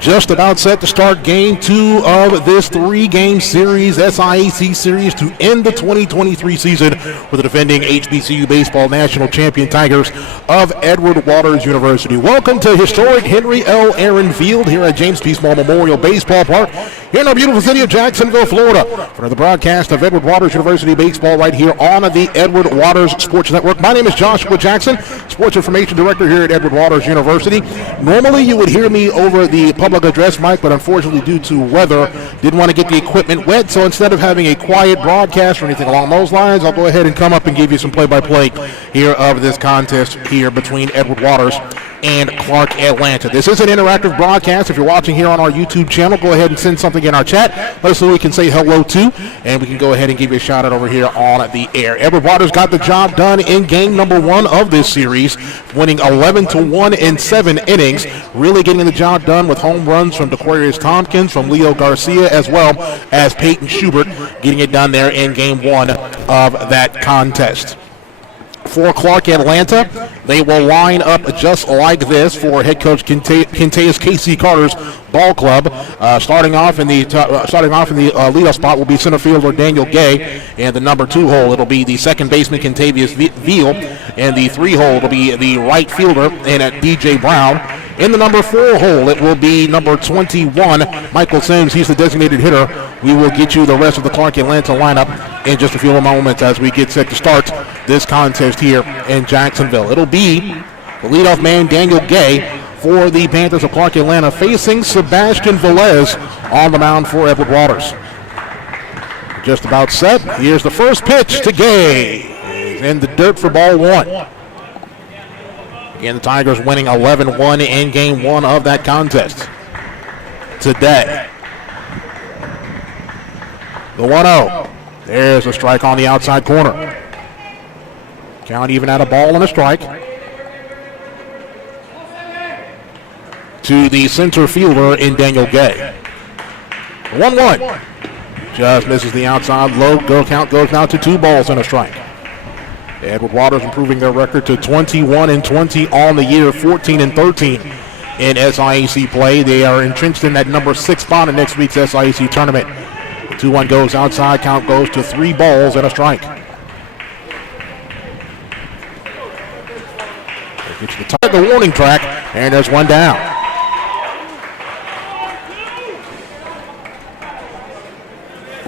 Just about set to start game 2 of this 3-game series, SIAC series, to end the 2023 season with the defending HBCU baseball national champion Tigers of Edward Waters University. Welcome to historic Henry L. Aaron Field here at James P. Small Memorial Baseball Park here in our beautiful city of Jacksonville, Florida, for the broadcast of Edward Waters University baseball right here on the Edward Waters Sports Network. My name is Joshua Jackson, Sports Information Director here at Edward Waters University. Normally you would hear me over the public address mic, but unfortunately due to weather, didn't want to get the equipment wet, so instead of having a quiet broadcast or anything along those lines, I'll go ahead and come up and give you some play-by-play here of this contest here between Edward Waters and Clark Atlanta. This is an interactive broadcast. If you're watching here on our YouTube channel, go ahead and send something in our chat. Let us know who we can say hello to, and we can go ahead and give you a shout out over here on the air. Edward Waters got the job done in game number 1 of this series, winning 11-1 in 7 innings, really getting the job done with home runs from DeQuarius Tompkins, from Leo Garcia, as well as Peyton Schubert, getting it done there in game 1 of that contest. For Clark Atlanta, they will line up just like this for head coach Kinteus Casey Carter's ball club. Starting off in the leadoff spot will be center fielder Daniel Gay, and the number 2 hole it'll be the second baseman Contavious Veal, and the 3 hole it'll be the right fielder and DJ Brown. In the number 4 hole, it will be number 21, Michael Sims. He's the designated hitter. We will get you the rest of the Clark Atlanta lineup in just a few moments as we get set to start this contest here in Jacksonville. It'll be the leadoff man, Daniel Gay, for the Panthers of Clark Atlanta, facing Sebastian Velez on the mound for Edward Waters. Just about set. Here's the first pitch to Gay. He's in the dirt for ball 1. Again, the Tigers winning 11-1 in game 1 of that contest today. The 1-0. There's a strike on the outside corner. Count even at a ball and a strike. To the center fielder in Daniel Gay. 1-1. Just misses the outside. Low count goes now to 2 balls and a strike. Edward Waters improving their record to 21-20 on the year, 14-13 in SIAC play. They are entrenched in that number 6 spot in next week's SIAC tournament. The 2-1 goes outside, count goes to 3 balls and a strike. They get to the top of the warning track, and there's one down.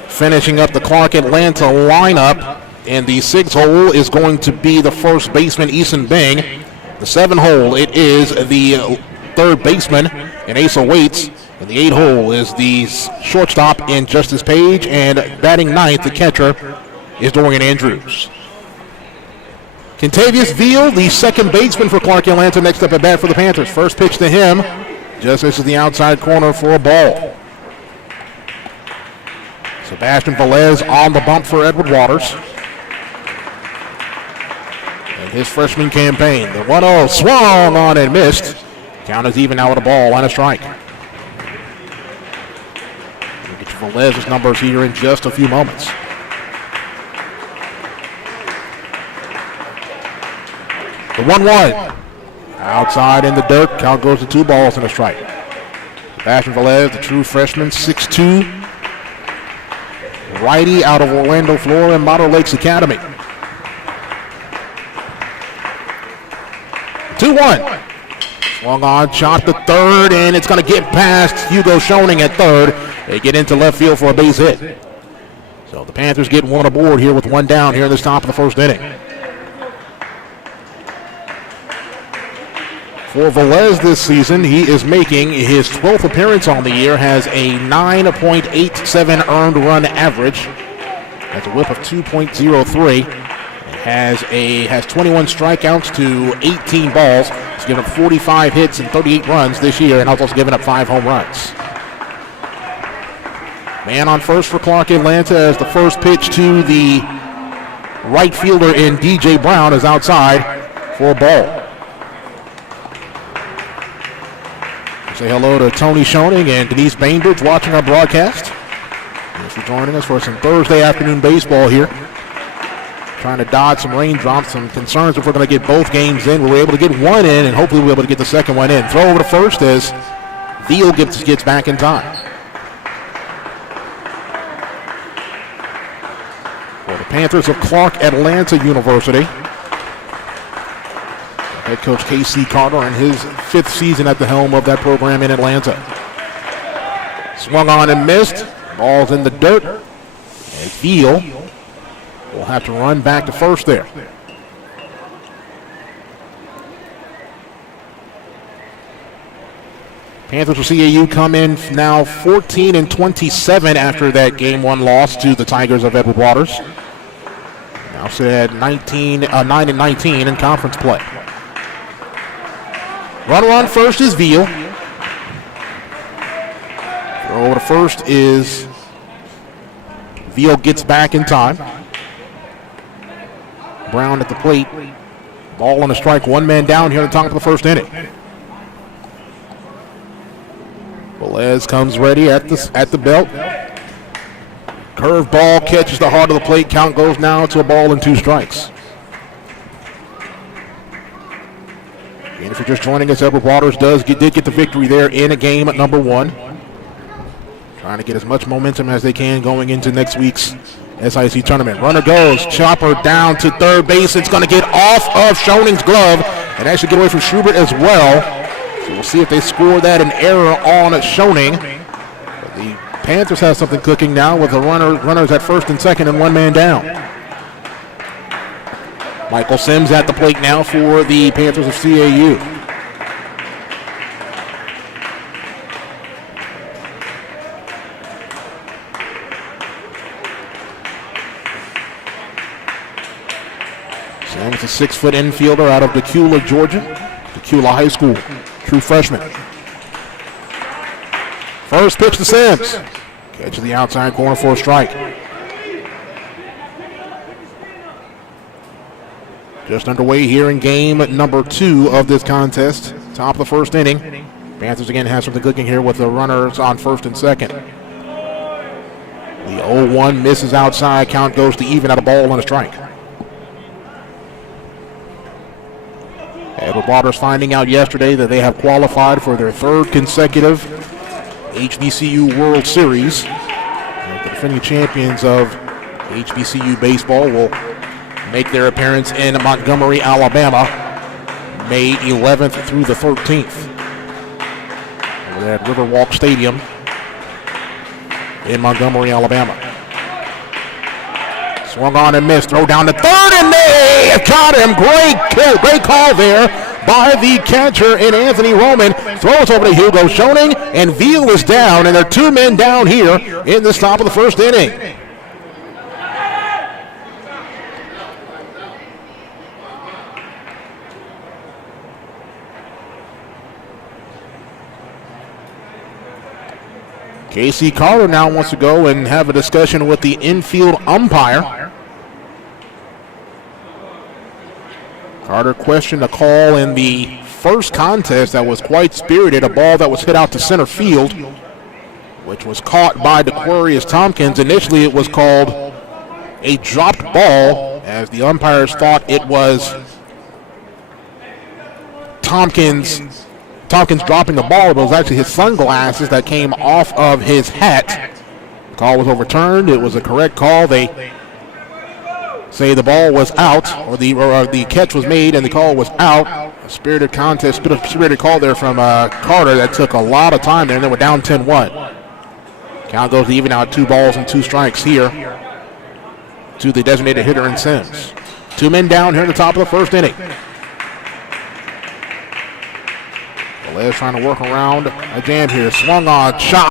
Finishing up the Clark Atlanta lineup. And the 6 hole is going to be the first baseman, Eason Bing. The 7 hole, it is the third baseman, and Asa Waits. And the 8 hole is the shortstop in Justice Page. And batting ninth, the catcher, is Dorian Andrews. Contavious Veal, the second baseman for Clark Atlanta, next up at bat for the Panthers. First pitch to him. Just misses the outside corner for a ball. Sebastian Velez on the bump for Edward Waters. His freshman campaign. The 1-0 swung on and missed. Count is even now with a ball and a strike. We'll get you Velez's numbers here in just a few moments. The 1-1. Outside in the dirt. Count goes to 2 balls and a strike. Sebastian Velez, the true freshman, 6'2", righty out of Orlando, Florida, and Model Lakes Academy. 2-1. Swung on, shot to third, and it's going to get past Hugo Schoening at third. They get into left field for a base hit. So the Panthers get 1 aboard here with 1 down here in the top of the first inning. For Velez this season, he is making his 12th appearance on the year, has a 9.87 earned run average, has a whip of 2.03. Has 21 strikeouts to 18 balls. He's given up 45 hits and 38 runs this year, and also given up 5 home runs. Man on first for Clark Atlanta as the first pitch to the right fielder in DJ Brown is outside for a ball. Say hello to Tony Schoening and Denise Bainbridge watching our broadcast. Thanks for joining us for some Thursday afternoon baseball here. Trying to dodge some raindrops, some concerns if we're going to get both games in. We were able to get one in, and hopefully we'll be able to get the second one in. Throw over to first as Veal gets back in time. For the Panthers of Clark Atlanta University, head coach K.C. Carter in his 5th season at the helm of that program in Atlanta. Swung on and missed. Ball's in the dirt. And Veal will have to run back to first there. Panthers for CAU come in now 14-27 after that Game 1 loss to the Tigers of Edward Waters. Now sit at 9-19 in conference play. Runner on first is Veal. Throw over to first is Veal gets back in time. Brown at the plate. Ball on a strike, 1 man down here at the top of the first inning. Velez comes ready at the belt. Curve ball catches the heart of the plate. Count goes now to a ball and 2 strikes. And if you're just joining us, Edward Waters did get the victory there in game number 1. Trying to get as much momentum as they can going into next week's SIAC tournament. Runner goes, chopper down to third base. It's going to get off of Schoning's glove and actually get away from Schubert as well. So we'll see if they score that an error on Schoening. But the Panthers have something cooking now with the runners at first and second and 1 man down. Michael Sims at the plate now for the Panthers of CAU. Sims, a 6-foot infielder out of Decula, Georgia. Decula High School. True freshman. First pitch to Sims. Catches the outside corner for a strike. Just underway here in game number 2 of this contest. Top of the first inning. Panthers again have something cooking here with the runners on first and second. The 0-1 misses outside. Count goes to even at a ball and a strike. Edward Waters finding out yesterday that they have qualified for their 3rd consecutive HBCU World Series. The defending champions of HBCU baseball will make their appearance in Montgomery, Alabama, May 11th through the 13th. Over at Riverwalk Stadium in Montgomery, Alabama. Swung on and missed. Throw down to third, and they got him. Great call there by the catcher in Anthony Roman. Throws over to Hugo Schoening, and Veal is down, and there are 2 men down here in the top of the first inning. K.C. Carter now wants to go and have a discussion with the infield umpire. Carter questioned a call in the first contest that was quite spirited, a ball that was hit out to center field, which was caught by DeQuarius Tompkins. Initially it was called a dropped ball, as the umpires thought it was Tompkins dropping the ball, but it was actually his sunglasses that came off of his hat. The call was overturned. It was a correct call. They say the ball was out, or the catch was made and the call was out. A spirited contest, a spirited call there from Carter that took a lot of time there, and then we're down 10-1. Count goes to even out, 2 balls and 2 strikes here to the designated hitter in Sims. 2 men down here in the top of the first inning. Velez trying to work around a jam here. Swung on, shot.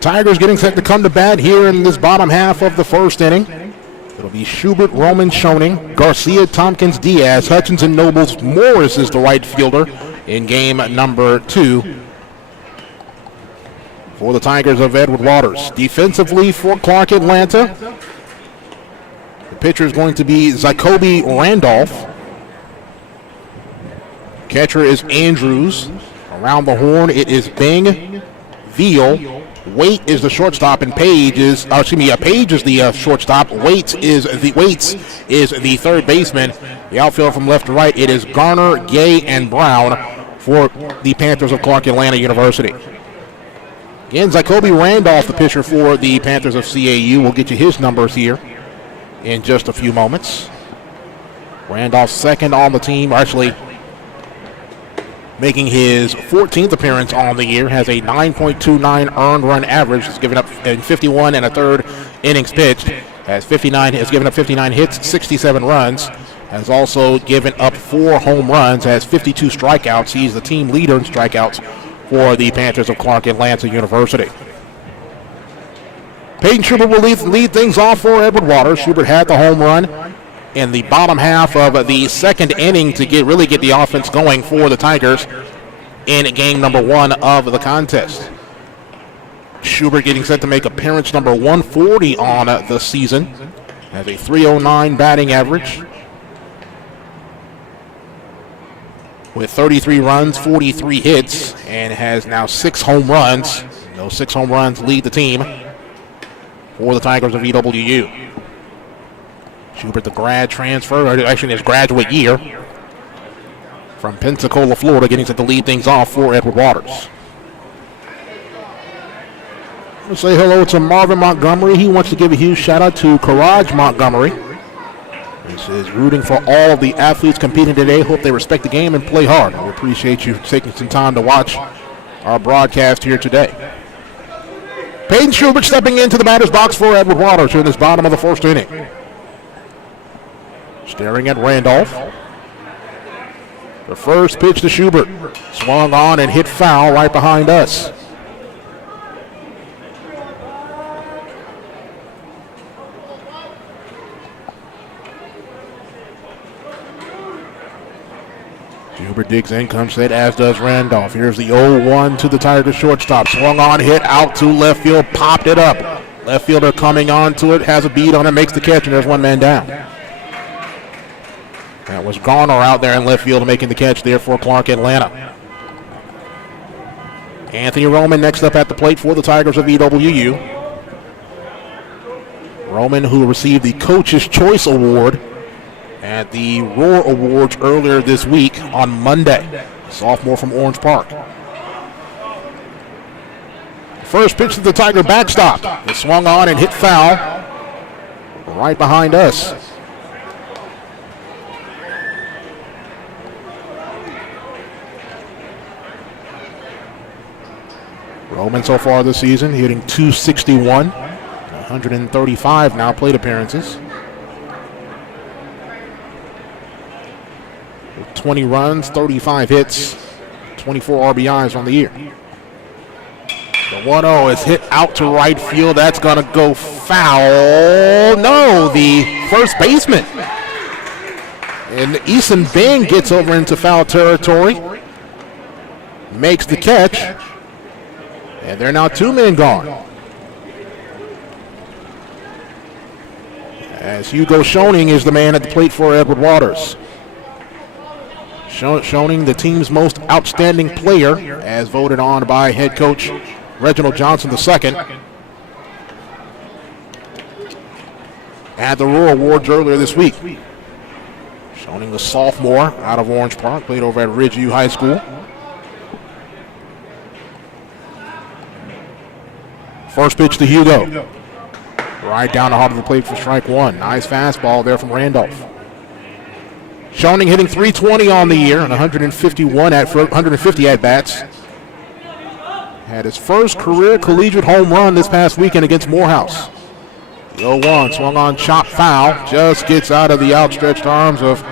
Tigers getting set to come to bat here in this bottom half of the first inning. It'll be Schubert, Roman, Schoening, Garcia, Tompkins, Diaz, Hutchinson, Nobles, Morris is the right fielder in game number 2 for the Tigers of Edward Waters. Defensively for Clark Atlanta, the pitcher is going to be Jacoby Randolph. Catcher is Andrews. Around the horn, it is Bing, Veal. Waite is the shortstop, and Page is the shortstop. Waits is the third baseman. The outfield from left to right, it is Garner, Gay, and Brown for the Panthers of Clark Atlanta University. Again, Jacoby Randolph, the pitcher for the Panthers of CAU. We'll get you his numbers here in just a few moments. Randolph second on the team, actually making his 14th appearance on the year, has a 9.29 earned run average. Has given up in 51 and a third innings pitched. Has given up 59 hits, 67 runs. Has also given up 4 home runs. Has 52 strikeouts. He's the team leader in strikeouts for the Panthers of Clark Atlanta University. Peyton Schubert will lead things off for Edward Waters. Schubert had the home run in the bottom half of the second inning to really get the offense going for the Tigers in game number 1 of the contest. Schubert getting set to make appearance number 140 on the season. Has a .309 batting average with 33 runs, 43 hits, and has now 6 home runs. Those 6 home runs lead the team for the Tigers of EWU. Schubert, the grad transfer, or actually his graduate year from Pensacola, Florida, getting set to lead things off for Edward Waters. We'll say hello to Marvin Montgomery. He wants to give a huge shout out to Courage Montgomery. This is rooting for all of the athletes competing today. Hope they respect the game and play hard. We appreciate you taking some time to watch our broadcast here today. Peyton Schubert stepping into the batter's box for Edward Waters in this bottom of the first inning. Staring at Randolph. The first pitch to Schubert. Swung on and hit foul right behind us. Schubert digs in, comes set, as does Randolph. Here's the 0-1 to the Tigers shortstop. Swung on, hit out to left field, popped it up. Left fielder coming on to it, has a beat on it, makes the catch, and there's one man down. That was Garner out there in left field making the catch there for Clark Atlanta. Anthony Roman next up at the plate for the Tigers of EWU. Roman, who received the Coach's Choice Award at the Roar Awards earlier this week on Monday. Sophomore from Orange Park. First pitch to the Tiger backstop. It swung on and hit foul right behind us. Roman so far this season hitting .261, 135 now plate appearances. 20 runs, 35 hits, 24 RBIs on the year. The 1-0 is hit out to right field. That's going to go foul. No, the first baseman. And Eason Bing gets over into foul territory, makes the catch. And there are now 2 men gone. As Hugo Schoening is the man at the plate for Edward Waters. Schoening, the team's most outstanding player, as voted on by head coach Reginald Johnson II. At the Roar Awards earlier this week. Schoening, the sophomore out of Orange Park, played over at Ridgeview High School. First pitch to Hugo. Right down the heart of the plate for strike 1. Nice fastball there from Randolph. Schoening hitting .320 on the year and 150 at-bats. Had his first career collegiate home run this past weekend against Morehouse. The 0-1 swung on, chopped foul. Just gets out of the outstretched arms of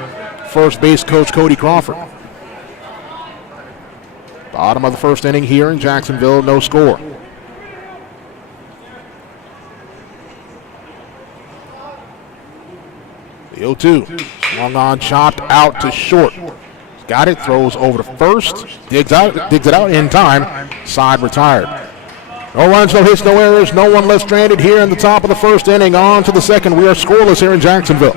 first base coach Cody Crawford. Bottom of the first inning here in Jacksonville, no score. The 0-2. Swung on, chopped out to short. Got it, throws over to first. Digs it out in time. Side retired. No runs, no hits, no errors. No one left stranded here in the top of the first inning. On to the second. We are scoreless here in Jacksonville.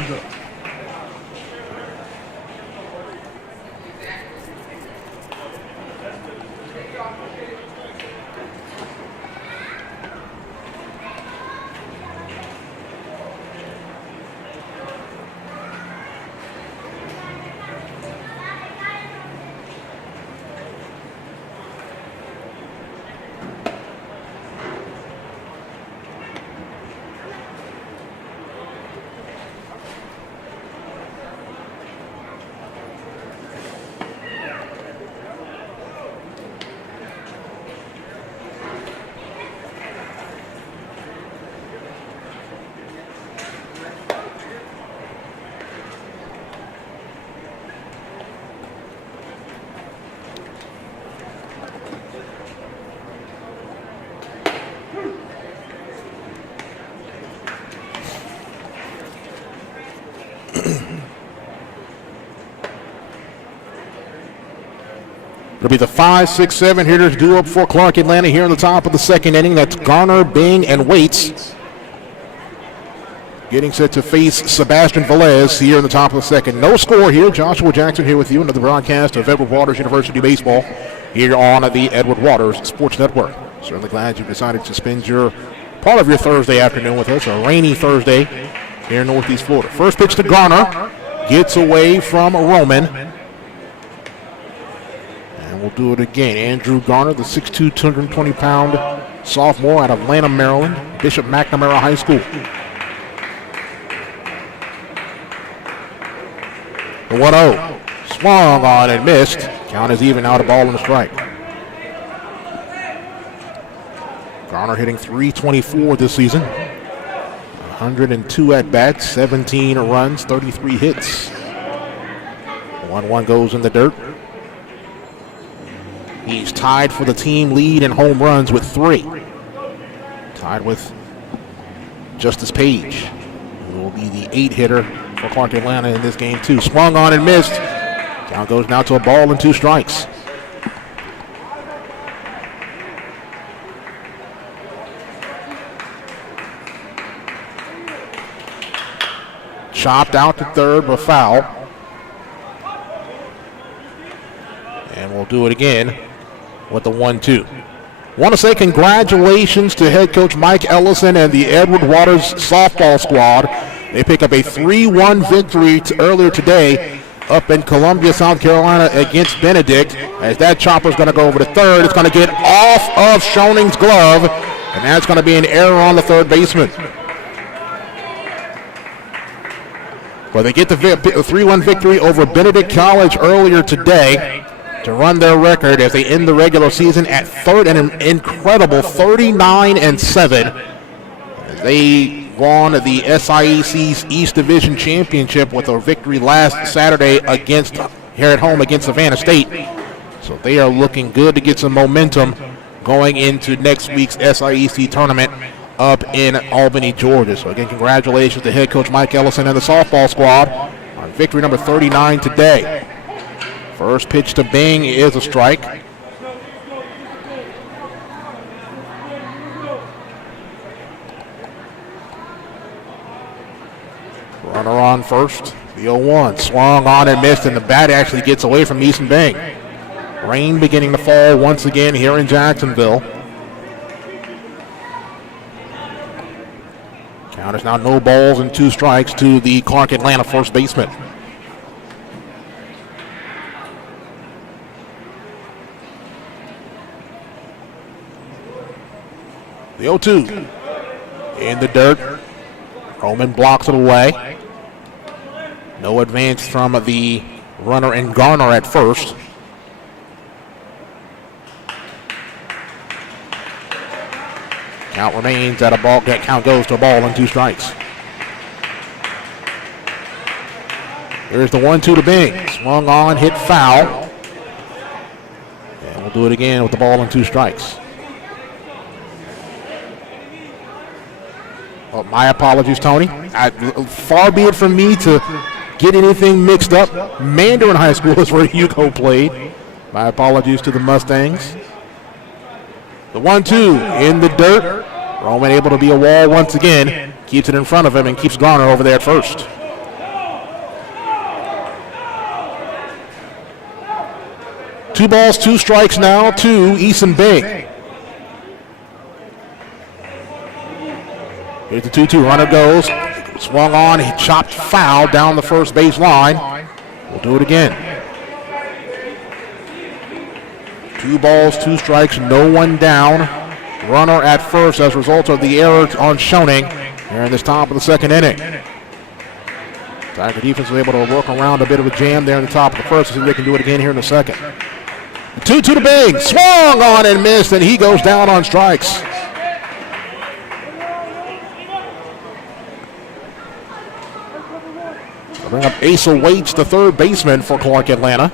It'll be the 5, 6, 7 hitters due up for Clark Atlanta here in the top of the second inning. That's Garner, Bing, and Waits. Getting set to face Sebastian Velez here in the top of the second. No score here. Joshua Jackson here with you into the broadcast of Edward Waters University Baseball here on the Edward Waters Sports Network. Certainly glad you decided to spend part of your Thursday afternoon with us, a rainy Thursday here in Northeast Florida. First pitch to Garner. Gets away from Roman. We'll do it again. Andrew Garner, the 6'2", 220-pound sophomore out of Atlanta, Maryland, Bishop McNamara High School. The 1-0. Swung on and missed. Count is even out, a ball and a strike. Garner hitting .324 this season. 102 at-bats, 17 runs, 33 hits. 1-1 goes in the dirt. He's tied for the team lead in home runs with 3. Tied with Justice Page, who will be the 8-hitter for Clark Atlanta in this game, too. Swung on and missed. Count goes now to a ball and 2 strikes. Chopped out to third, but foul. And we'll do it again with the 1-2. Want to say congratulations to head coach Mike Ellison and the Edward Waters softball squad. They pick up a 3-1 victory earlier today up in Columbia, South Carolina against Benedict. As that chopper's going to go over to third, it's going to get off of Schoning's glove, and that's going to be an error on the third baseman. But they get the 3-1 victory over Benedict College earlier today to run their record as they end the regular season at an incredible 39-7. They won the SIAC's East Division Championship with a victory last Saturday here at home against Savannah State. So they are looking good to get some momentum going into next week's SIAC tournament up in Albany, Georgia. So again, congratulations to head coach Mike Ellison and the softball squad on victory number 39 today. First pitch to Bing is a strike. Runner on first. The 0-1 swung on and missed, and the bat actually gets away from Easton Bing. Rain beginning to fall once again here in Jacksonville. Count is now no balls and 2 strikes to the Clark Atlanta first baseman. The 0-2 in the dirt. Roman blocks it away. No advance from the runner and Garner at first. Count remains at a ball. Count goes to a ball and 2 strikes. Here's the 1-2 to Bing. Swung on, hit foul. And we'll do it again with the ball and 2 strikes. Oh, my apologies, Tony. Far be it from me to get anything mixed up. Mandarin High School is where Hugo played. My apologies to the Mustangs. The 1-2 in the dirt. Roman able to be a wall once again. Keeps it in front of him and keeps Garner over there at first. Two balls, two strikes now to Eason Bing. Here's the 2-2. Runner goes. Swung on. He chopped foul down the first base line. We'll do it again. 2 balls, 2 strikes, no one down. Runner at first as a result of the error on Schoening here in this top of the second inning. Tiger defense was able to work around a bit of a jam there in the top of the first. See if they can do it again here in the second. 2-2 to Bing. Swung on and missed, and he goes down on strikes. They'll bring up Asa Waits, the third baseman for Clark Atlanta.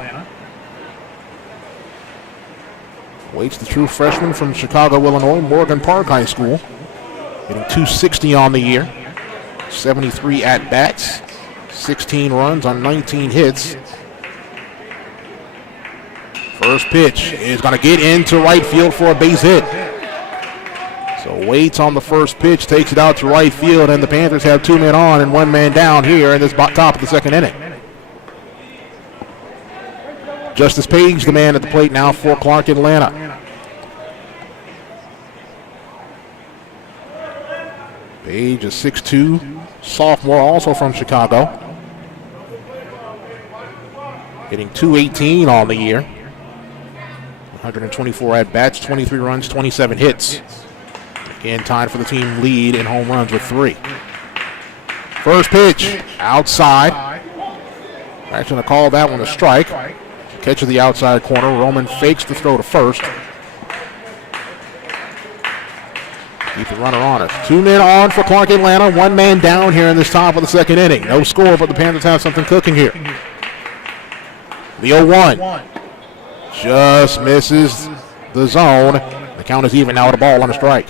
Waits, the true freshman from Chicago, Illinois, Morgan Park High School. Hitting .260 on the year. 73 at-bats. 16 runs on 19 hits. First pitch is going to get into right field for a base hit. So Waits on the first pitch takes it out to right field, and the Panthers have 2 men on and 1 man down here in this top of the second inning. Justice Page, the man at the plate now for Clark Atlanta. Page, a 6'2", sophomore, also from Chicago. Hitting .218 on the year. 124 at-bats, 23 runs, 27 hits. Again, tied for the team lead in home runs with 3. First pitch, outside. Actually going to call that one a strike. Catch of the outside corner. Roman fakes the throw to first. Keep the runner on it. 2 men on for Clark Atlanta. 1 man down here in this top of the second inning. No score, but the Panthers have something cooking here. The 0-1 just misses the zone. The count is even now at a ball on a strike.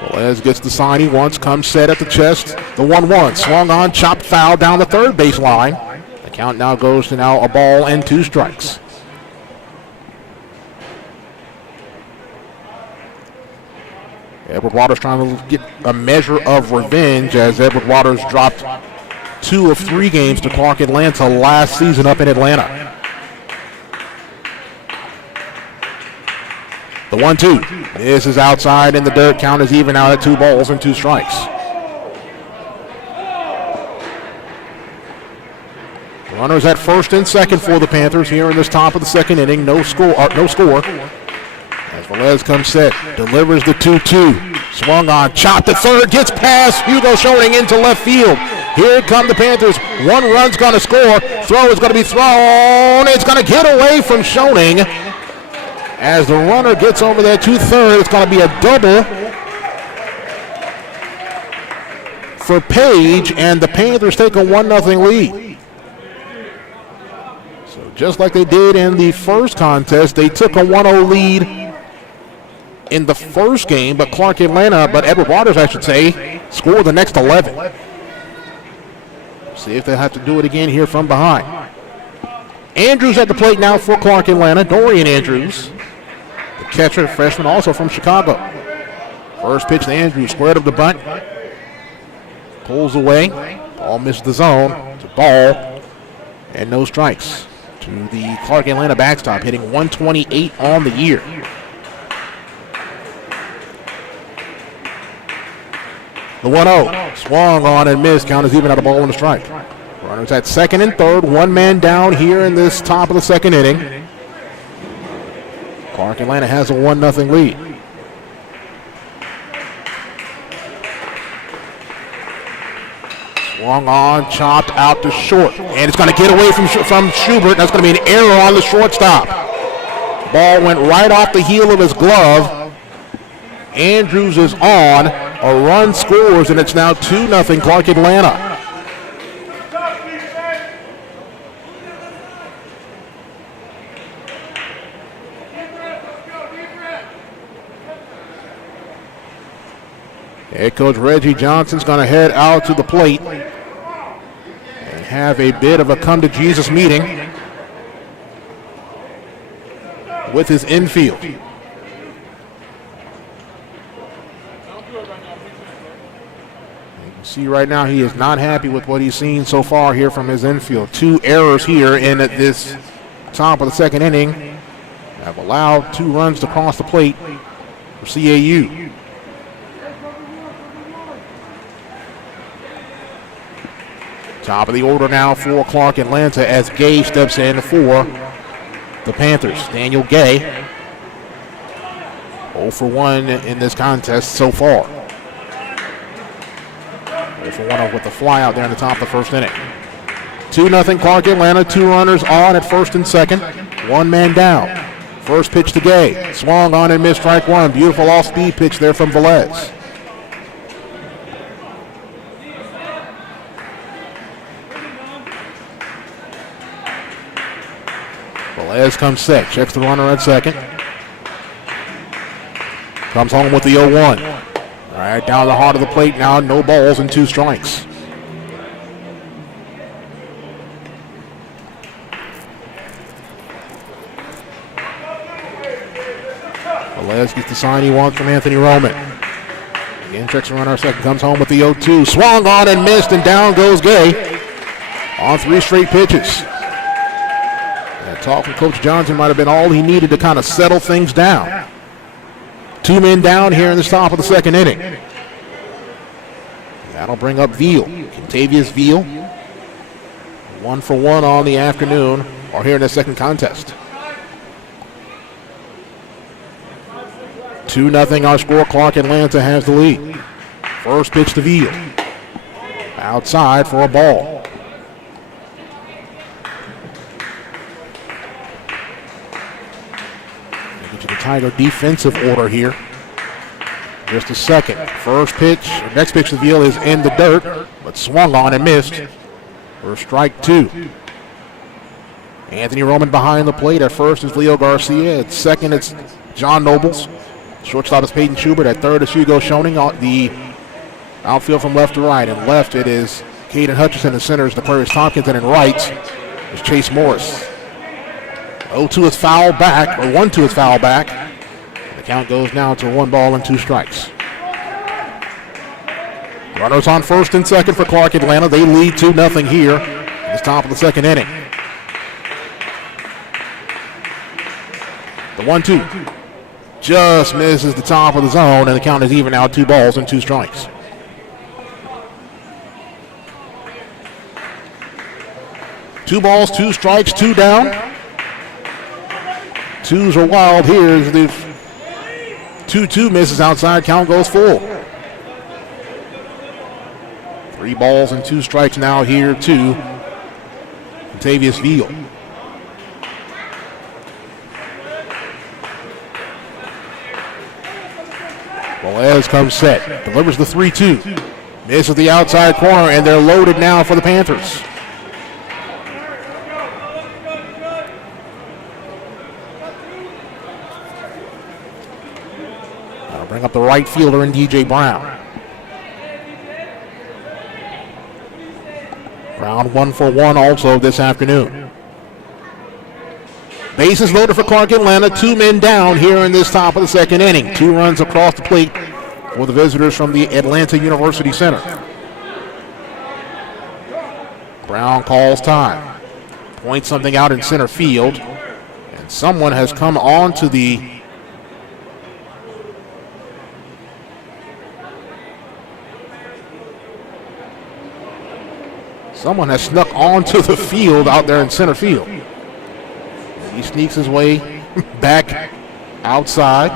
Velez gets the sign he wants, comes set at the chest. The 1-1 swung on, chopped foul down the third base line. The count now goes to now a ball and 2 strikes. Edward Waters trying to get a measure of revenge as Edward Waters dropped 2 of 3 games to Clark Atlanta last season up in Atlanta. The 1-2. This is outside in the dirt. Count is even out at 2 balls and 2 strikes. Runners at first and second for the Panthers here in this top of the second inning. No score. As Velez comes set, delivers the 2-2. Swung on, chopped at third, gets past Hugo Schoening into left field. Here come the Panthers. 1 run's going to score. Throw is going to be thrown. It's going to get away from Schoening. As the runner gets over there to third, it's going to be a double for Page, and the Panthers take a 1-0 lead. So just like they did in the first contest, they took a 1-0 lead in the first game, but Edward Waters, I should say, scored the next 11. See if they have to do it again here from behind. Andrews at the plate now for Clark Atlanta, Dorian Andrews. The catcher, freshman, also from Chicago. First pitch to Andrews, squared up the bunt. Pulls away. Ball missed the zone. It's a ball and no strikes to the Clark Atlanta backstop, hitting .128 on the year. The 1-0, swung on and missed. Count is even at a ball and a strike. Runners at second and third. 1 man down here in this top of the second inning. Clark Atlanta has a 1-0 lead. Swung on, chopped out to short. And it's going to get away from Schubert. That's going to be an error on the shortstop. Ball went right off the heel of his glove. Andrews is on. A run scores, and it's now 2-0 Clark Atlanta. Head coach Reggie Johnson's going to head out to the plate and have a bit of a come-to-Jesus meeting with his infield. You can see right now he is not happy with what he's seen so far here from his infield. 2 errors here in this top of the second inning have allowed 2 runs to cross the plate for CAU. Top of the order now for Clark Atlanta as Gay steps in for the Panthers. Daniel Gay, 0 for 1 in this contest so far. 0 for 1 with the fly out there in the top of the first inning. 2-0 Clark Atlanta, 2 runners on at first and second, 1 man down. First pitch to Gay, swung on and missed, strike 1. Beautiful off-speed pitch there from Velez. Velez comes set, checks the runner at second. Comes home with the 0-1. All right, down the heart of the plate now, no balls and 2 strikes. Velez gets the sign he wants from Anthony Roman. Again, checks the runner at second, comes home with the 0-2. Swung on and missed, and down goes Gay on 3 straight pitches. Talk from Coach Johnson might have been all he needed to kind of settle things down. 2 men down here in the top of the second inning. That'll bring up Veal. Contavious Veal. 1 for 1 on the afternoon, or here in the second contest. 2-0 our score. Clark Atlanta has the lead. First pitch to Veal. Outside for a ball. Tiger defensive order here. Just a second. First pitch, or next pitch to Veal is in the dirt, but swung on and missed for strike 2. Anthony Roman behind the plate. At first is Leo Garcia. At second, it's John Nobles. Shortstop is Peyton Schubert. At third is Hugo Schoening. The outfield from left to right. And left it is Caden Hutchinson. And center is Aquarius Tompkins. And in right is Chase Morris. 0-2 is foul back, or 1-2 is foul back. The count goes now to 1 ball and 2 strikes. Runners on first and second for Clark Atlanta. They lead 2-0 here at the top of the second inning. The 1-2 just misses the top of the zone, and the count is even now 2 balls and 2 strikes. Two balls, 2 strikes, 2 down. 2s are wild here as the 2-2 misses outside, count goes full. 3 balls and 2 strikes now here to Contavious Veal. Velez comes set, delivers the 3-2. Misses the outside corner, and they're loaded now for the Panthers. Bring up the right fielder in DJ Brown. Brown 1 for 1 also this afternoon. Bases loaded for Clark Atlanta. 2 men down here in this top of the second inning. 2 runs across the plate for the visitors from the Atlanta University Center. Brown calls time. Points something out in center field. And someone has come on to the Someone has snuck onto the field out there in center field. He sneaks his way back outside.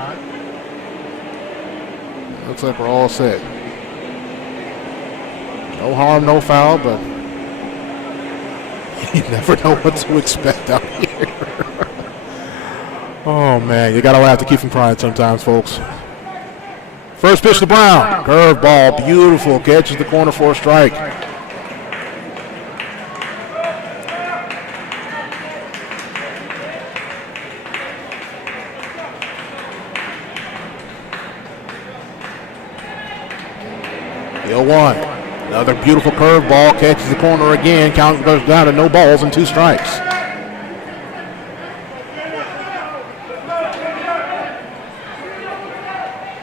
Looks like we're all set. No harm, no foul, but you never know what to expect out here. Oh, man, you got to laugh to keep from crying sometimes, folks. First pitch to Brown. Curveball, beautiful. Catches the corner for a strike. 1. Another beautiful curveball catches the corner again. Count goes down to no balls and 2 strikes.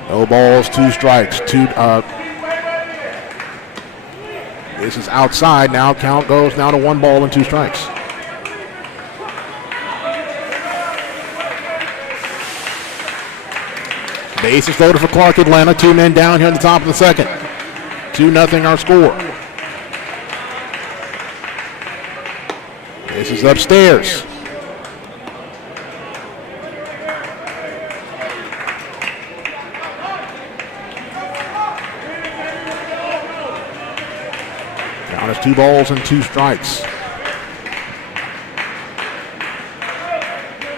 No balls, 2 strikes. This is outside now. Count goes now to 1 ball and 2 strikes. Bases loaded for Clark Atlanta. 2 men down here in the top of the second. 2-0 our score. This is upstairs. Count is 2 balls and 2 strikes.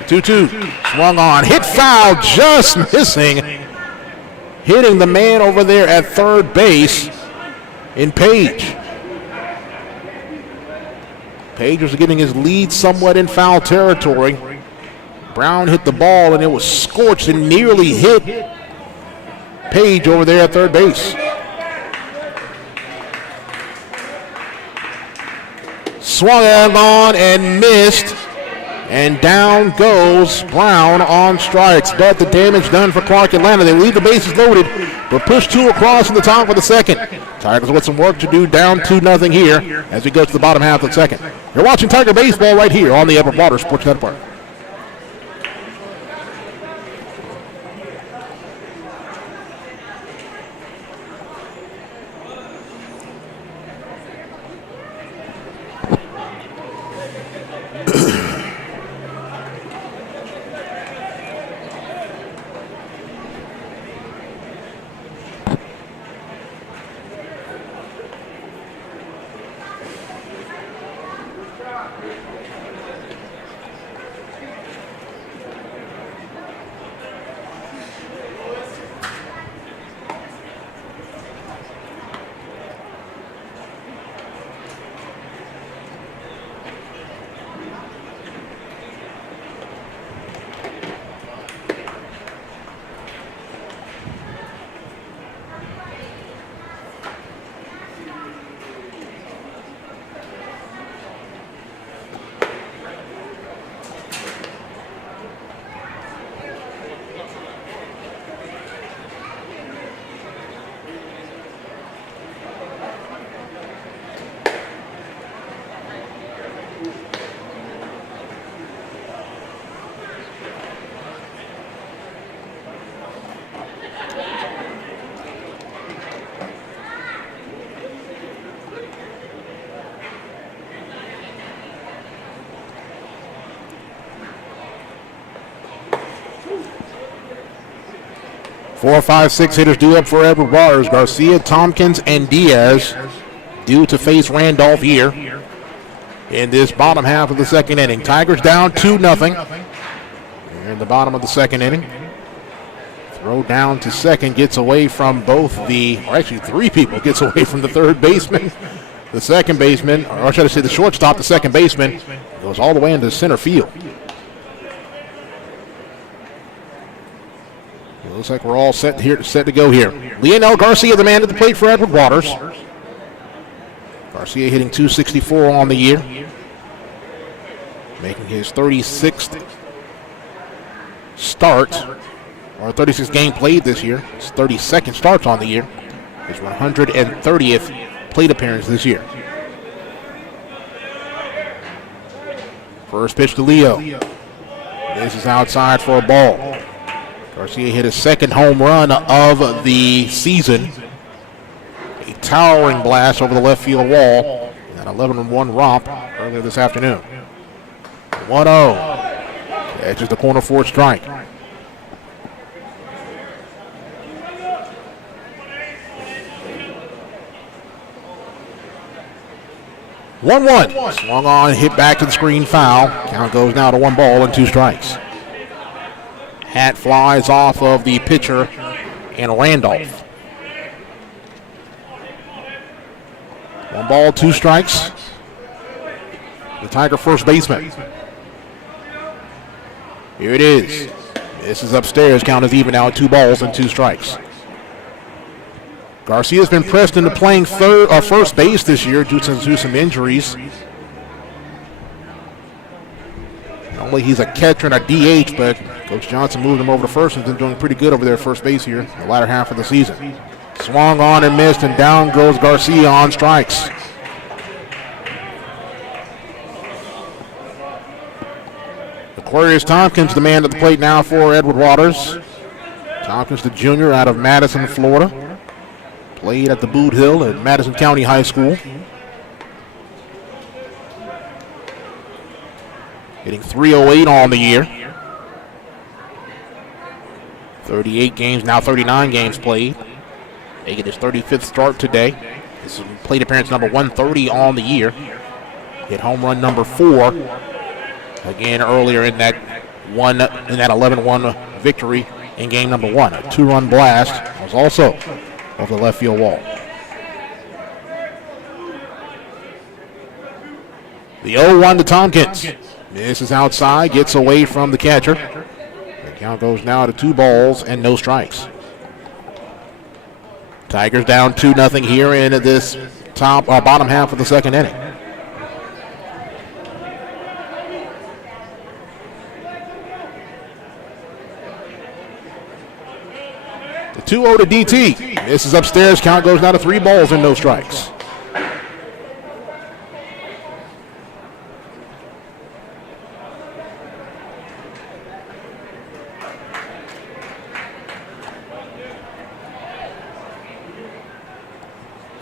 2-2. Swung on. Hit foul. Just missing. Hitting the man over there at third base in Page. Page was getting his lead somewhat in foul territory. Brown hit the ball and it was scorched and nearly hit Page over there at third base. Swung on and missed. And down goes Brown on strikes. But the damage done for Clark Atlanta. They leave the bases loaded, but push 2 across in the top of the second. Tigers with some work to do, down 2-0 here as we go to the bottom half of the second. You're watching Tiger Baseball right here on the Edward Waters Sports Network. Four, 5, 6 hitters due up for Edward Waters. Garcia, Tompkins, and Diaz due to face Randolph here in this bottom half of the second inning. Tigers down 2-0 in the bottom of the second inning. Throw down to second gets away from three people gets away from the third baseman. The second baseman, or should I say the shortstop, the second baseman, goes all the way into center field. Looks like we're all set to go here. Leonel Garcia, the man at the plate for Edward Waters. Garcia hitting .264 on the year, making his 36th start, or 36th game played this year. His 32nd starts on the year. His 130th plate appearance this year. First pitch to Leo. This is outside for a ball. Garcia hit his second home run of the season. A towering blast over the left field wall. An 11-1 romp earlier this afternoon. 1-0. Catches the corner for a strike. One. Swung on, hit back to the screen, foul. Count goes now to 1 ball and 2 strikes. Hat flies off of the pitcher and Randolph. 1 ball, 2 strikes. The Tiger first baseman. Here it is. This is upstairs. Count is even now at 2 balls and 2 strikes. Garcia's been pressed into playing first base this year due to some injuries. Normally he's a catcher and a DH, but Coach Johnson moved him over to first and has been doing pretty good over there at first base here in the latter half of the season. Swung on and missed, and down goes Garcia on strikes. Aquarius Tompkins, the man at the plate now for Edward Waters. Tompkins, the junior out of Madison, Florida. Played at the Boot Hill at Madison County High School. Hitting .308 on the year. 38 games, now 39 games played. Making his 35th start today. This is plate appearance number 130 on the year. Hit home run number 4. Again, earlier in that 11-1 victory in game number 1. A 2-run blast was also of the left field wall. The 0-1 to Tompkins. Misses outside, gets away from the catcher. The count goes now to 2 balls and no strikes. Tigers down 2-0 here in this bottom half of the second inning. The 2-0 to DT. Misses upstairs. Count goes now to 3 balls and no strikes.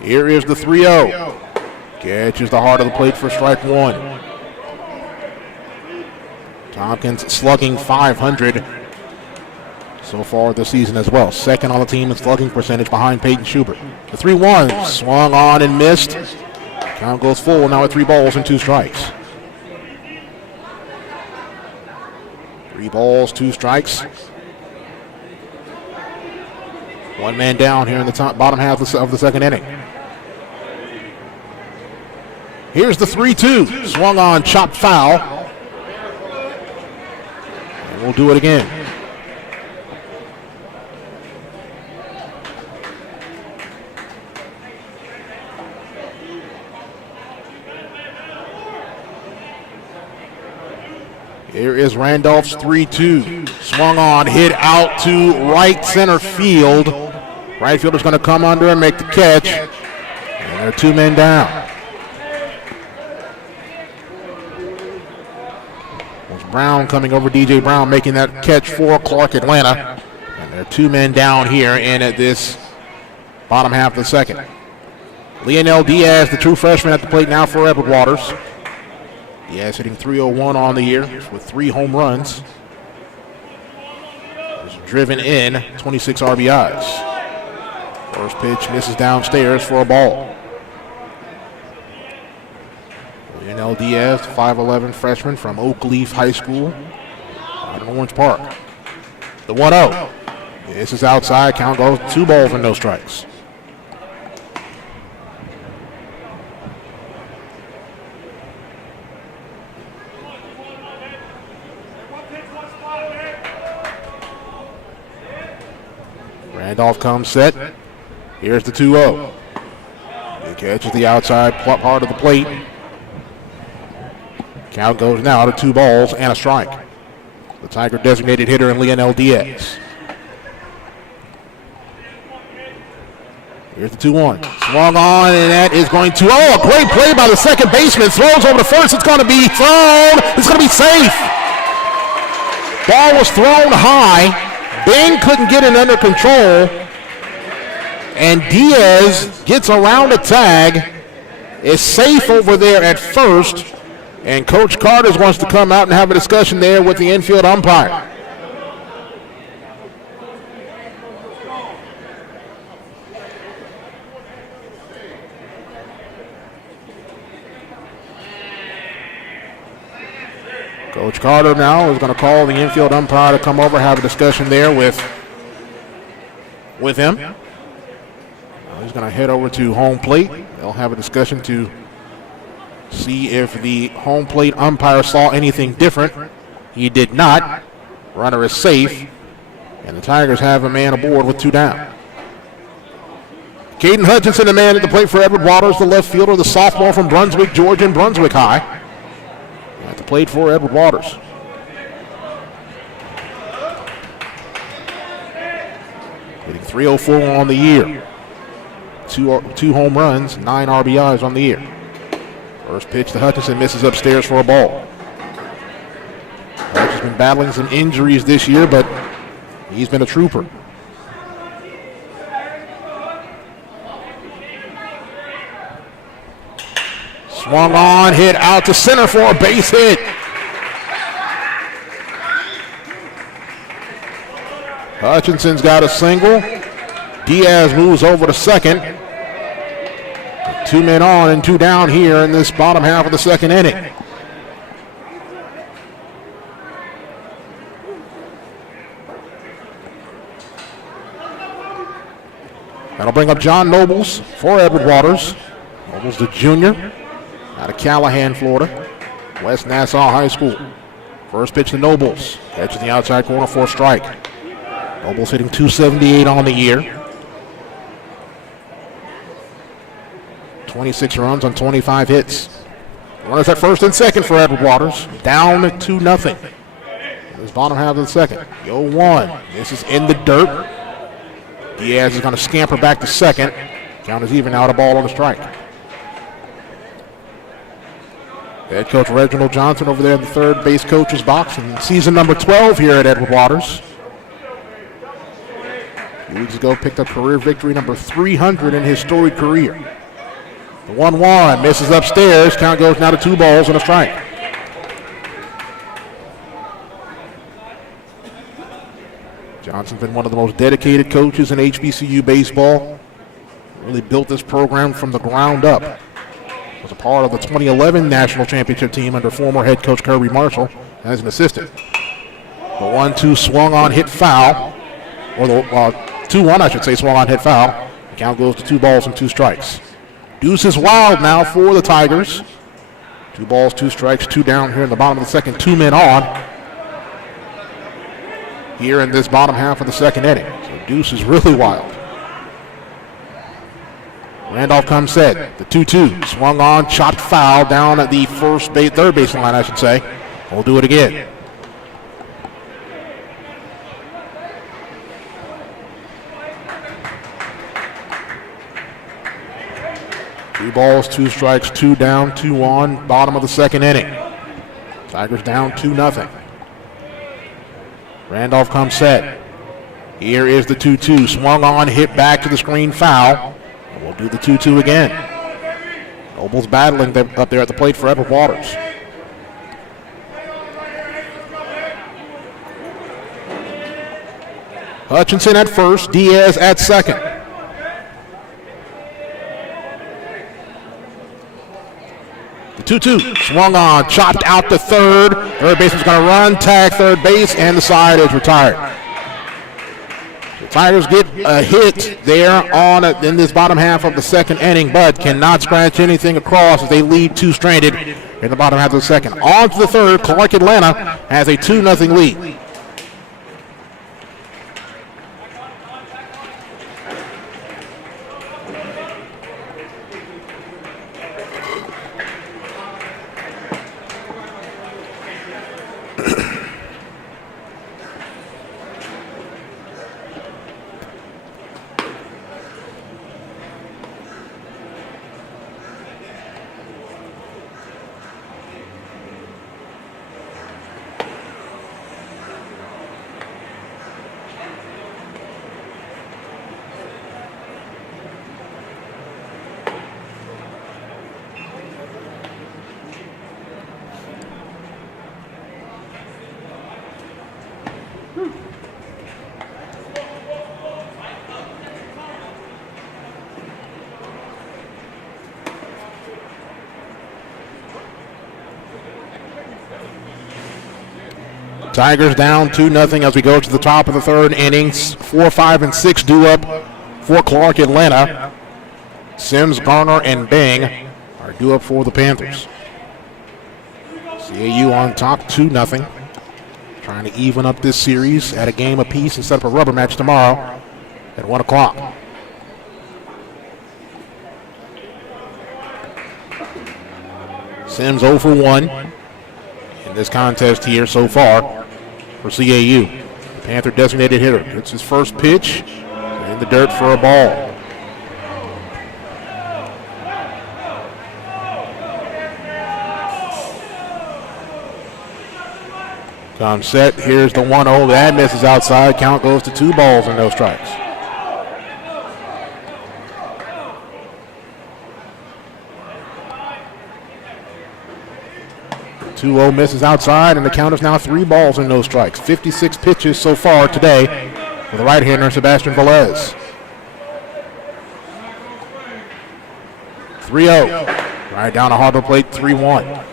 Here is the 3-0. Catches the heart of the plate for strike 1. Tompkins slugging .500 so far this season as well. Second on the team in slugging percentage behind Peyton Schubert. The 3-1 swung on and missed. Count goes full now at 3 balls and 2 strikes. 3 balls, 2 strikes. One man down here in the bottom half of the second inning. Here's the 3-2. Swung on, chopped foul. And we'll do it again. Here is Randolph's 3-2. Swung on, hit out to right center field. Right fielder's going to come under and make the catch. And there are 2 men down. Brown coming over, DJ Brown making that catch for Clark Atlanta. And there are 2 men down here in this bottom half of the second. Leonel Diaz, the true freshman at the plate now for Edward Waters. Diaz hitting .301 on the year with 3 home runs. He's driven in 26 RBIs. First pitch misses downstairs for a ball. Leonel Diaz, 5'11" freshman from Oak Leaf High School out in Orange Park. The 1-0. This is outside. Count goes 2 balls and no strikes. Randolph comes set. Here's the 2-0. He catches the outside part of the plate. Count goes now to 2 balls and a strike. The Tiger designated hitter in Leonel Diaz. Here's the 2-1. Swung on, and that is going to, a great play by the second baseman. Throws over to first. It's going to be thrown. It's going to be safe. Ball was thrown high. Bing couldn't get it under control. And Diaz gets around the tag. Is safe over there at first. And Coach Carter wants to come out and have a discussion there with the infield umpire. Coach Carter now is going to call the infield umpire to come over, have a discussion there with him. He's going to head over to home plate. They'll have a discussion to see if the home plate umpire saw anything different. He did not. Runner is safe. And the Tigers have a man aboard with 2 down. Caden Hutchinson, the man at the plate for Edward Waters, the left fielder, the sophomore from Brunswick, Georgia, and Brunswick High. At the plate for Edward Waters. Hitting .304 on the year. Two home runs, 9 RBIs on the year. First pitch to Hutchinson, misses upstairs for a ball. Hutch has been battling some injuries this year, but he's been a trooper. Swung on, hit out to center for a base hit. Hutchinson's got a single. Diaz moves over to second. 2 men on and 2 down here in this bottom half of the second inning. That'll bring up John Nobles for Edward Waters. Nobles, the junior, out of Callahan, Florida, West Nassau High School. First pitch to Nobles. Catches the outside corner for a strike. Nobles hitting .278 on the year. 26 runs on 25 hits. Runners at first and second for Edward Waters. Down 2-0. This bottom half of the second. 0-1. This is in the dirt. Diaz is going to scamper back to second. Count is even now, a ball on the strike. Head coach Reginald Johnson over there in the third base coach's box in season number 12 here at Edward Waters. A few weeks ago, picked up career victory number 300 in his storied career. The 1-1 misses upstairs. Count goes now to 2 balls and a strike. Johnson's been one of the most dedicated coaches in HBCU baseball. Really built this program from the ground up. Was a part of the 2011 national championship team under former head coach Kirby Marshall as an assistant. The 1-2 swung on, hit foul. Or the 2-1, I should say, swung on, hit foul. The count goes to 2 balls and 2 strikes. Deuce is wild now for the Tigers. 2 balls, 2 strikes, 2 down here in the bottom of the second, 2 men on. Here in this bottom half of the second inning. So Deuce is really wild. Randolph comes set. The 2-2 swung on, chopped foul down at the third baseline line, I should say. We'll do it again. Two balls, 2 strikes, 2 down, 2 on, bottom of the second inning. Tigers down 2-0. Randolph comes set. Here is the 2-2. Swung on, hit back to the screen, foul. And we'll do the 2-2 again. Nobles battling up there at the plate for Edward Waters. Hutchinson at first, Diaz at second. The 2-2 swung on, chopped out to third. Third baseman's going to run, tag third base, and the side is retired. The Tigers get a hit there in this bottom half of the second inning, but cannot scratch anything across as they lead 2 stranded in the bottom half of the second. On to the third, Clark Atlanta has a 2-0 lead. Tigers down 2-0 as we go to the top of the third innings. 4, 5, and 6 due up for Clark Atlanta. Sims, Garner, and Bing are due up for the Panthers. CAU on top 2-0. Trying to even up this series at a game apiece and set up a rubber match tomorrow at 1 o'clock. Sims 0 for 1 in this contest here so far for CAU. Panther designated hitter gets his first pitch in the dirt for a ball. Comes set. Here's the 1-0. That misses outside. Count goes to 2 balls and no strikes. The 2-0 misses outside, and the count is now 3 balls and no strikes. 56 pitches so far today for the right-hander Sebastian Velez. 3-0. Right down to Harbor Plate, 3-1.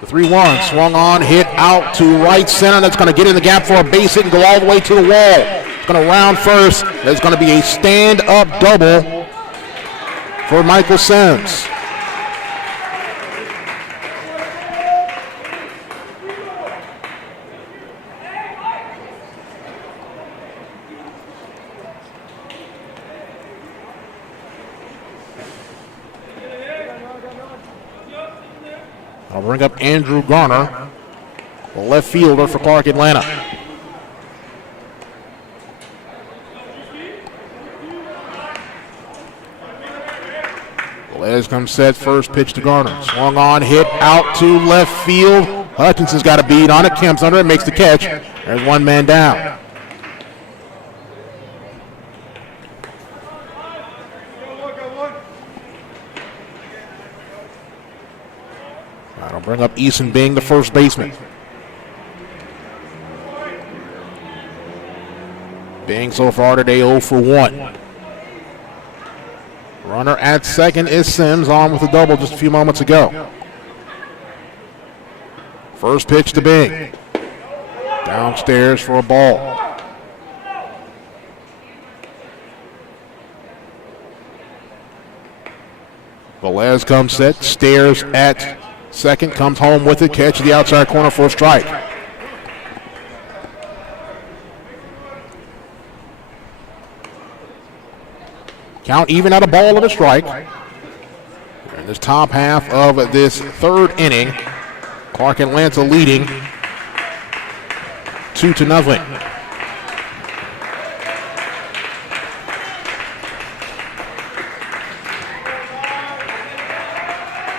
The 3-1 swung on, hit out to right center. That's going to get in the gap for a base hit and go all the way to the wall. It's going to round first. There's going to be a stand-up double for Michael Sims. I'll bring up Andrew Garner, the left fielder for Clark Atlanta. Velez comes set, first pitch to Garner. Swung on, hit out to left field. Hutchinson's got a beat on it. Kemp's under it, makes the catch. There's one man down. That'll bring up Eason Bing, the first baseman. Bing so far today 0 for 1. Runner at second is Sims, on with a double just a few moments ago. First pitch to Bing. Downstairs for a ball. Velez comes set, stares at second, comes home with it, catch the outside corner for a strike. Count even at a ball and a strike. In this top half of this third inning, Clark Atlanta leading 2-0.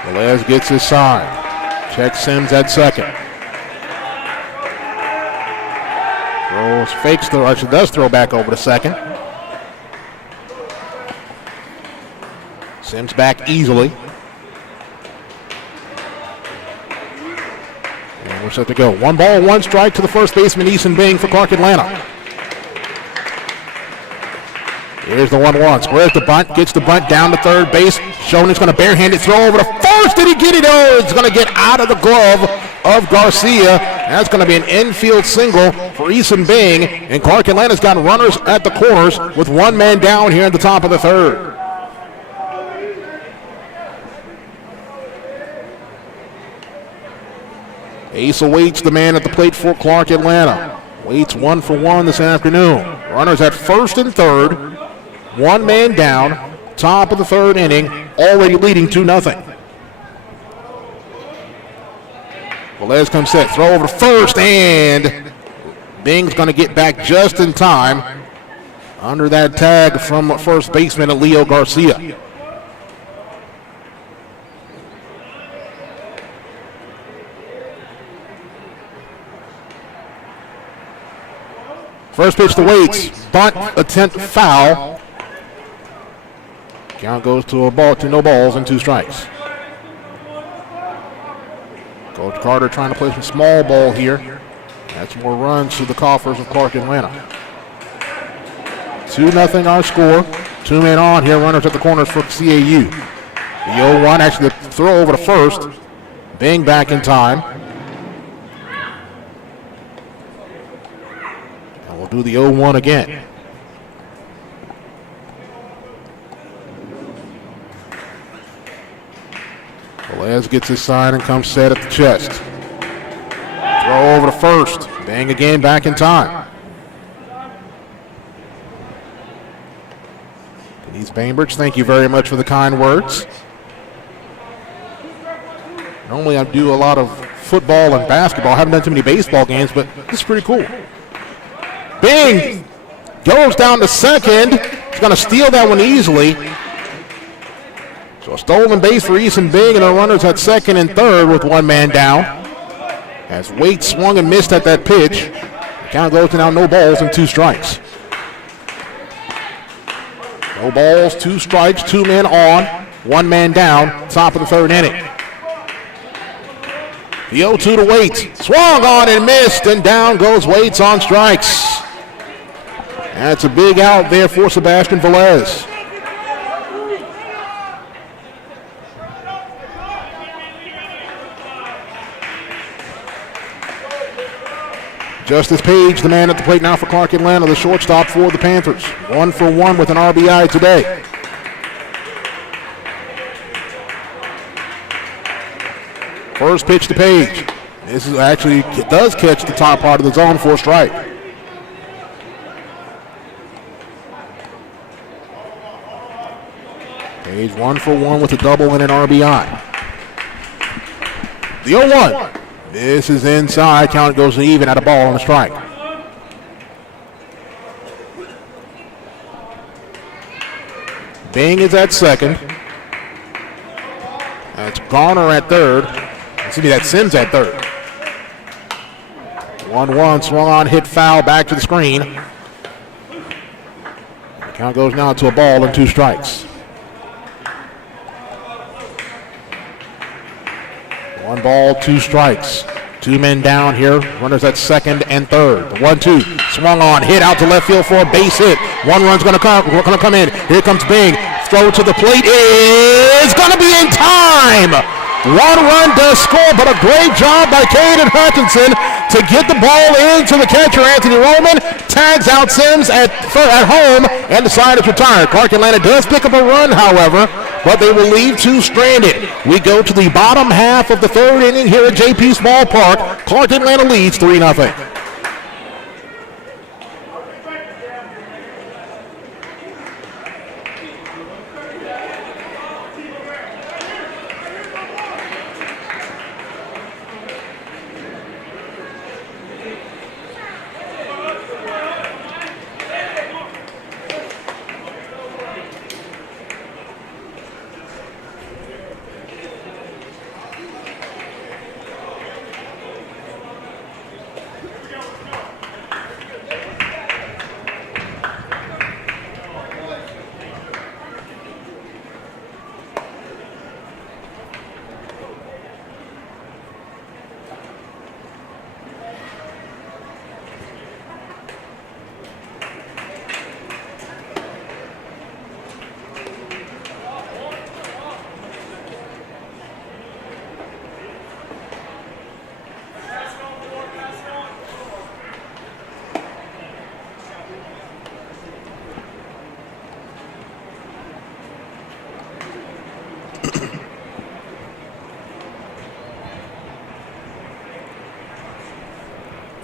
Velez gets his sign. Checks Sims at second. Fakes throw, actually does throw back over to second. Sims back easily. And we're set to go. 1 ball, 1 strike to the first baseman, Eason Bing for Clark Atlanta. Here's the 1-1. Squares the bunt, gets the bunt down to third base. Shonen's going to barehand it, throw over to first. Did he get it? Oh, it's going to get out of the glove of Garcia. That's going to be an infield single for Eason Bing. And Clark Atlanta's got runners at the corners with 1 man down here at the top of the third. Ace awaits the man at the plate for Clark Atlanta. Waits 1 for 1 this afternoon. Runners at first and third. 1 man down. Top of the third inning. Already leading 2-0. Velez comes set. Throw over to first. And Bing's going to get back just in time. Under that tag from first baseman Leo Garcia. First pitch to Waits. Bunt attempt foul. Count goes to a ball, to no balls and 2 strikes. Coach Carter trying to play some small ball here. That's more runs to the coffers of Clark Atlanta. 2-0 our score. 2 men on here. Runners at the corners for CAU. The 0-1 actually the throw over to first. Bing back in time. We'll do the 0-1 again. Velez gets his sign and comes set at the chest. Throw over to first. Bang again back in time. Denise Bainbridge, thank you very much for the kind words. Normally I do a lot of football and basketball. I haven't done too many baseball games, but this is pretty cool. Bing goes down to second. He's going to steal that one easily. So a stolen base for Easton Bing, and the runners at second and third with one man down. As Waite swung and missed at that pitch. The count goes to now no balls and 2 strikes. No balls, 2 strikes, 2 men on, 1 man down, top of the third inning. The 0-2 to Waite. Swung on and missed, and down goes Waite on strikes. That's a big out there for Sebastian Velez. Justice Page, the man at the plate now for Clark Atlanta, the shortstop for the Panthers. 1 for 1 with an RBI today. First pitch to Page. This is actually, it does catch the top part of the zone for a strike. Page 1 for 1 with a double and an RBI. The 0-1. This is inside. Count goes even at a ball on a strike. Bing is at second. That's Garner at third. Excuse me, that's Sims at third. 1-1, swung on, hit foul, back to the screen. Count goes now to a ball and 2 strikes. 1 ball, 2 strikes. 2 men down here. Runners at second and third. The 1-2 swung on, hit out to left field for a base hit. 1 run's going to come in. Here comes Bing. Throw to the plate is going to be in time. 1 run does score, but a great job by Caden Hutchinson to get the ball into the catcher, Anthony Roman. Tags out Sims at home, and the side is retired. Clark Atlanta does pick up a run, however, but they will leave 2 stranded. We go to the bottom half of the third inning here at JP Small Park. Clark Atlanta leads 3-0.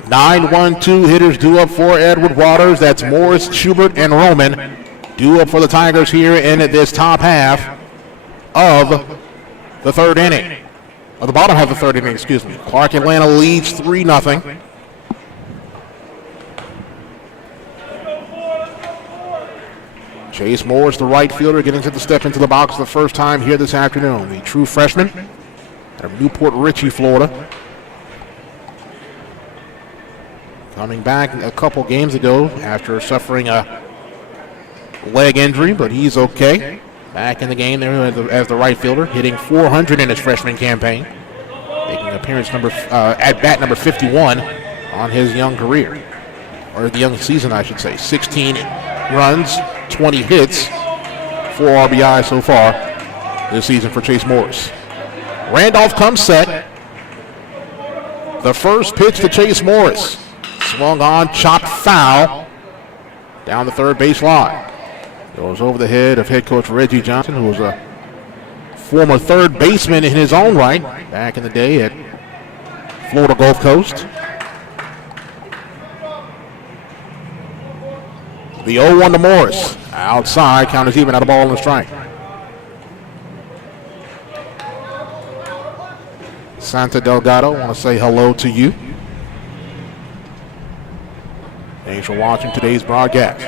Nine 1-2 hitters due up for Edward Waters. That's Morris, Schubert, and Roman. Due up for the Tigers here in this top half of the third inning. Or the bottom half of the third inning, excuse me. Clark Atlanta leads 3-0. Chase Morris, the right fielder, getting to the step into the box for the first time here this afternoon. The true freshman out of Newport Richey, Florida. Coming back a couple games ago after suffering a leg injury, but he's okay. Back in the game there as the right fielder, hitting .400 in his freshman campaign. Making appearance at bat number 51 on his young career. Or the young season, I should say. 16 runs, 20 hits, 4 RBI so far this season for Chase Morris. Randolph comes set. The first pitch to Chase Morris. Swung on, chopped foul down the third base line. Goes over the head of head coach Reggie Johnson, who was a former third baseman in his own right back in the day at Florida Gulf Coast. The 0-1 to Morris. Outside, count is even, out of ball and a strike. Santa Delgado, want to say hello to you. Thanks for watching today's broadcast.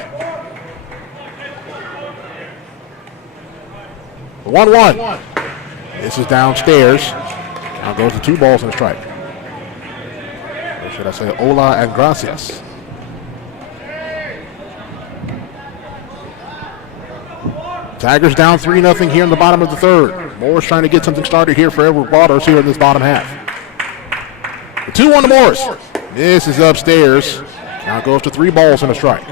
1-1. This is downstairs. Now goes to 2 balls and a strike. Or should I say hola and gracias. Tigers down 3-0 here in the bottom of the third. Morris trying to get something started here for Edward Waters here in this bottom half. The 2-1 to Morris. This is upstairs. Now it goes to 3 balls and a strike.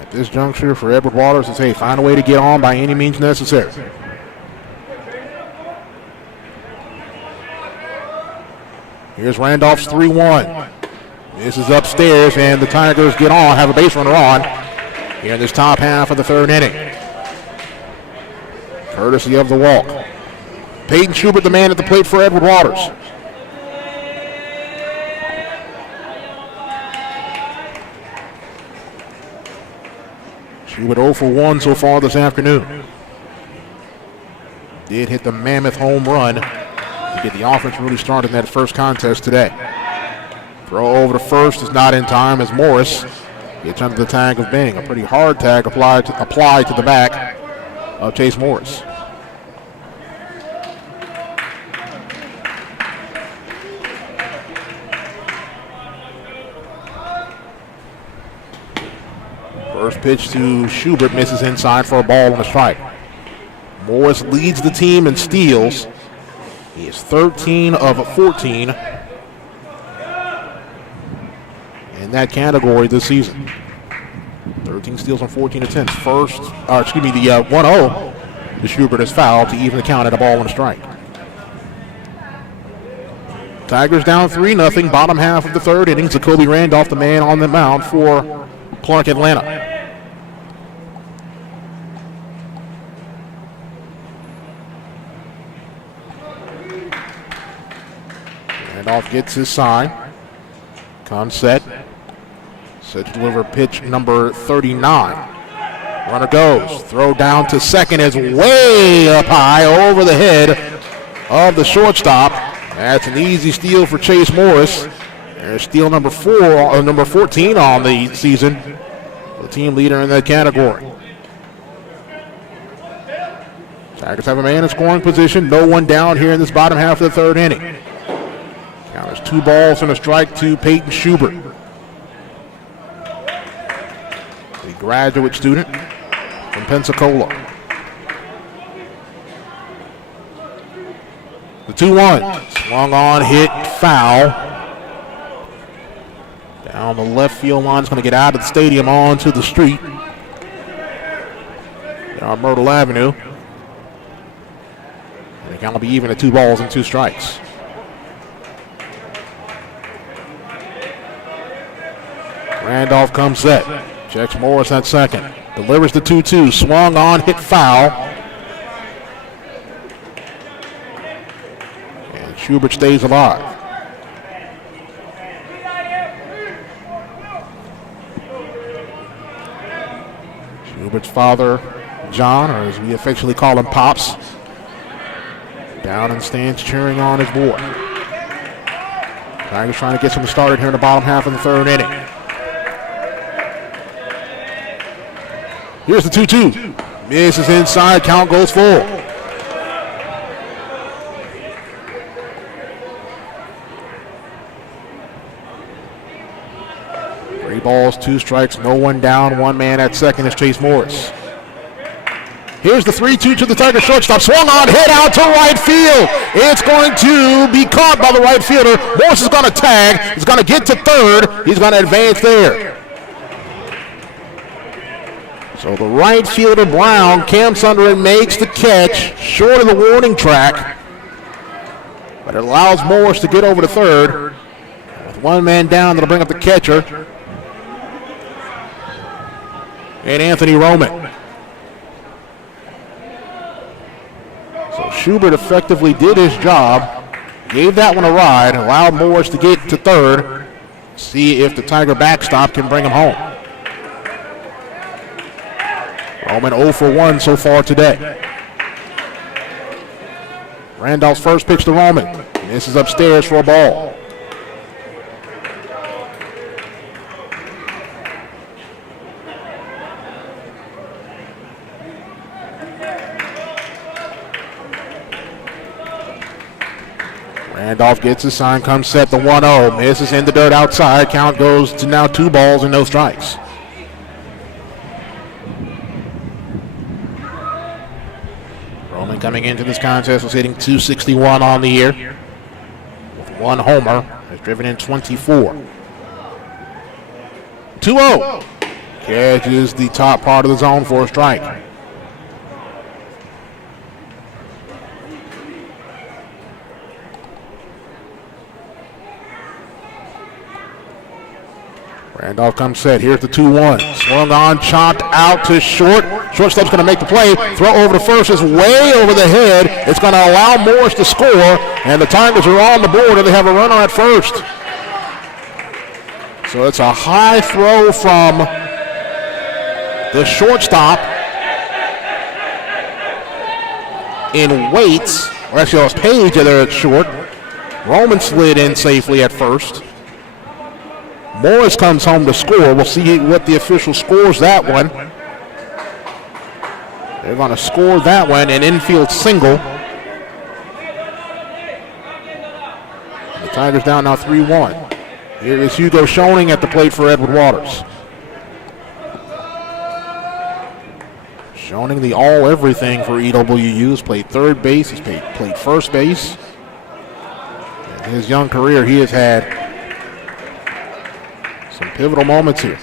At this juncture for Edward Waters is, hey, find a way to get on by any means necessary. Here's Randolph's 3-1. This is upstairs, and the Tigers get on, have a base runner on here in this top half of the third inning. Courtesy of the walk. Peyton Schubert, the man at the plate for Edward Waters. Schubert 0 for 1 so far this afternoon. Did hit the mammoth home run to get the offense really started in that first contest today. Throw over to first is not in time as Morris gets under the tag of Bing. A pretty hard tag applied to the back of Chase Morris. First pitch to Schubert misses inside for a ball and a strike. Morris leads the team in steals. He is 13 of 14 in that category this season. 13 steals on 14 attempts. The 1-0 to Schubert is fouled to even the count at a ball and a strike. Tigers down 3-0, bottom half of the third inning. Jacoby Randolph, the man on the mound for Clark Atlanta. Randolph gets his sign. Comes set. Set to deliver pitch number 39. Runner goes. Throw down to second is way up high over the head of the shortstop. That's an easy steal for Chase Morris. There's steal number 14 on the season. The team leader in that category. Tigers have a man in scoring position. No one down here in this bottom half of the third inning. Now there's 2 balls and a strike to Peyton Schubert, the graduate student from Pensacola. The 2-1. Swung on, hit, foul. Down the left field line. It's going to get out of the stadium onto the street on Myrtle Avenue. And it can be even at 2 balls and 2 strikes. Randolph comes set. Checks Morris at second. Delivers the 2-2. Swung on, hit foul. And Schubert stays alive. Schubert's father, John, or as we affectionately call him, Pops, down in the stands cheering on his boy. Tigers trying to get something started here in the bottom half of the third inning. Here's the 2-2. Misses inside, count goes full. Three balls, 2 strikes, no one down, 1 man at second is Chase Morris. Here's the 3-2 to the Tiger shortstop. Swung on, hit out to right field. It's going to be caught by the right fielder. Morris is going to tag. He's going to get to third. He's going to advance there. So the right fielder, Brown, camps under and makes the catch short of the warning track. But it allows Morris to get over to third. With 1 man down, that'll bring up the catcher. And Anthony Roman. So Schubert effectively did his job, gave that one a ride, allowed Morris to get to third, see if the Tiger backstop can bring him home. Roman 0 for 1 so far today. Randolph's first pitch to Roman. This is upstairs for a ball. Randolph gets his sign, comes set, the 1-0. Misses in the dirt outside. Count goes to now 2 balls and no strikes. Roman coming into this contest was hitting .261 on the year. With 1 homer, has driven in 24. 2-0. Catches the top part of the zone for a strike. Randolph comes set. Here's the 2-1. Swung on, chopped out to short. Shortstop's going to make the play. Throw over to first is way over the head. It's going to allow Morris to score, and the Tigers are on the board, and they have a runner at first. So it's a high throw from the shortstop in Waits. Or actually, it was Page there at short. Roman slid in safely at first. Morris comes home to score. We'll see what the official scores that one. They're going to score that one, an infield single. The Tigers down now 3-1. Here is Hugo Schoening at the plate for Edward Waters. Schoening, the all-everything for EWU, has played third base, he's played first base. In his young career, he has had some pivotal moments here.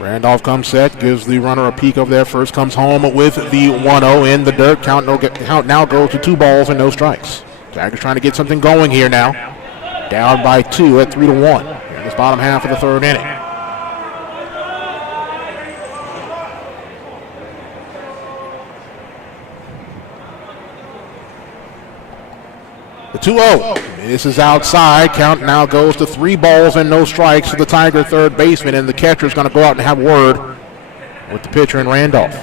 Randolph comes set, gives the runner a peek over there. First comes home with the 1-0 in the dirt. Count now goes to 2 balls and no strikes. Tigers trying to get something going here now. Down by 2 at 3-1 in this bottom half of the third inning. The 2-0. This is outside. Count now goes to 3 balls and no strikes to the Tiger third baseman, and the catcher is going to go out and have word with the pitcher in Randolph.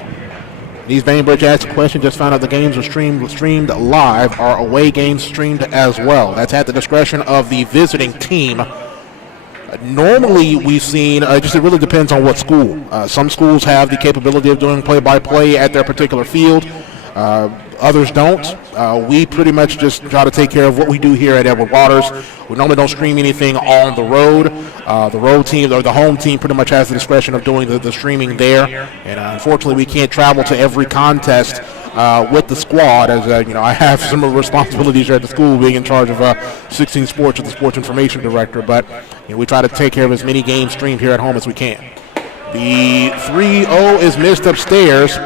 East Bainbridge asked a question, just found out the games are streamed live. Are away games streamed as well? That's at the discretion of the visiting team. Normally we've seen, it really depends on what school. Some schools have the capability of doing play-by-play at their particular field. Others don't. We pretty much just try to take care of what we do here at Edward Waters. We normally don't stream anything on the road. The road team or the home team pretty much has the discretion of doing the streaming there. And unfortunately, we can't travel to every contest with the squad, as I have some of the responsibilities here at the school, being in charge of 16 Sports as the sports information director. But we try to take care of as many games streamed here at home as we can. The 3-0 is missed upstairs.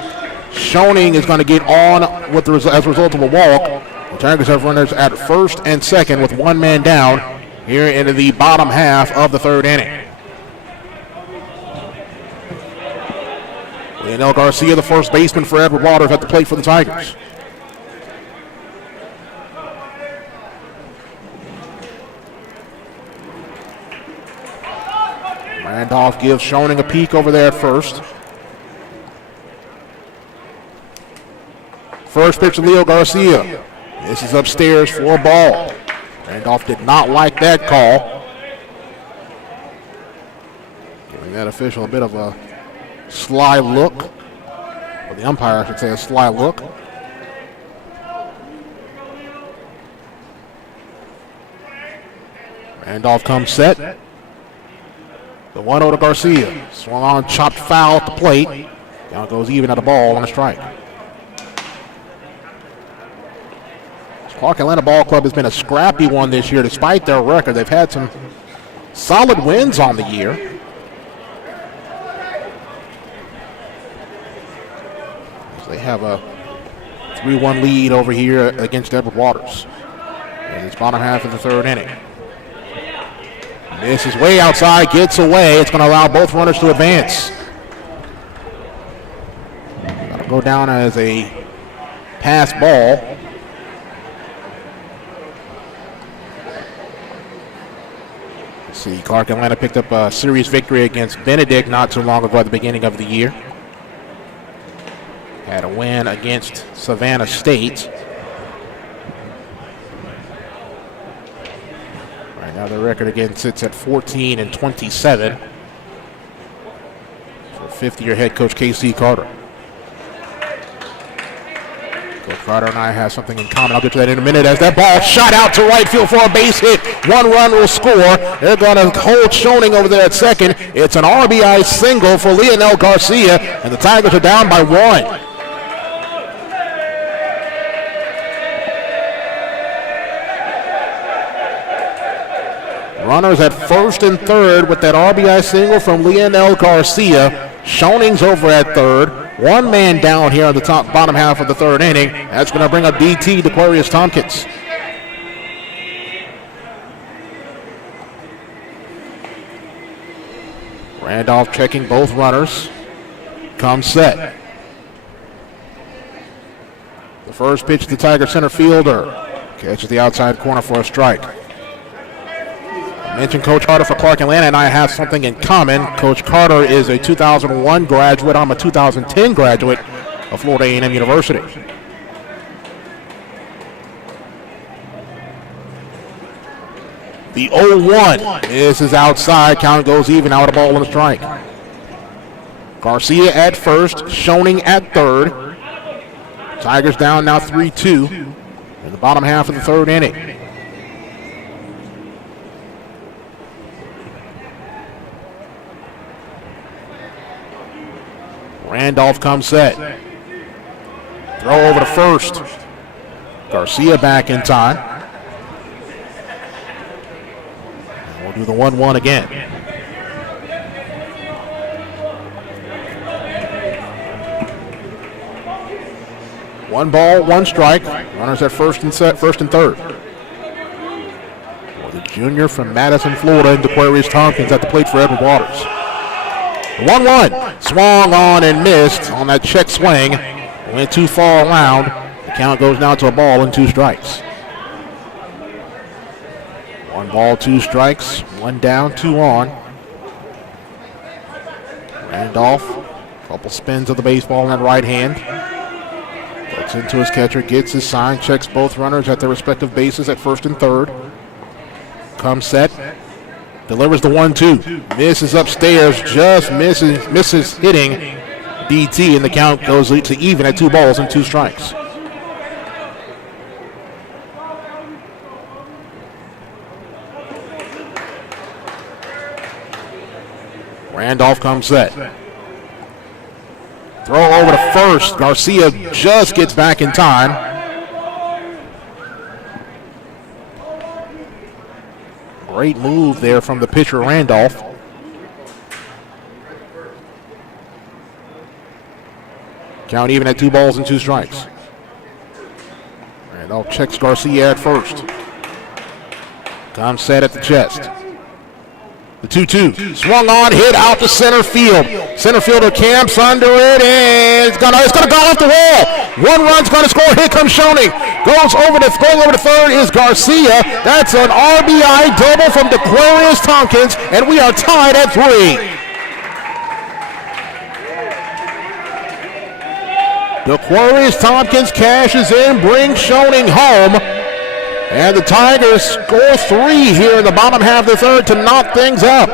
Schoening is going to get on as a result of a walk. The Tigers have runners at first and second with 1 man down here into the bottom half of the third inning. Leonel Garcia, the first baseman for Edward Waters, at the plate for the Tigers. Randolph gives Schoening a peek over there at first. First pitch to Leo Garcia. This is upstairs for a ball. Randolph did not like that call. Giving that official a bit of a sly look. Or the umpire, I should say, a sly look. Randolph comes set. The 1-0 to Garcia. Swung on, chopped foul at the plate. Down goes even at a ball on a strike. Clark Atlanta Ball Club has been a scrappy one this year despite their record. They've had some solid wins on the year. They have a 3-1 lead over here against Edward Waters in this bottom half of the third inning. This is way outside, gets away. It's going to allow both runners to advance. That'll go down as a pass ball. See, Clark Atlanta picked up a series victory against Benedict not too long ago at the beginning of the year. Had a win against Savannah State. Right now the record again sits at 14-27 for fifth-year head coach K.C. Carter. Coach Carter and I have something in common. I'll get to that in a minute as that ball shot out to right field for a base hit. One run will score. They're going to hold Schoening over there at second. It's an RBI single for Leonel Garcia, and the Tigers are down by 1. Runners at first and third with that RBI single from Leonel Garcia. Schoening's over at third. One man down here on the bottom half of the third inning. That's going to bring up DT Dequarius Tompkins. Randolph checking both runners. Comes set. The first pitch to the Tiger center fielder. Catches the outside corner for a strike. I mentioned Coach Carter for Clark Atlanta, and I have something in common. Coach Carter is a 2001 graduate. I'm a 2010 graduate of Florida A&M University. The 0-1. This is outside. Count goes even. Out of ball and a strike. Garcia at first. Schoening at third. Tigers down now 3-2 in the bottom half of the third inning. Randolph comes set. Throw over to first. Garcia back in time. And we'll do the 1-1 again. One ball, one strike. Runners at first and third. For the junior from Madison, Florida, and Dequarius Tompkins at the plate for Edward Waters. 1-1. Swung on and missed on that check swing. Went too far around. The count goes now to a ball and 2 strikes. 1 ball, 2 strikes. 1 down, 2 on. Randolph, couple spins of the baseball in that right hand. Gets into his catcher, gets his sign, checks both runners at their respective bases at first and third. Comes set. Delivers the 1-2. Misses upstairs, just misses hitting DT, and the count goes to even at 2 balls and 2 strikes. Randolph comes set. Throw over to first. Garcia just gets back in time. Great move there from the pitcher, Randolph. Count even at 2 balls and 2 strikes. Randolph checks Garcia at first. Comes set at the chest. The 2-2. Swung on, hit out to center field. Center fielder camps under it, and it's gonna go off the wall. 1 run's gonna score. Here comes Schoening. Going over to third is Garcia. That's an RBI double from Dequarius Tompkins, and we are tied at 3. Dequarius Tompkins cashes in, brings Schoening home. And the Tigers score 3 here in the bottom half of the third to knock things up.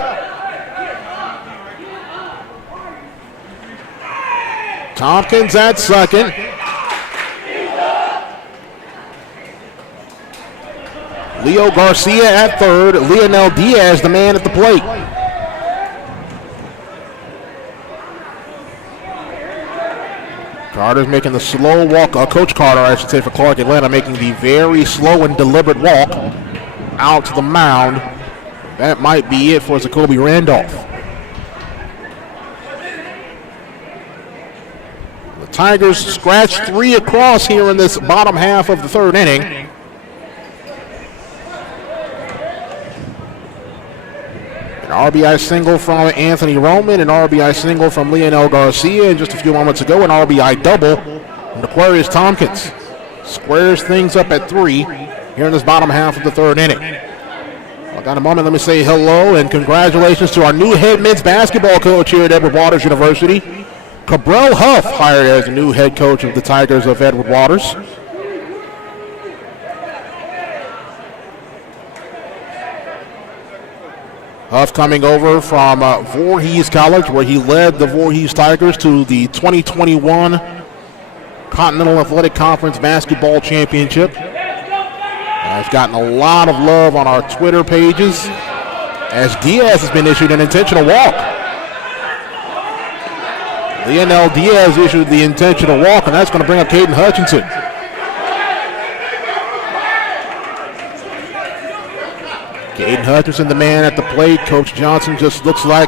Tompkins at second. Leo Garcia at third. Leonel Diaz, the man at the plate. Carter's making the slow walk. Coach Carter, I should say, for Clark Atlanta, making the very slow and deliberate walk out to the mound. That might be it for Zacoby Randolph. The Tigers scratch 3 across here in this bottom half of the third inning. An RBI single from Anthony Roman, an RBI single from Leonel Garcia, and just a few moments ago, an RBI double from Dequarius Tompkins. Squares things up at 3 here in this bottom half of the third inning. Well, got a moment. Let me say hello and congratulations to our new head men's basketball coach here at Edward Waters University. Cabral Huff hired as the new head coach of the Tigers of Edward Waters. Huff coming over from Voorhees College, where he led the Voorhees Tigers to the 2021 Continental Athletic Conference Basketball Championship. Has gotten a lot of love on our Twitter pages as Diaz has been issued an intentional walk. Leonel Diaz issued the intentional walk, and that's going to bring up Caden Hutchinson. Caden Hutchinson, the man at the plate. Coach Johnson just looks at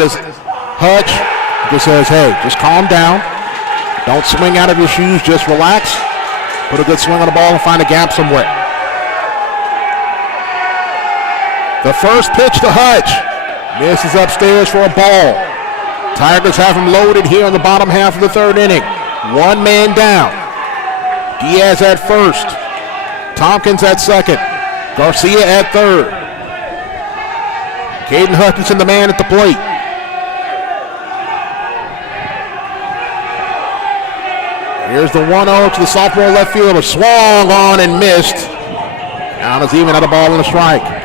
his Hutch, just says, hey, just calm down. Don't swing out of your shoes, just relax. Put a good swing on the ball and find a gap somewhere. The first pitch to Hutch. Misses upstairs for a ball. Tigers have him loaded here in the bottom half of the third inning. One man down. Diaz at first. Tompkins at second. Garcia at third. Caden Hutchinson, the man at the plate. Here's the 1-0 to the sophomore left fielder. Swung on and missed. Count is even at a ball and a strike.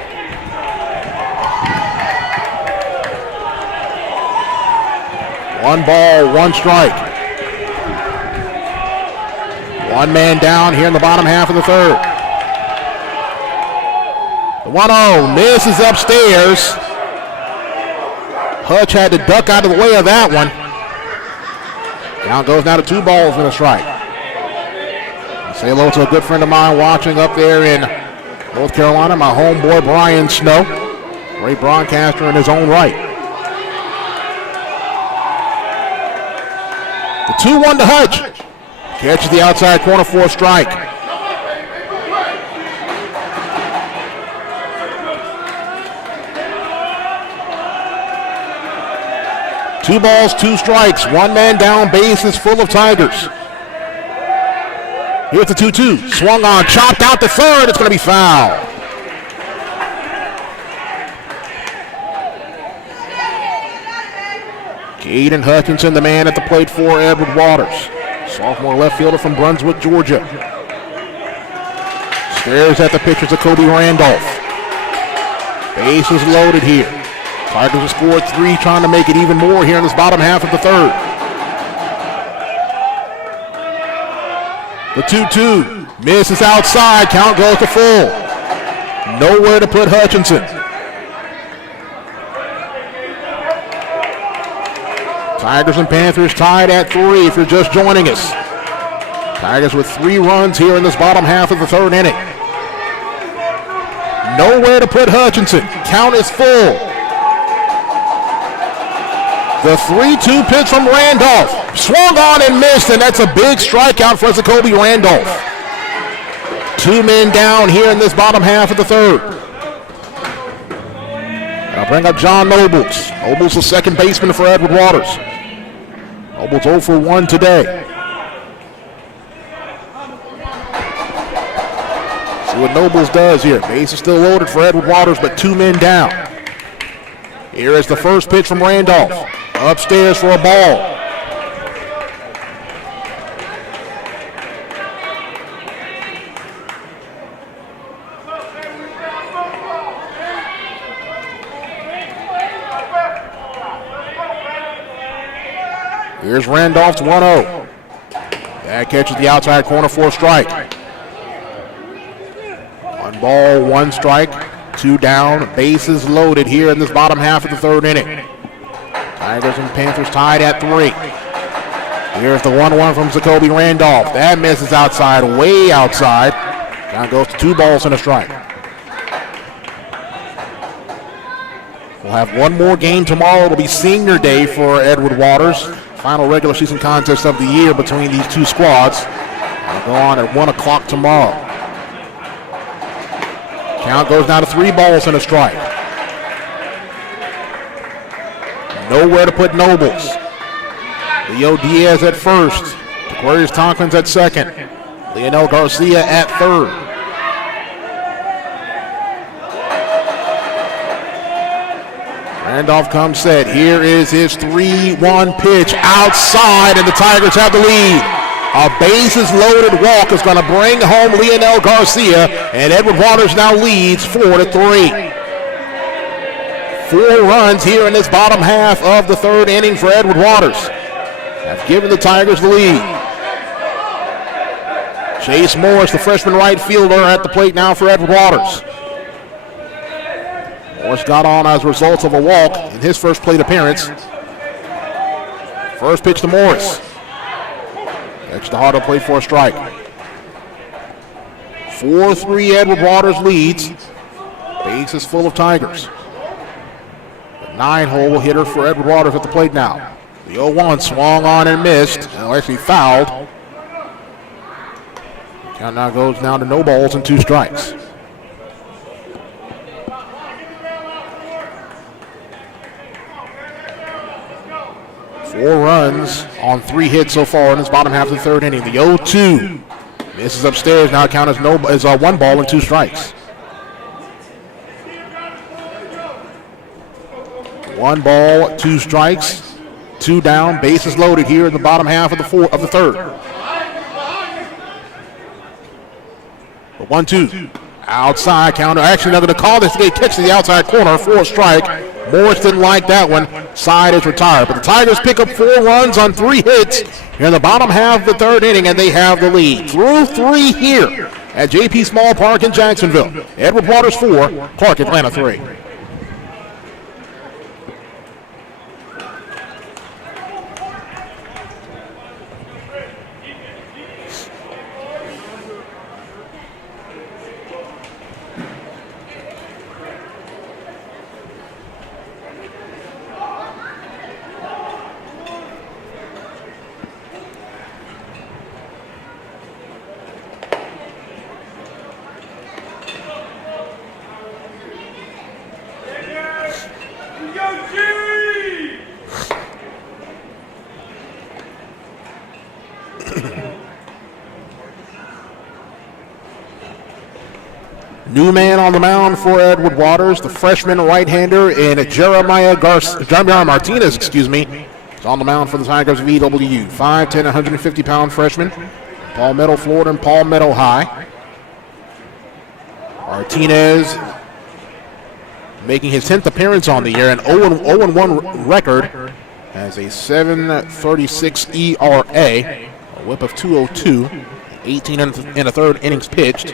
One ball, one strike. One man down here in the bottom half of the third. The 1-0 misses upstairs. Hutch had to duck out of the way of that one. Count goes now to 2 balls and a strike. Say hello to a good friend of mine watching up there in North Carolina, my homeboy Brian Snow. Great broadcaster in his own right. The 2-1 to Hutch. Catches the outside corner for a strike. Two balls, 2 strikes. One man down, base is full of Tigers. Here's the 2-2. Swung on, chopped out to third. It's going to be foul. Caden Hutchinson, the man at the plate for Edward Waters. Sophomore left fielder from Brunswick, Georgia. Stares at the pitcher to Kobe Randolph. Base is loaded here. Tigers have scored 3, trying to make it even more here in this bottom half of the third. The 2-2 misses outside. Count goes to full. Nowhere to put Hutchinson. Tigers and Panthers tied at 3 if you're just joining us. Tigers with 3 runs here in this bottom half of the third inning. Nowhere to put Hutchinson. Count is full. The 3-2 pitch from Randolph. Swung on and missed, and that's a big strikeout for Jacoby Randolph. 2 men down here in this bottom half of the third. I'll bring up John Nobles. Nobles, the second baseman for Edward Waters. Nobles 0 for 1 today. See what Nobles does here. Base is still loaded for Edward Waters, but 2 men down. Here is the first pitch from Randolph. Upstairs for a ball. Here's Randolph's 1-0. That catches the outside corner for a strike. 1 ball, 1 strike, 2 down. Bases loaded here in this bottom half of the third inning. Tigers and Panthers tied at 3. Here's the 1-1 from Jacoby Randolph. That misses outside, way outside. Down goes to 2 balls and a strike. We'll have one more game tomorrow. It'll be senior day for Edward Waters. Final regular season contest of the year between these 2 squads. It'll go on at 1 o'clock tomorrow. Count goes down to 3 balls and a strike. Nowhere to put Nobles. Leo Diaz at first. Aquarius Tompkins at second. Leonel Garcia at third. Randolph comes set. Here is his 3-1 pitch outside, and the Tigers have the lead. A bases-loaded walk is going to bring home Leonel Garcia, and Edward Waters now leads 4-3. 4 runs here in this bottom half of the third inning for Edward Waters have given the Tigers the lead. Chase Morris, the freshman right fielder, at the plate now for Edward Waters. Morris got on as a result of a walk in his first plate appearance. First pitch to Morris. Edge to Hardo, plate for a strike. 4-3 Edward Waters leads. Base is full of Tigers. The 9-hole hitter for Edward Waters at the plate now. The 0-1 swung on and missed. Actually fouled. Count now goes down to no balls and 2 strikes. Four runs on 3 hits so far in this bottom half of the third inning. The 0-2 misses upstairs. Now count as 1 ball and 2 strikes. 1 ball, 2 strikes, 2 down. Bases loaded here in the bottom half of the third. The 1-2 outside counter. Actually, not going to call this. They catch to the outside corner for a strike. Morris didn't like that one. Side is retired. But the Tigers pick up 4 runs on 3 hits here in the bottom half of the third inning, and they have the lead. Through 3 here at J.P. Small Park in Jacksonville. Edward Waters 4, Clark Atlanta 3. New man on the mound for Edward Waters, the freshman right-hander in Jeremiah Martinez, is on the mound for the Tigers of EWU. 5'10", 150-pound freshman, Palmetto, Florida, and Palmetto High. Martinez making his 10th appearance on the year, an 0-1 record, has a 7.36 ERA, a whip of 202, 18 in a third innings pitched.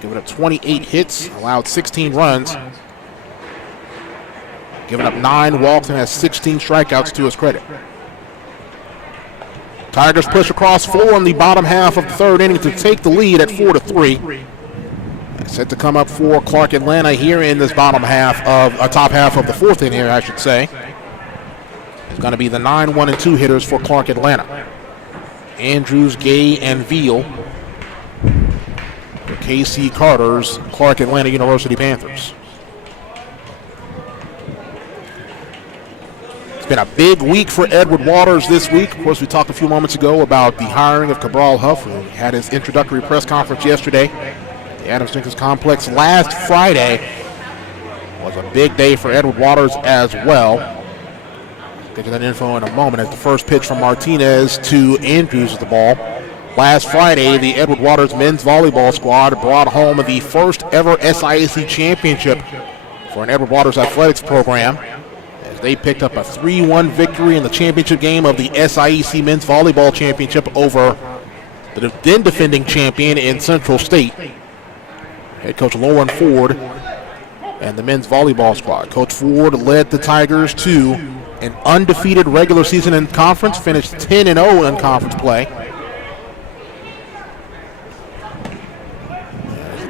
Given up 28 hits, allowed 16 runs, given up 9 walks, and has 16 strikeouts to his credit. Tigers push across 4 in the bottom half of the third inning to take the lead at 4-3. Set to come up for Clark Atlanta here in this bottom half of top half of the fourth inning, I should say. It's going to be the 9-1 and 2 hitters for Clark Atlanta. Andrews, Gay, and Veal. K.C. Carter's Clark Atlanta University Panthers. It's been a big week for Edward Waters this week. Of course, we talked a few moments ago about the hiring of Cabral Huff, who had his introductory press conference yesterday at the Adams-Jenkins Complex. Last Friday was a big day for Edward Waters as well. I'll get to that info in a moment as the first pitch from Martinez to Andrews at the ball. Last Friday, the Edward Waters men's volleyball squad brought home the first ever SIAC championship for an Edward Waters athletics program as they picked up a 3-1 victory in the championship game of the SIAC men's volleyball championship over the then defending champion in Central State. Head coach Lauren Ford and the men's volleyball squad. Coach Ford led the Tigers to an undefeated regular season in conference, finished 10-0 in conference play.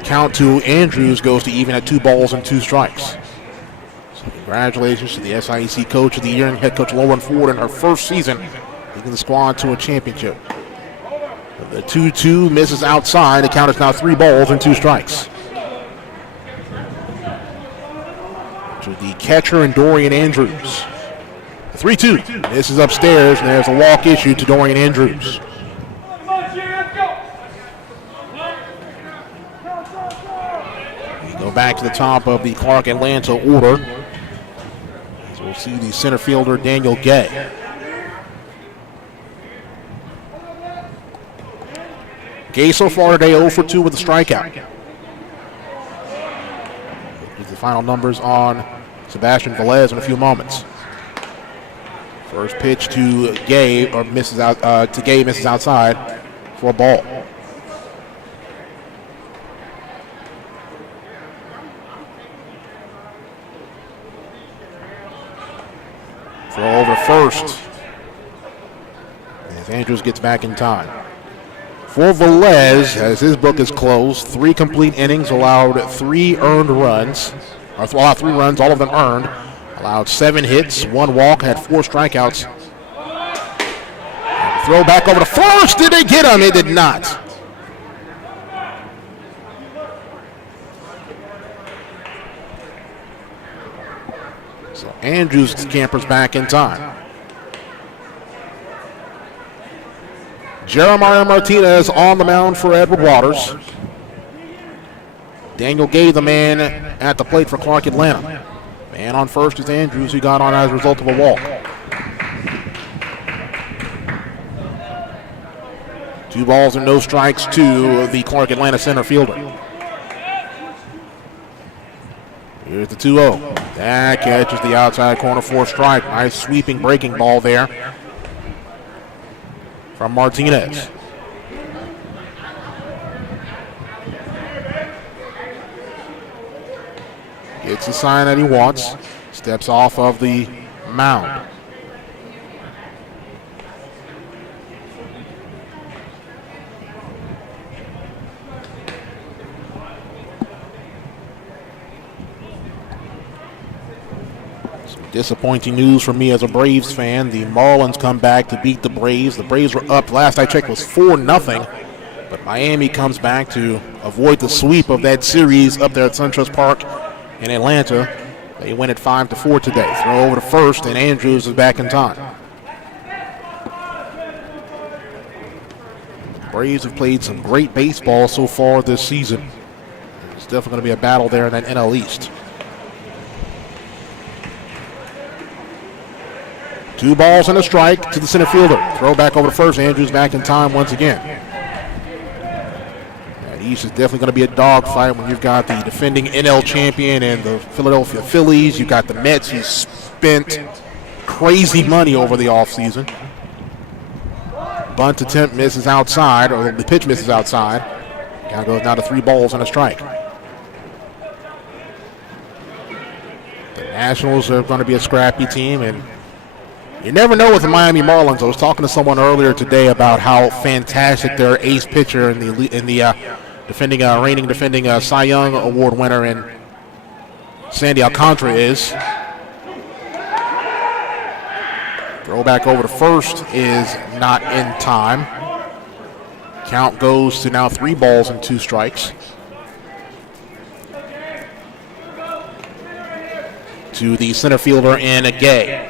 Count to Andrews goes to even at 2 balls and 2 strikes. So congratulations to the SIAC Coach of the Year and head coach Lauren Ford in her first season, leading the squad to a championship. The 2-2 misses outside. The count is now 3 balls and 2 strikes. To the catcher and Dorian Andrews. The 3-2 misses upstairs, and there's a walk issued to Dorian Andrews. Go back to the top of the Clark Atlanta order. We'll see the center fielder, Daniel Gay. Gay so far today 0 for 2 with a strikeout. Here's the final numbers on Sebastian Velez in a few moments. First pitch to Gay, misses outside for a ball. Throw over first as Andrews gets back in time. For Velez, as his book is closed, 3 complete innings, allowed 3 earned runs, allowed 3 runs, all of them earned. Allowed 7 hits, 1 walk, had 4 strikeouts. Throw back over to first. Did they get him? It did not. So Andrews scampers back in time. Jeremiah Martinez on the mound for Edward Waters. Daniel Gay, the man at the plate for Clark Atlanta. Man on first is Andrews, who got on as a result of a walk. 2 balls and no strikes to the Clark Atlanta center fielder. Here's the 2-0. That catches the outside corner for a strike. Nice sweeping breaking ball there from Martinez. Gets the sign that he wants. Steps off of the mound. Disappointing news for me as a Braves fan. The Marlins come back to beat the Braves. The Braves were up, last I checked, was 4-0. But Miami comes back to avoid the sweep of that series up there at SunTrust Park in Atlanta. They win at 5-4 today. Throw over to first, and Andrews is back in time. Braves have played some great baseball so far this season. It's definitely going to be a battle there in that NL East. 2 balls and a strike to the center fielder. Throw back over to first. Andrews back in time once again. That East is definitely going to be a dogfight when you've got the defending NL champion and the Philadelphia Phillies. You've got the Mets, who spent crazy money over the offseason. Bunt attempt misses outside, or the pitch misses outside. Now goes down to 3 balls and a strike. The Nationals are going to be a scrappy team, and you never know with the Miami Marlins. I was talking to someone earlier today about how fantastic their ace pitcher in the reigning defending Cy Young Award winner in Sandy Alcantara is. Throw back over to first is not in time. Count goes to now 3 balls and 2 strikes. To the center fielder in Gay.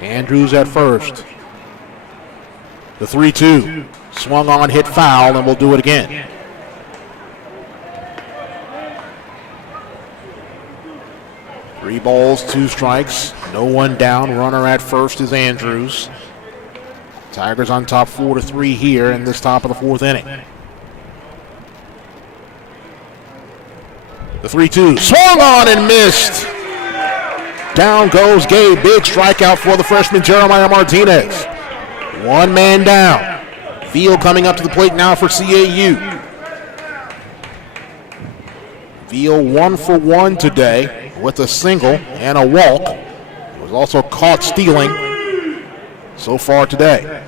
Andrews at first. The 3-2. Swung on, hit foul, and we'll do it again. Three balls, 2 strikes. No one down. Runner at first is Andrews. Tigers on top 4-3 here in this top of the 4th inning. The 3-2. Swung on and missed. Down goes Gay. Big strikeout for the freshman Jeremiah Martinez. 1 man down. Veal coming up to the plate now for CAU. Veal 1 for 1 today with a single and a walk. He was also caught stealing so far today.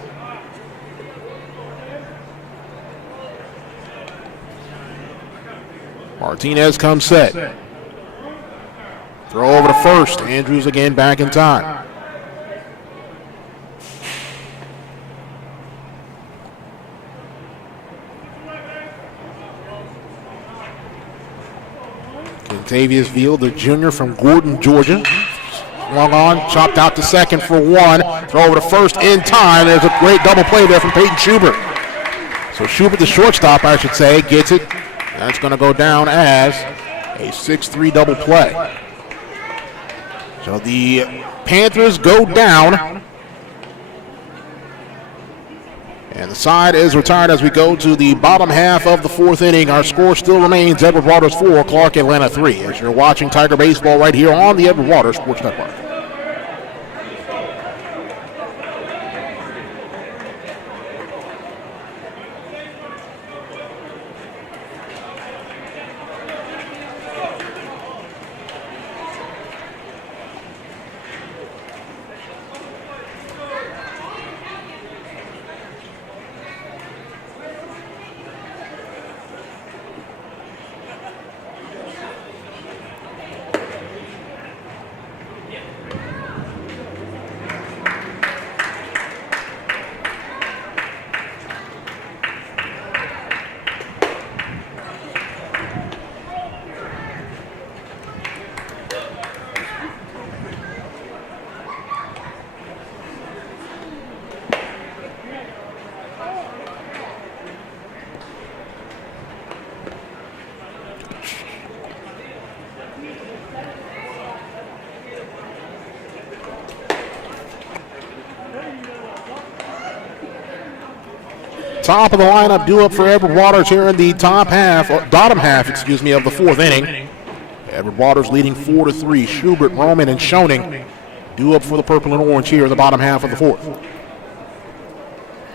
Martinez comes set. Throw over to first. Andrews again back in time. Contavious Veal, the junior from Gordon, Georgia. Swung on, chopped out to second for 1. Throw over to first in time. There's a great double play there from Peyton Schubert. So Schubert, the shortstop, I should say, gets it. That's going to go down as a 6-3 double play. So the Panthers go down. And the side is retired as we go to the bottom half of the fourth inning. Our score still remains Edward Waters 4, Clark Atlanta 3. As you're watching Tiger Baseball right here on the Edward Waters Sports Network. Top of the lineup due up for Edward Waters here in the bottom half, of the fourth inning. Edward Waters leading 4-3. Schubert, Roman, and Schoening due up for the purple and orange here in the bottom half of the fourth.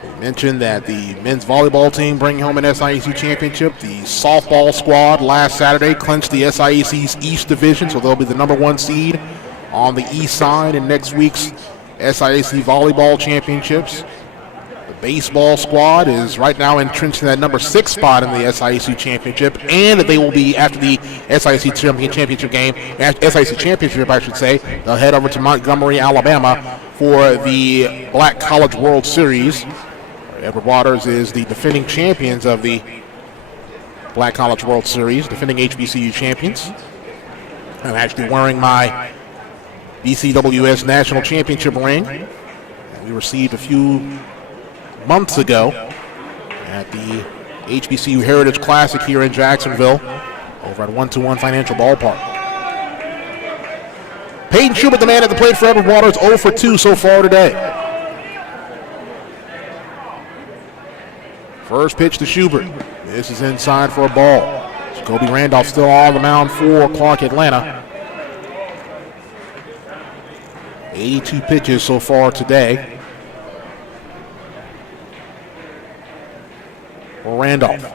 We mentioned that the men's volleyball team bringing home an SIAC championship. The softball squad last Saturday clinched the SIAC's East Division, so they'll be the number 1 seed on the east side in next week's SIAC volleyball championships. Baseball squad is right now entrenched in that number 6 spot in the SIAC championship, and they will be, after the SIAC championship game, SIAC championship, I should say, they'll head over to Montgomery, Alabama for the Black College World Series. Edward Waters is the defending champions of the Black College World Series, defending HBCU champions. I'm actually wearing my BCWS National Championship ring that we received a few months ago at the HBCU Heritage Classic here in Jacksonville over at 121 Financial Ballpark. Peyton Schubert, the man at the plate for Edward Waters, 0 for 2 so far today. First pitch to Schubert. This is inside for a ball. Jacoby Randolph still on the mound for Clark Atlanta. 82 pitches so far today for Randolph.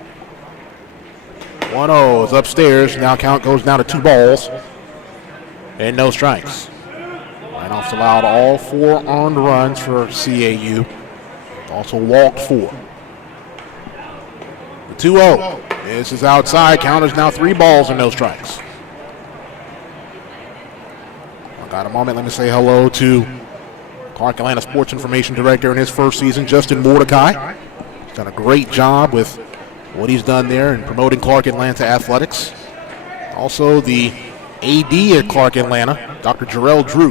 1-0 is upstairs. Now count goes down to 2 balls and no strikes. Randolph's allowed all 4 earned runs for CAU. Also walked 4. The 2-0. This is outside. Count is now 3 balls and no strikes. I got a moment. Let me say hello to Clark Atlanta Sports Information Director in his first season, Justin Mordecai. He's done a great job with what he's done there in promoting Clark Atlanta athletics. Also the AD at Clark Atlanta, Dr. Jarrell Drew.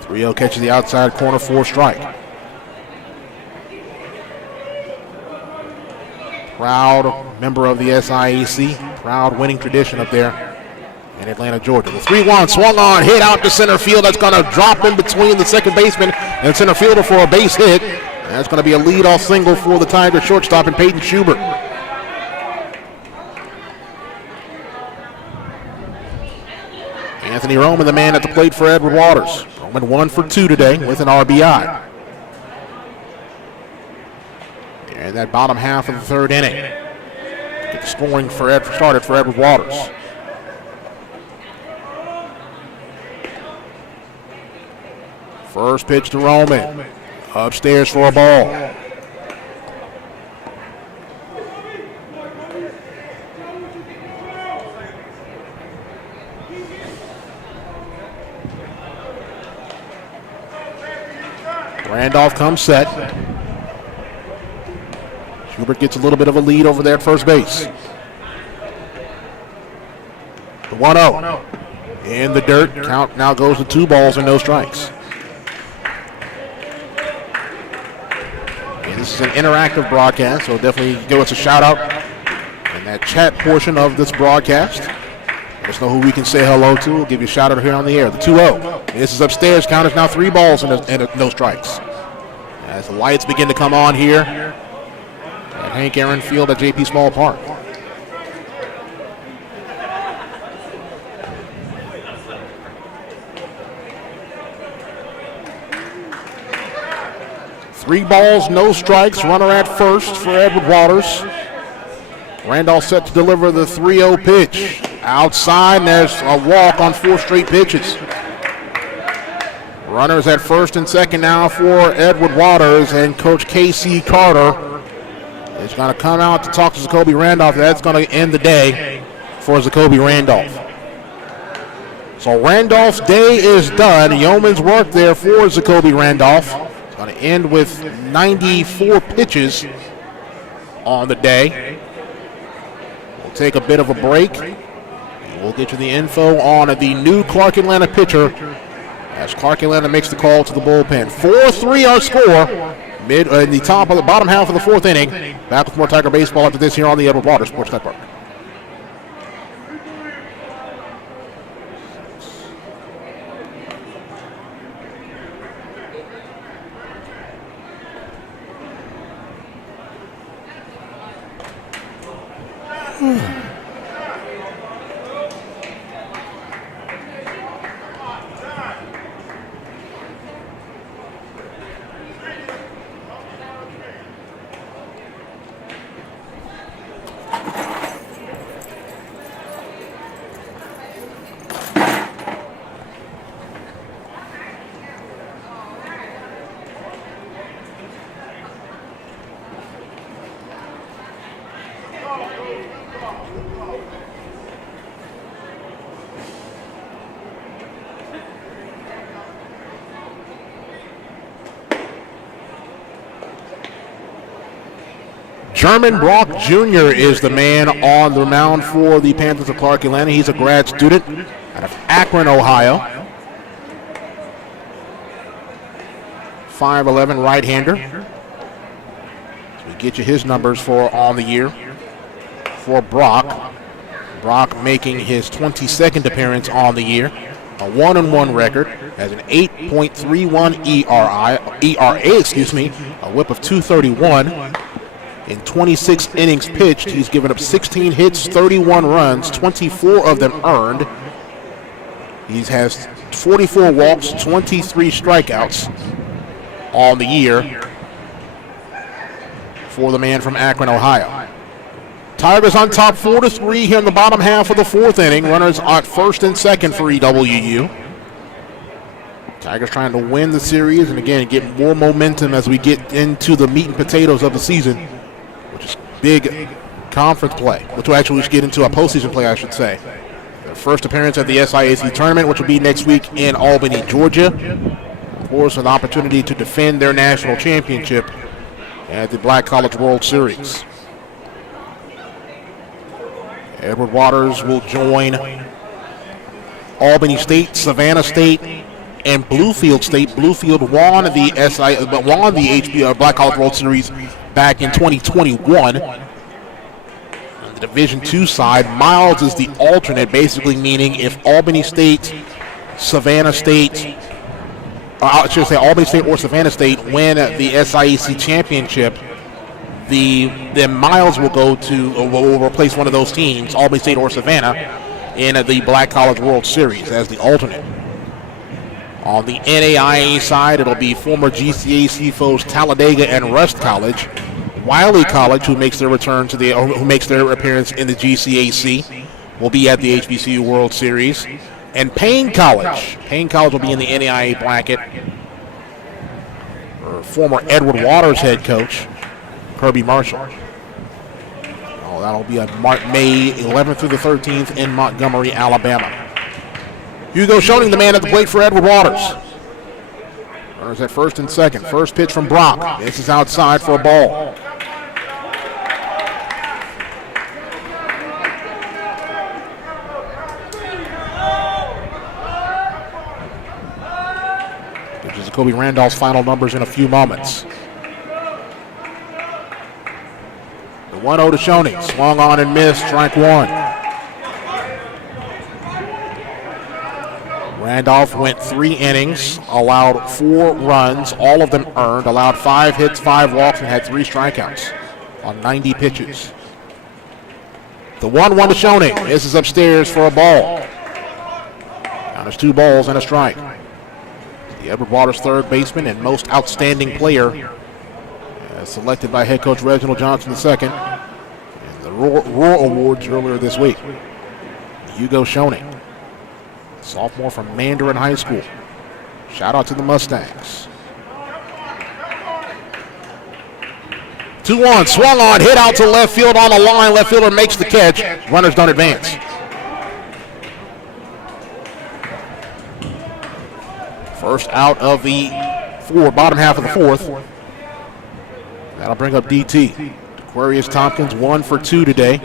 3-0 catches the outside corner for a strike. Proud member of the SIAC, proud winning tradition up there in Atlanta, Georgia. The 3-1 swung on, hit out to center field. That's going to drop in between the second baseman and center fielder for a base hit. That's going to be a leadoff single for the Tiger shortstop and Peyton Schubert. Anthony Roman, the man at the plate for Edward Waters. Roman 1 for 2 today with an RBI. And that bottom half of the third inning. Get the scoring started for Edward Waters. First pitch to Roman. Upstairs for a ball. Randolph comes set. Schubert gets a little bit of a lead over there at first base. The 1-0. In the dirt. Count now goes to 2 balls and no strikes. This is an interactive broadcast, so definitely give us a shout out in that chat portion of this broadcast. Let us know who we can say hello to. We'll give you a shout out here on the air. The 2-0. This is upstairs. Count is now 3 balls and no strikes. As the lights begin to come on here at Hank Aaron Field at J.P. Small Park. Three balls, no strikes. Runner at first for Edward Waters. Randolph set to deliver the 3-0 pitch. Outside, and there's a walk on 4 straight pitches. Runners at first and second now for Edward Waters, and Coach K.C. Carter is going to come out to talk to Jacoby Randolph. That's going to end the day for Jacoby Randolph. So Randolph's day is done. Yeoman's work there for Jacoby Randolph. It's going to end with 94 pitches on the day. We'll take a bit of a break. We'll get you the info on the new Clark Atlanta pitcher as Clark Atlanta makes the call to the bullpen. 4-3 our score in the bottom half of the 4th inning. Back with more Tiger baseball after this here on the Edward Waters Sports Network. Sherman Brock Jr. is the man on the mound for the Panthers of Clark Atlanta. He's a grad student out of Akron, Ohio. 5'11" right-hander. So we get you his numbers for on the year for Brock. Brock making his 22nd appearance on the year. A 1-1 record, has an 8.31 ERA, a whip of 231. In 26 innings pitched, he's given up 16 hits, 31 runs, 24 of them earned. He has 44 walks, 23 strikeouts on the year for the man from Akron, Ohio. Tigers on top 4-3 here in the bottom half of the 4th inning. Runners at first and second for EWU. Tigers trying to win the series and again get more momentum as we get into the meat and potatoes of the season, which is big conference play, which will actually get into a postseason play, I should say. Their first appearance at the SIAC tournament, which will be next week in Albany, Georgia. Of course, an opportunity to defend their national championship at the Black College World Series. Edward Waters will join Albany State, Savannah State, and Bluefield State. Bluefield won the Black College World Series back in 2021. On the Division II side, Miles is the alternate, basically meaning if Albany State, Savannah State, I should say Albany State or Savannah State win the SIAC championship, then Miles will will replace one of those teams, Albany State or Savannah, in the Black College World Series as the alternate. On the NAIA side, it'll be former GCAC foes Talladega and Rust College, Wiley College, who makes their appearance in the GCAC, will be at the HBCU World Series, and Payne College. Payne College will be in the NAIA bracket. Former Edward Waters head coach Kirby Marshall. That'll be on May 11th through the 13th in Montgomery, Alabama. Hugo Schoening, the man at the plate for Edward Waters. Runners at first and second. First pitch from Brock. This is outside for a ball. Which is Jacoby Randolph's final numbers in a few moments. The 1-0 to Schoening. Swung on and missed. Strike one. Randolph went 3 innings, allowed 4 runs, all of them earned, allowed 5 hits, 5 walks, and had 3 strikeouts on 90 pitches. The 1-1 to Schoening. This is upstairs for a ball. Now there's 2 balls and a strike. The Edward Waters third baseman and most outstanding player, selected by head coach Reginald Johnson II in the Roar Awards earlier this week. Hugo Schoening, sophomore from Mandarin High School. Shout out to the Mustangs. 2-1, swung on, hit out to left field on the line. Left fielder makes the catch. Runners don't advance. First out of the bottom half of the 4th. That'll bring up DT. Aquarius Tompkins 1 for 2 today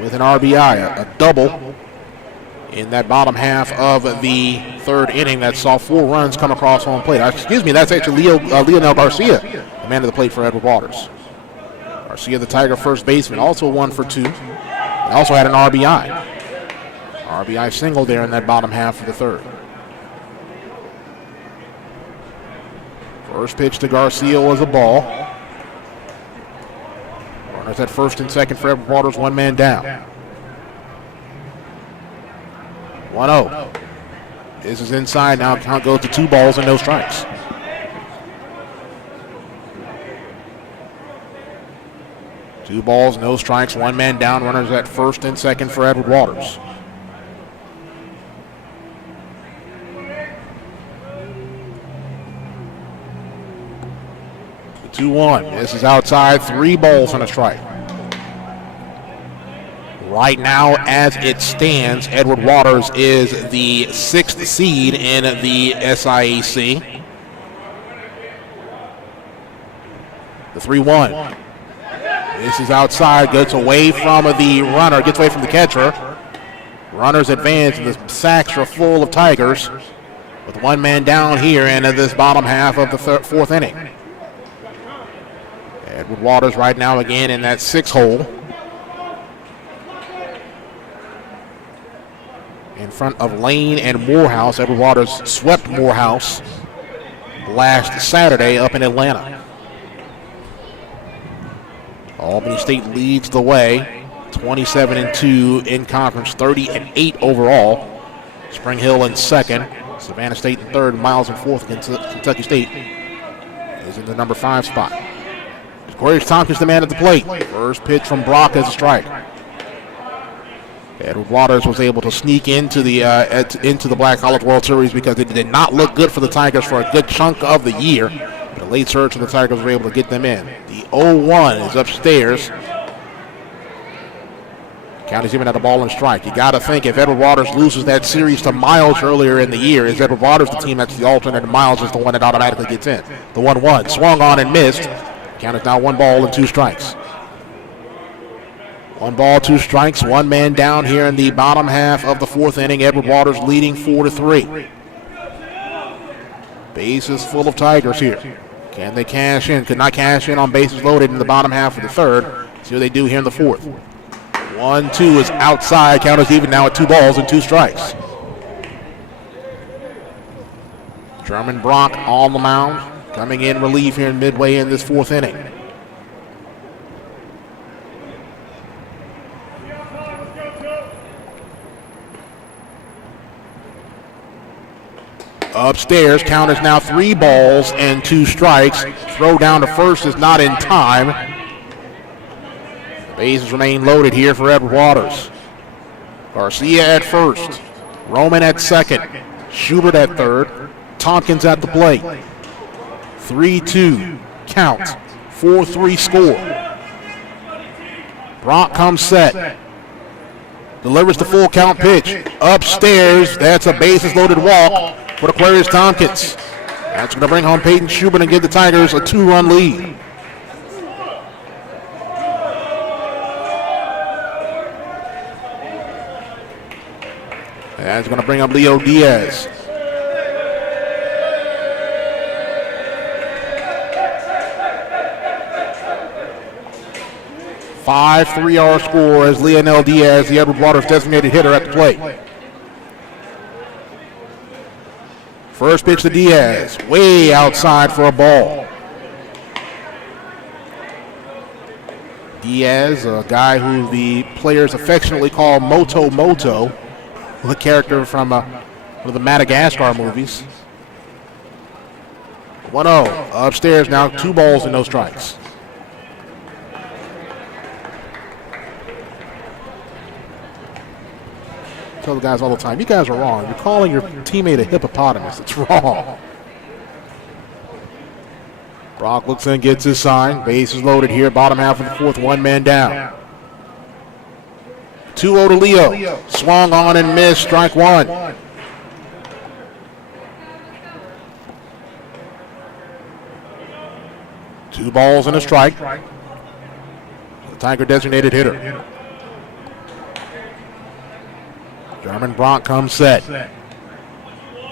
with an RBI, a double in that bottom half of the 3rd inning that saw 4 runs come across home plate. Excuse me, that's actually Leonel Garcia, the man of the plate for Edward Waters. Garcia, the Tiger first baseman, also 1 for 2. He also had an RBI. RBI single there in that bottom half of the 3rd. First pitch to Garcia was a ball. Runners at first and second for Edward Waters, 1 man down. 1-0. This is inside now. Count goes to 2 balls and no strikes. Two balls, no strikes, 1 man down. Runners at first and second for Edward Waters. The 2-1. This is outside. 3 balls and a strike. Right now, as it stands, Edward Waters is the 6th seed in the SIAC. The 3-1. This is outside, gets away from the runner, gets away from the catcher. Runners advance, and the sacks are full of Tigers with 1 man down here in this bottom half of the 4th inning. Edward Waters right now again in that 6 hole. In front of Lane and Morehouse. Edward Waters swept Morehouse last Saturday up in Atlanta. Albany State leads the way, 27-2 in conference, 30-8 overall. Spring Hill in second, Savannah State in third, Miles in fourth. Kentucky State is in the number 5 spot. Aquarius Tompkins the man at the plate. First pitch from Brock as a strike. Edward Waters was able to sneak into the Black College World Series because it did not look good for the Tigers for a good chunk of the year. But a late surge of the Tigers were able to get them in. The 0-1 is upstairs. County's even at a ball and strike. You got to think if Edward Waters loses that series to Miles earlier in the year, is Edward Waters the team that's the alternate and Miles is the one that automatically gets in? The 1-1 swung on and missed. Count is now 1 ball and 2 strikes. 1 ball, 2 strikes, 1 man down here in the bottom half of the 4th inning. Edward Waters leading 4-3. Bases full of Tigers here. Can they cash in? Could not cash in on bases loaded in the bottom half of the 3rd. See what they do here in the 4th. 1-2 is outside. Count is even now at 2 balls and 2 strikes. German Brock on the mound, coming in relief here in midway in this 4th inning. Upstairs, count is now 3 balls and 2 strikes. Throw down to first is not in time. The bases remain loaded here for Edward Waters. Garcia at first. Roman at second. Schubert at third. Tompkins at the plate. 3-2 count. 4-3 score. Brock comes set. Delivers the full count pitch. Upstairs, that's a bases loaded walk for Aquarius Tompkins. That's going to bring home Peyton Schubert and give the Tigers a 2-run lead. That's going to bring up Leo Diaz. Five 3-hour score as Leonel Diaz, the Edward Waters designated hitter, at the plate. First pitch to Diaz, way outside for a ball. Diaz, a guy who the players affectionately call Moto Moto, the character from one of the Madagascar movies. 1-0, upstairs now, 2 balls and no strikes. I tell the guys all the time, you guys are wrong. You're calling your teammate a hippopotamus. It's wrong. Brock looks in, gets his sign. Base is loaded here, bottom half of the 4th, 1 man down. 2-0 to Leo. Swung on and missed, strike 1. Two balls and a strike. The Tiger designated hitter. German Bronk comes set.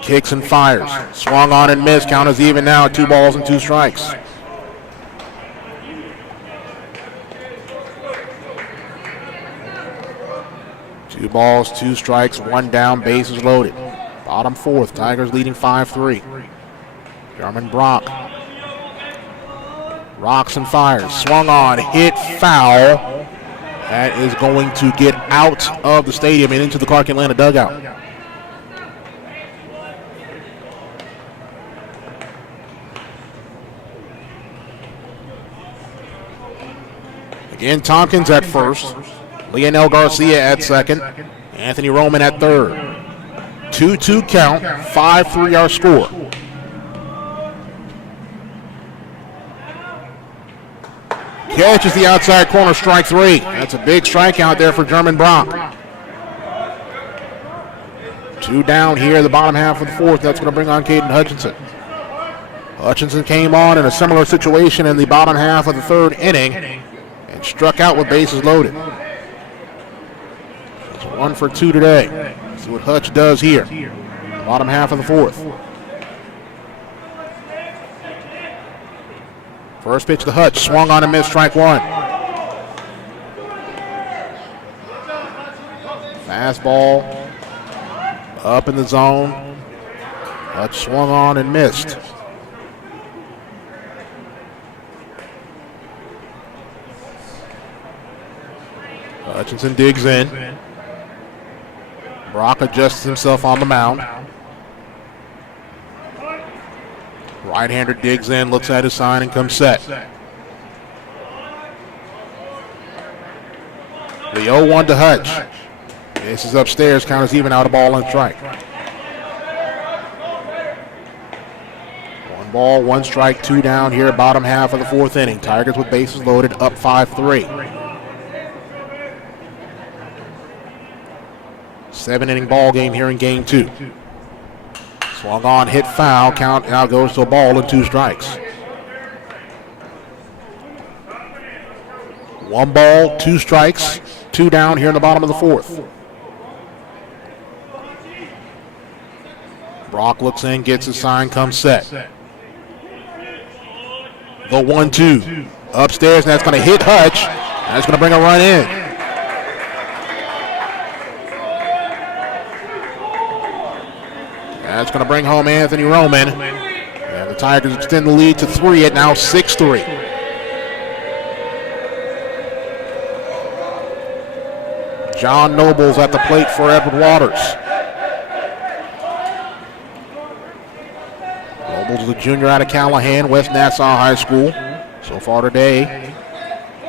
Kicks and fires. Swung on and missed. Count is even now. 2 balls and 2 strikes. Two balls, 2 strikes, 1 down, bases loaded. Bottom 4th, Tigers leading 5-3. German Bronk rocks and fires. Swung on, hit, foul. That is going to get out of the stadium and into the Clark Atlanta dugout. Again, Tompkins at first. Leonel Garcia at second. Anthony Roman at third. 2-2 count, 5-3 our score. Catches the outside corner, strike 3. That's a big strikeout there for German Bronk. 2 down here, the bottom half of the 4th. That's going to bring on Caden Hutchinson. Hutchinson came on in a similar situation in the bottom half of the 3rd inning and struck out with bases loaded. It's 1 for 2 today. See what Hutch does here. Bottom half of the 4th. First pitch to Hutch, swung on and missed, strike 1. Fastball up in the zone. Hutch swung on and missed. Hutchinson digs in. Brock adjusts himself on the mound. Right-hander digs in, looks at his sign, and comes set. The 0-1 to Hutch. This is upstairs, count is even, out of ball and strike. 1 ball, 1 strike, 2 down here, bottom half of the 4th inning. Tigers with bases loaded, up 5-3. 7-inning ball game here in game 2. Swung on, hit, foul. Count now goes to a ball and 2 strikes. 1 ball, 2 strikes, 2 down here in the bottom of the 4th. Brock looks in, gets his sign, comes set. The 1-2 upstairs, and that's going to hit Hutch. That's going to bring a run in. That's going to bring home Anthony Roman. And the Tigers extend the lead to 3 at now 6-3. John Nobles at the plate for Edward Waters. Nobles is a junior out of Callahan, West Nassau High School. So far today,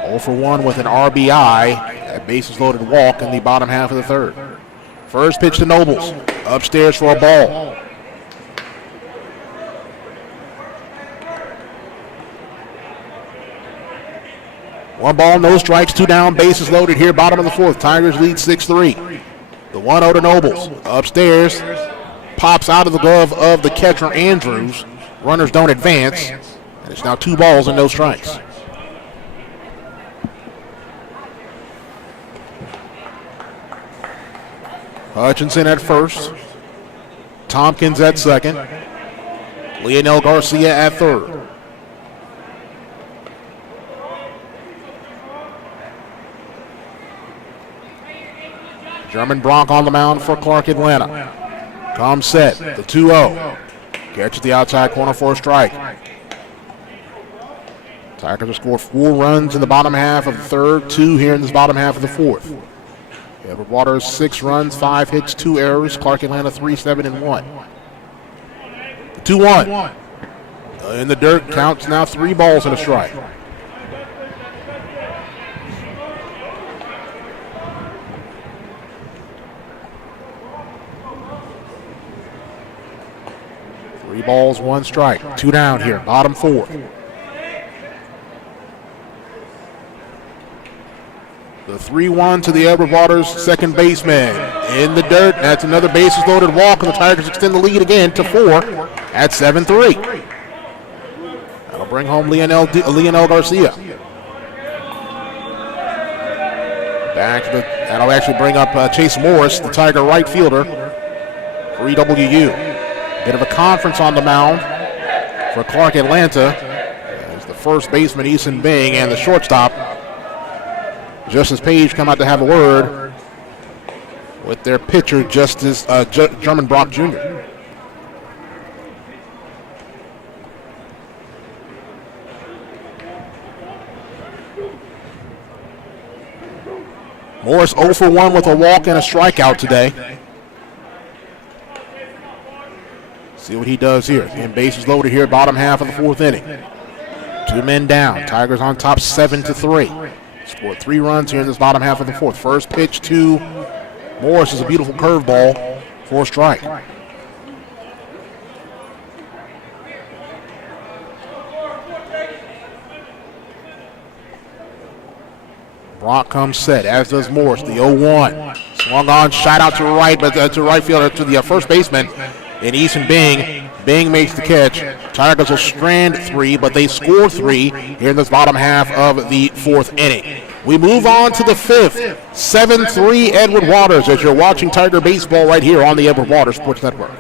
0 for 1 with an RBI. That bases loaded walk in the bottom half of the 3rd. First pitch to Nobles. Upstairs for a ball. One ball, no strikes, 2 down, bases loaded here, bottom of the 4th. Tigers lead 6-3. The 1-0 to Nobles. Upstairs, pops out of the glove of the catcher Andrews. Runners don't advance. And it's now 2 balls and no strikes. Hutchinson at first. Tompkins at second. Leonel Garcia at third. German Bronk on the mound for Clark Atlanta. Comes set, the 2-0. Catches the outside corner for a strike. Tigers have scored 4 runs in the bottom half of the third, 2 here in this bottom half of the fourth. Edward Waters 6 runs, 5 hits, 2 errors. Clark Atlanta 3-7 and 1. 2-1. In the dirt, counts now 3 balls and a strike. Three balls, 1 strike. 2 down here, bottom 4. The 3-1 to the Edward Waters second baseman. In the dirt, that's another bases loaded walk, and the Tigers extend the lead again to 4 at 7-3. That'll bring home Leonel Garcia. That'll actually bring up Chase Morris, the Tiger right fielder for EWU. Bit of a conference on the mound for Clark Atlanta. As the first baseman, Eason Bing, and the shortstop, Justice Page, come out to have a word with their pitcher, German Brock Jr. Morris 0 for 1 with a walk and a strikeout today. See what he does here. And bases loaded here, bottom half of the fourth inning. 2 men down. Tigers on top 7-3. Scored 3 runs here in this bottom half of the fourth. First pitch to Morris is a beautiful curveball for a strike. Brock comes set, as does Morris. The 0-1. Swung on, shot out to right, but to right fielder, to the first baseman, and Eason Bing. Bing makes the catch. Tigers will strand 3, but they score 3 here in this bottom half of the fourth inning. We move on to the fifth. 7-3 Edward Waters, as you're watching Tiger baseball right here on the Edward Waters Sports Network.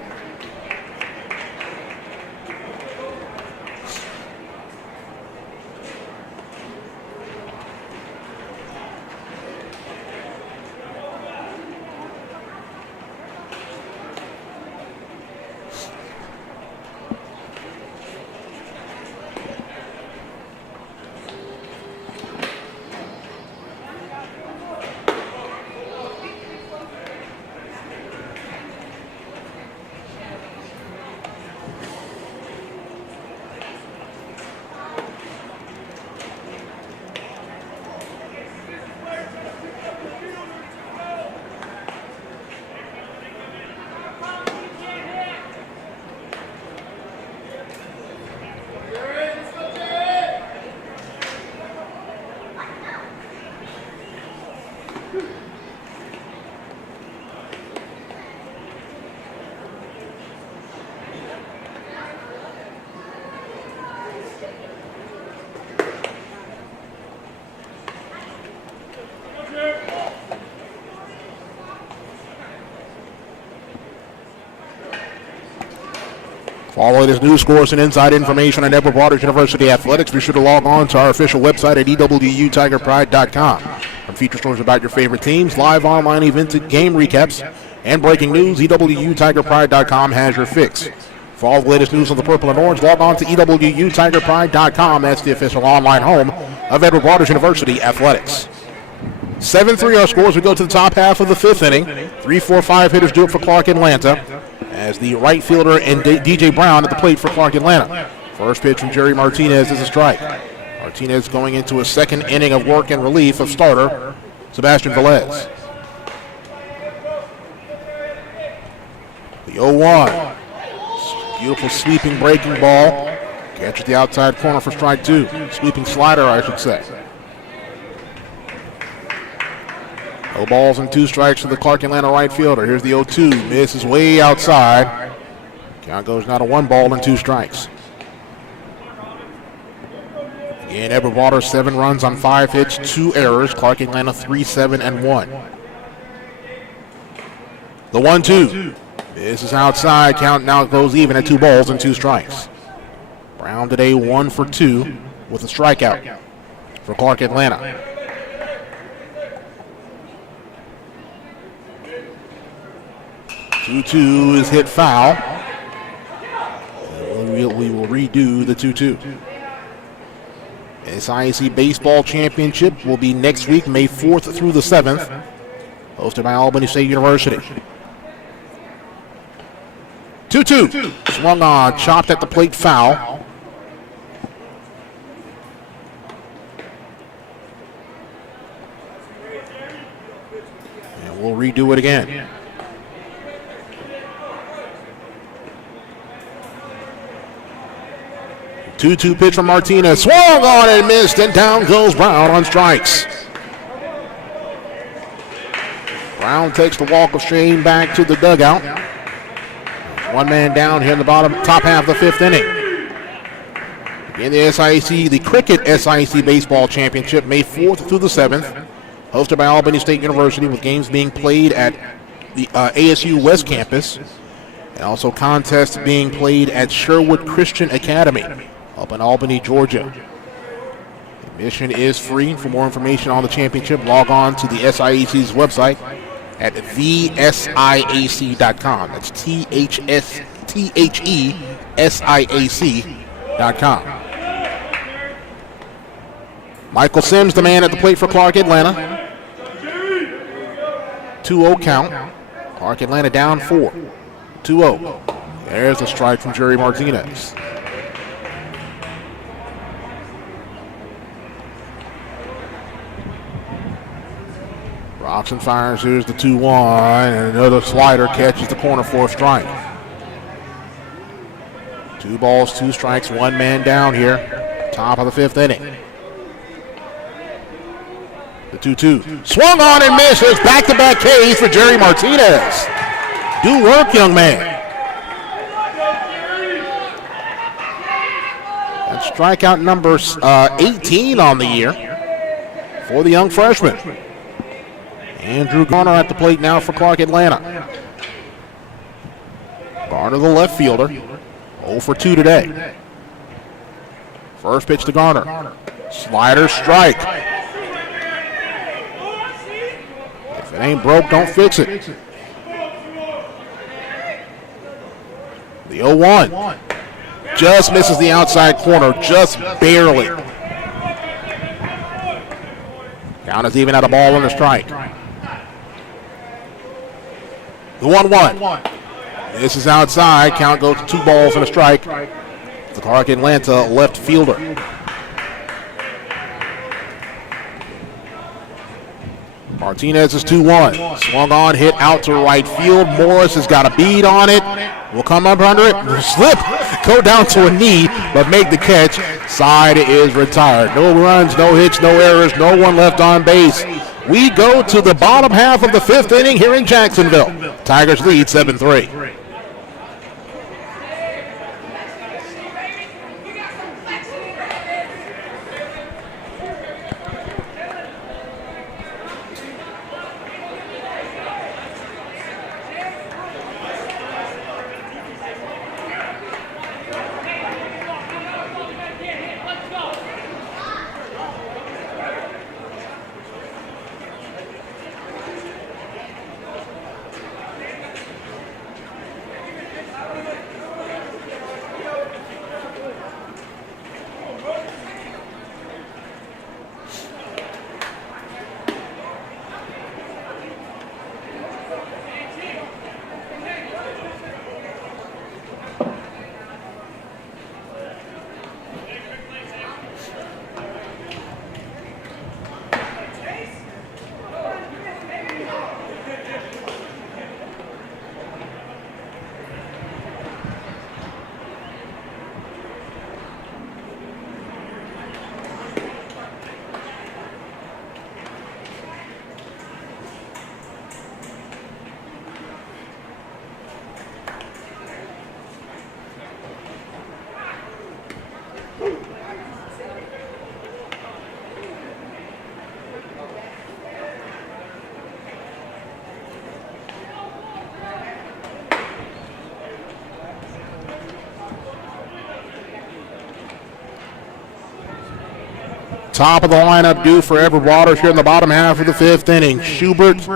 For all the latest news, scores, and inside information on Edward Waters University Athletics, be sure to log on to our official website at ewutigerpride.com. From feature stories about your favorite teams, live online events, game recaps, and breaking news, ewutigerpride.com has your fix. For all the latest news on the Purple and Orange, log on to ewutigerpride.com. That's the official online home of Edward Waters University Athletics. 7-3 our scores. We go to the top half of the fifth inning. 3, 4, 5 hitters do it for Clark Atlanta, as the right fielder and DJ Brown at the plate for Clark Atlanta. First pitch from Jerry Martinez is a strike. Martinez going into a second inning of work and relief of starter Sebastian Velez. The 0-1. Beautiful sweeping breaking ball. Catch at the outside corner for strike 2. Sweeping slider, I should say. No balls and 2 strikes for the Clark Atlanta right fielder. Here's the 0-2. Misses way outside. Count goes now to 1 ball and 2 strikes. Again, Edward Waters 7 runs on 5 hits, 2 errors. Clark Atlanta 3-7 and 1. The 1-2. This is outside. Count now goes even at 2 balls and 2 strikes. Brown today 1 for 2 with a strikeout for Clark Atlanta. 2-2 is hit foul. we will redo the 2-2. SIAC Baseball Championship will be next week, May 4th through the 7th, hosted by Albany State University. 2-2. Swung on, chopped at the plate, foul. And we'll redo it again. Two-two pitch from Martinez. Swung on and missed, and down goes Brown on strikes. Brown takes the walk of shame back to the dugout. One man down here in the top half of the fifth inning. In the SIAC, the Cricket SIAC Baseball Championship, May 4th through the 7th, hosted by Albany State University, with games being played at the ASU West Campus, and also contests being played at Sherwood Christian Academy up in Albany, Georgia. Admission is free. For more information on the championship, log on to the SIAC's website at thesiac.com. That's THESIAC.com. Michael Sims, the man at the plate for Clark Atlanta. 2-0 count. Clark Atlanta down 4. 2-0. There's a strike from Jerry Martinez. Rocks and fires. Here's the 2-1, and another slider catches the corner for a strike. 2 balls, 2 strikes, 1 man down here. Top of the fifth inning. The 2-2. Swung on and misses. Back-to-back Ks for Jerry Martinez. Do work, young man. And strikeout number 18 on the year for the young freshman. Andrew Garner at the plate now for Clark Atlanta. Garner, the left fielder, 0 for 2 today. First pitch to Garner. Slider, strike. If it ain't broke, don't fix it. The 0-1. Just misses the outside corner, just barely. Count is even at a ball and a strike. The 1-1. This is outside. Count goes to 2 balls and a strike. The Clark Atlanta left fielder. Martinez is 2-1. Swung on, hit out to right field. Morris has got a bead on it. Will come up under it. Slip. Go down to a knee, but make the catch. Side is retired. No runs, no hits, no errors, no one left on base. We go to the bottom half of the fifth inning here in Jacksonville. Tigers lead 7-3. Top of the lineup due for Edward Waters here in the bottom half of the fifth inning. Schubert,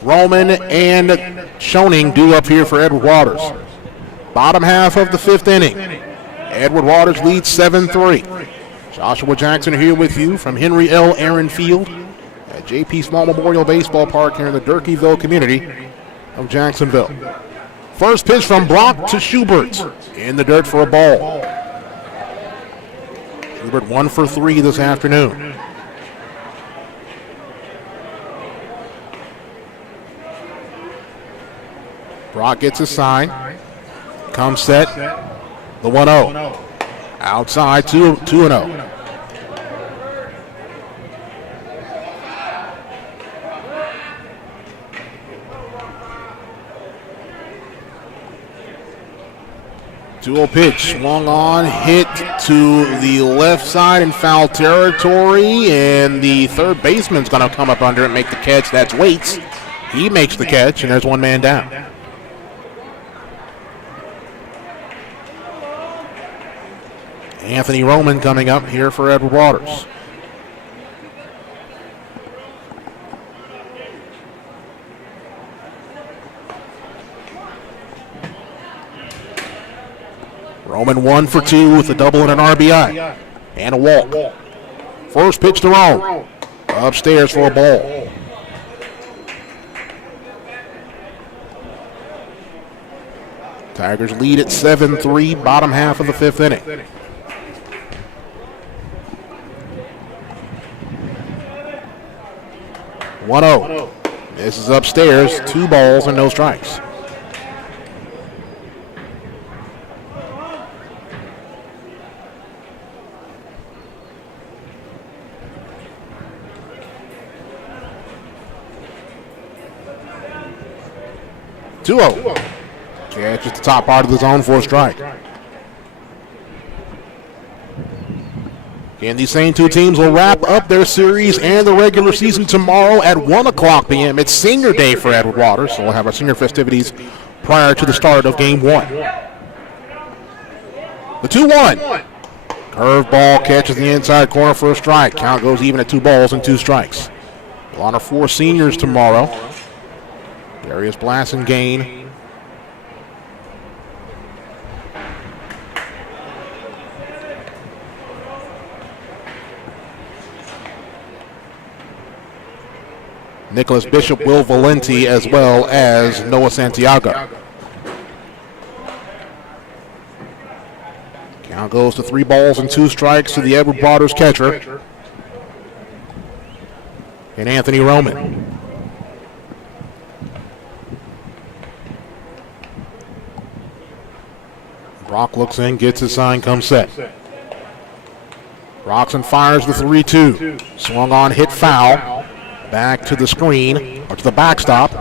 Roman, and Schoening due up here for Edward Waters. bottom half of the 5th inning. Edward Waters leads 7-3. Joshua Jackson here with you from Henry L. Aaron Field at J.P. Small Memorial Baseball Park here in the Durkeeville community of Jacksonville. First pitch from Brock to Schubert in the dirt for a ball. Schubert 1 for 3 this afternoon. Brock gets a sign. Comes set. The 1-0. Outside 2-0. Dual pitch, swung on, hit to the left side in foul territory, and the third baseman's going to come up under and make the catch. That's Waits. He makes the catch, and there's one man down. Anthony Roman coming up here for Edward Waters. Roman 1 for 2 with a double and an RBI and a walk. First pitch to Rome. Upstairs for a ball. Tigers lead at 7-3, bottom half of the 5th inning. This is upstairs, 2 balls and no strikes. Catches the top part of the zone for a strike. And these same 2 teams will wrap up their series and the regular season tomorrow at 1 o'clock p.m. It's senior day for Edward Waters, so we'll have our senior festivities prior to the start of game 1. The 2-1. Curveball catches the inside corner for a strike. Count goes even at 2 balls and 2 strikes. We'll honor 4 seniors tomorrow. Darius Blasingame, Nicholas Bishop, Will Valenti, as well as Noah Santiago. Count goes to 3 balls and 2 strikes to the Edward Waters catcher, and Anthony Roman. Brock looks in, gets his sign, comes set. Roxon fires the 3-2. Swung on, hit foul. Back to the screen, or to the backstop.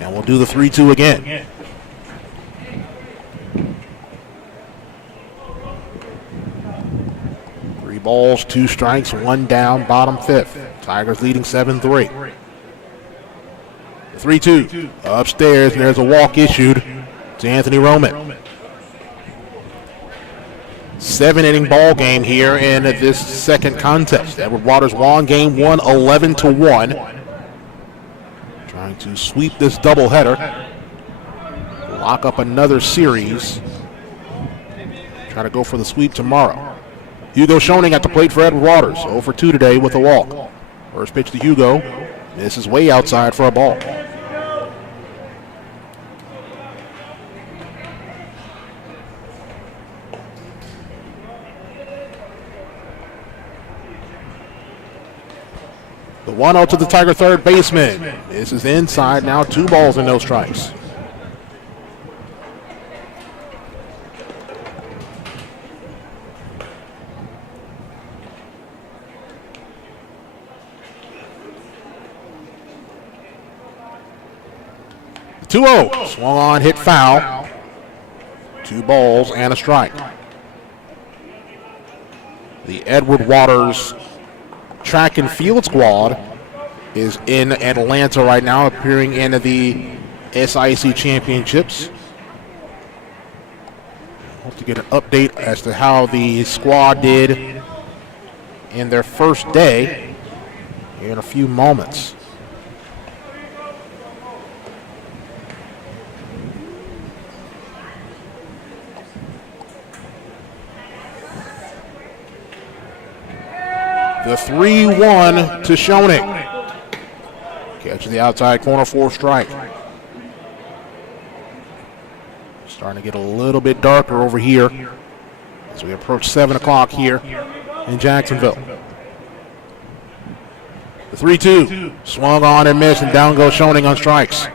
And we'll do the 3-2 again. Three balls, 2 strikes, 1 down, bottom 5th. Tigers leading 7-3. 3-2. Upstairs, and there's a walk issued to Anthony Roman. 7-inning ball game here in this second contest. Edward Waters won game 1, 11-1. Trying to sweep this doubleheader. Lock up another series. Try to go for the sweep tomorrow. Hugo Schoening at the plate for Edward Waters. 0 for 2 today with a walk. First pitch to Hugo. This is way outside for a ball. The 1-0 to the Tiger third baseman. This is inside now, 2 balls and no strikes. The 2-0, swung on, hit foul. 2 balls and a strike. The Edward Waters track and field squad is in Atlanta right now, appearing in the SIAC championships. Hope to get an update as to how the squad did in their first day in a few moments. The 3-1 to Schoening. Catches the outside corner for a strike. Starting to get a little bit darker over here as we approach 7 o'clock here in Jacksonville. The 3-2 swung on and missed, and down goes Schoening on strikes.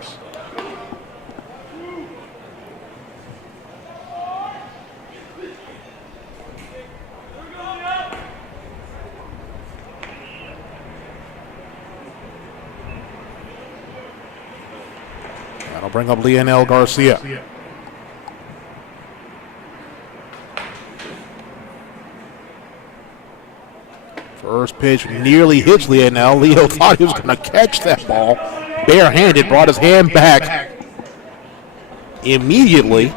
That'll bring up Lionel Garcia. First pitch nearly hits Lionel. Leo thought he was going to catch that ball. Barehanded, brought his hand back immediately.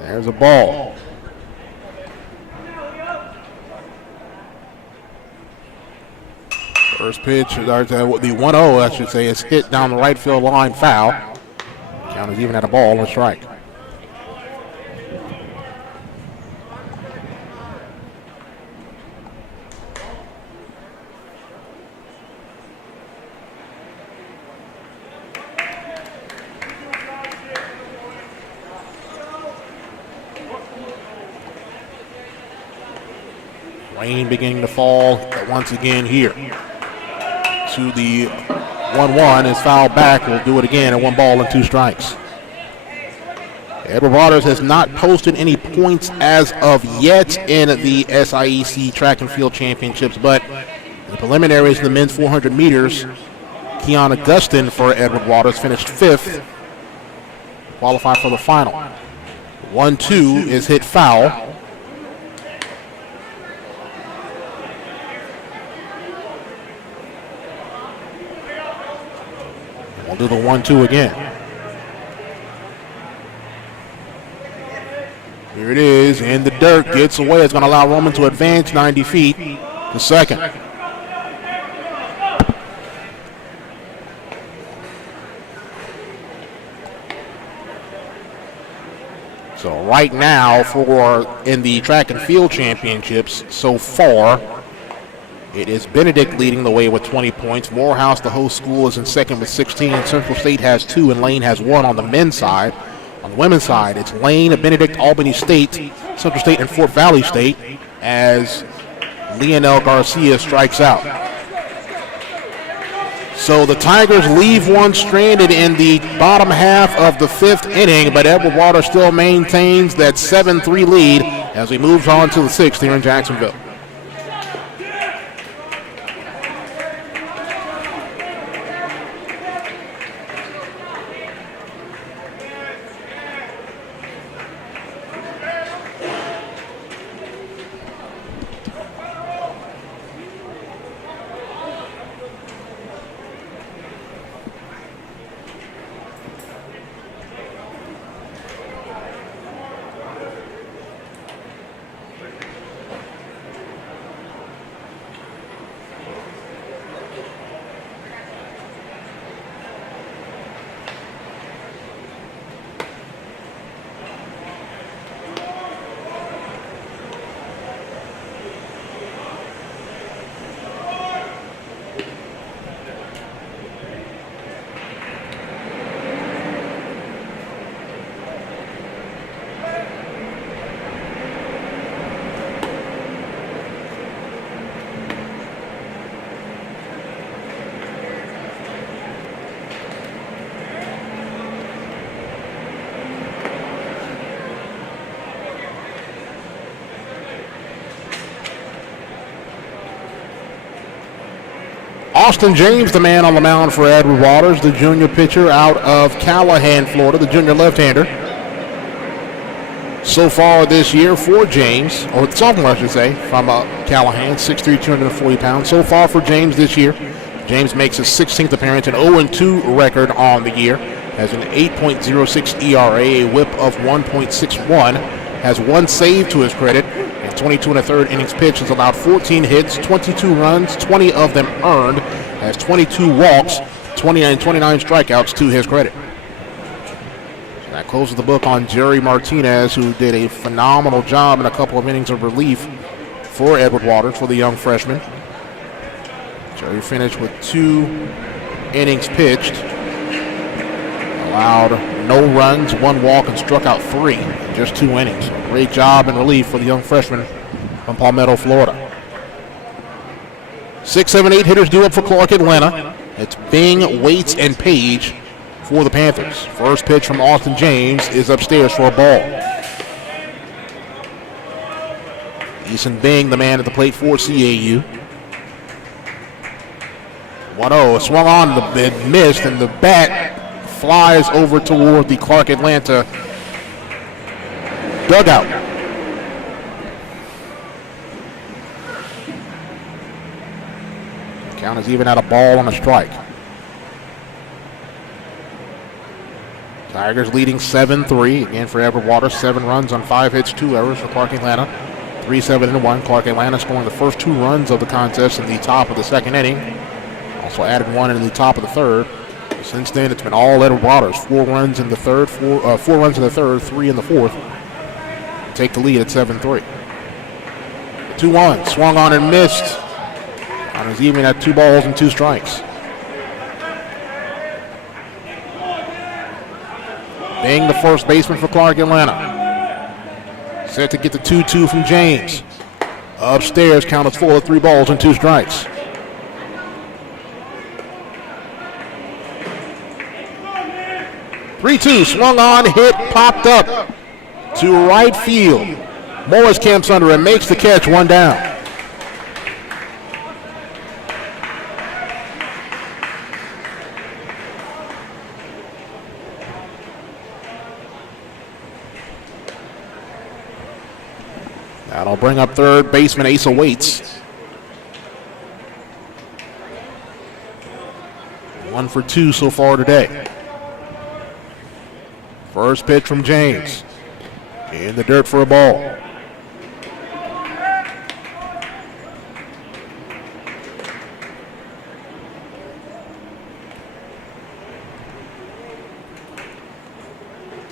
There's a ball. First pitch, the 1-0, I should say, is hit down the right field line, foul. Count is even at a ball and a strike. Rain beginning to fall once again here. To the 1-1 is fouled back. We'll do it again at 1 ball and 2 strikes. Edward Waters has not posted any points as of yet in the SIAC Track and Field Championships, but in the preliminaries in the men's 400 meters, Keon Augustin for Edward Waters finished 5th, qualified for the final. 1-2 is hit foul. We'll do the 1-2 again. Here it is, in the dirt, gets away. It's going to allow Roman to advance 90 feet to second. So right now, in the track and field championships so far, it is Benedict leading the way with 20 points. Morehouse, the host school, is in second with 16. Central State has 2, and Lane has 1 on the men's side. On the women's side, it's Lane, Benedict, Albany State, Central State, and Fort Valley State as Lionel Garcia strikes out. So the Tigers leave one stranded in the bottom half of the 5th inning, but Edward Waters still maintains that 7-3 lead as he moves on to the 6th here in Jacksonville. Austin James, the man on the mound for Edward Waters, the junior pitcher out of Callahan, Florida, the junior left-hander. So far this year for James, or sophomore I should say, from Callahan, 6'3", 240 pounds. So far for James this year, James makes his 16th appearance, an 0-2 record on the year, has an 8.06 ERA, a whip of 1.61, has 1 save to his credit, and 22 1/3 innings pitched, has allowed 14 hits, 22 runs, 20 of them earned, has 22 walks, 29 strikeouts to his credit. So that closes the book on Jerry Martinez, who did a phenomenal job in a couple of innings of relief for Edward Waters, for the young freshman. Jerry finished with 2 innings pitched. Allowed no runs, 1 walk, and struck out 3 in just 2 innings. So great job in relief for the young freshman from Palmetto, Florida. 6, 7, 8 hitters due up for Clark Atlanta. It's Bing, Waits, and Page for the Panthers. First pitch from Austin James is upstairs for a ball. Eason Bing, the man at the plate for CAU. 1-0, swung on, it missed, and the bat flies over toward the Clark Atlanta dugout. Count is even at a ball on a strike. Tigers leading 7-3. Again for Edward Waters, 7 runs on 5 hits, 2 errors for Clark Atlanta. 3-7-1. Clark Atlanta scoring the first 2 runs of the contest in the top of the second inning. Also added 1 in the top of the third. Since then, it's been all Edward Waters. 4 runs in the third, 4 runs in the third, 3 in the fourth. Take the lead at 7-3. 2-1, swung on and missed. And is even at 2 balls and 2 strikes. Bing, the first baseman for Clark Atlanta. Set to get the 2-2 from James. Upstairs, count is full at 3 balls and 2 strikes. (3-2), swung on, hit, popped up to right field. Morris camps under and makes the catch, 1 down. That'll bring up third baseman Asa Waits. 1 for 2 so far today. First pitch from James. In the dirt for a ball.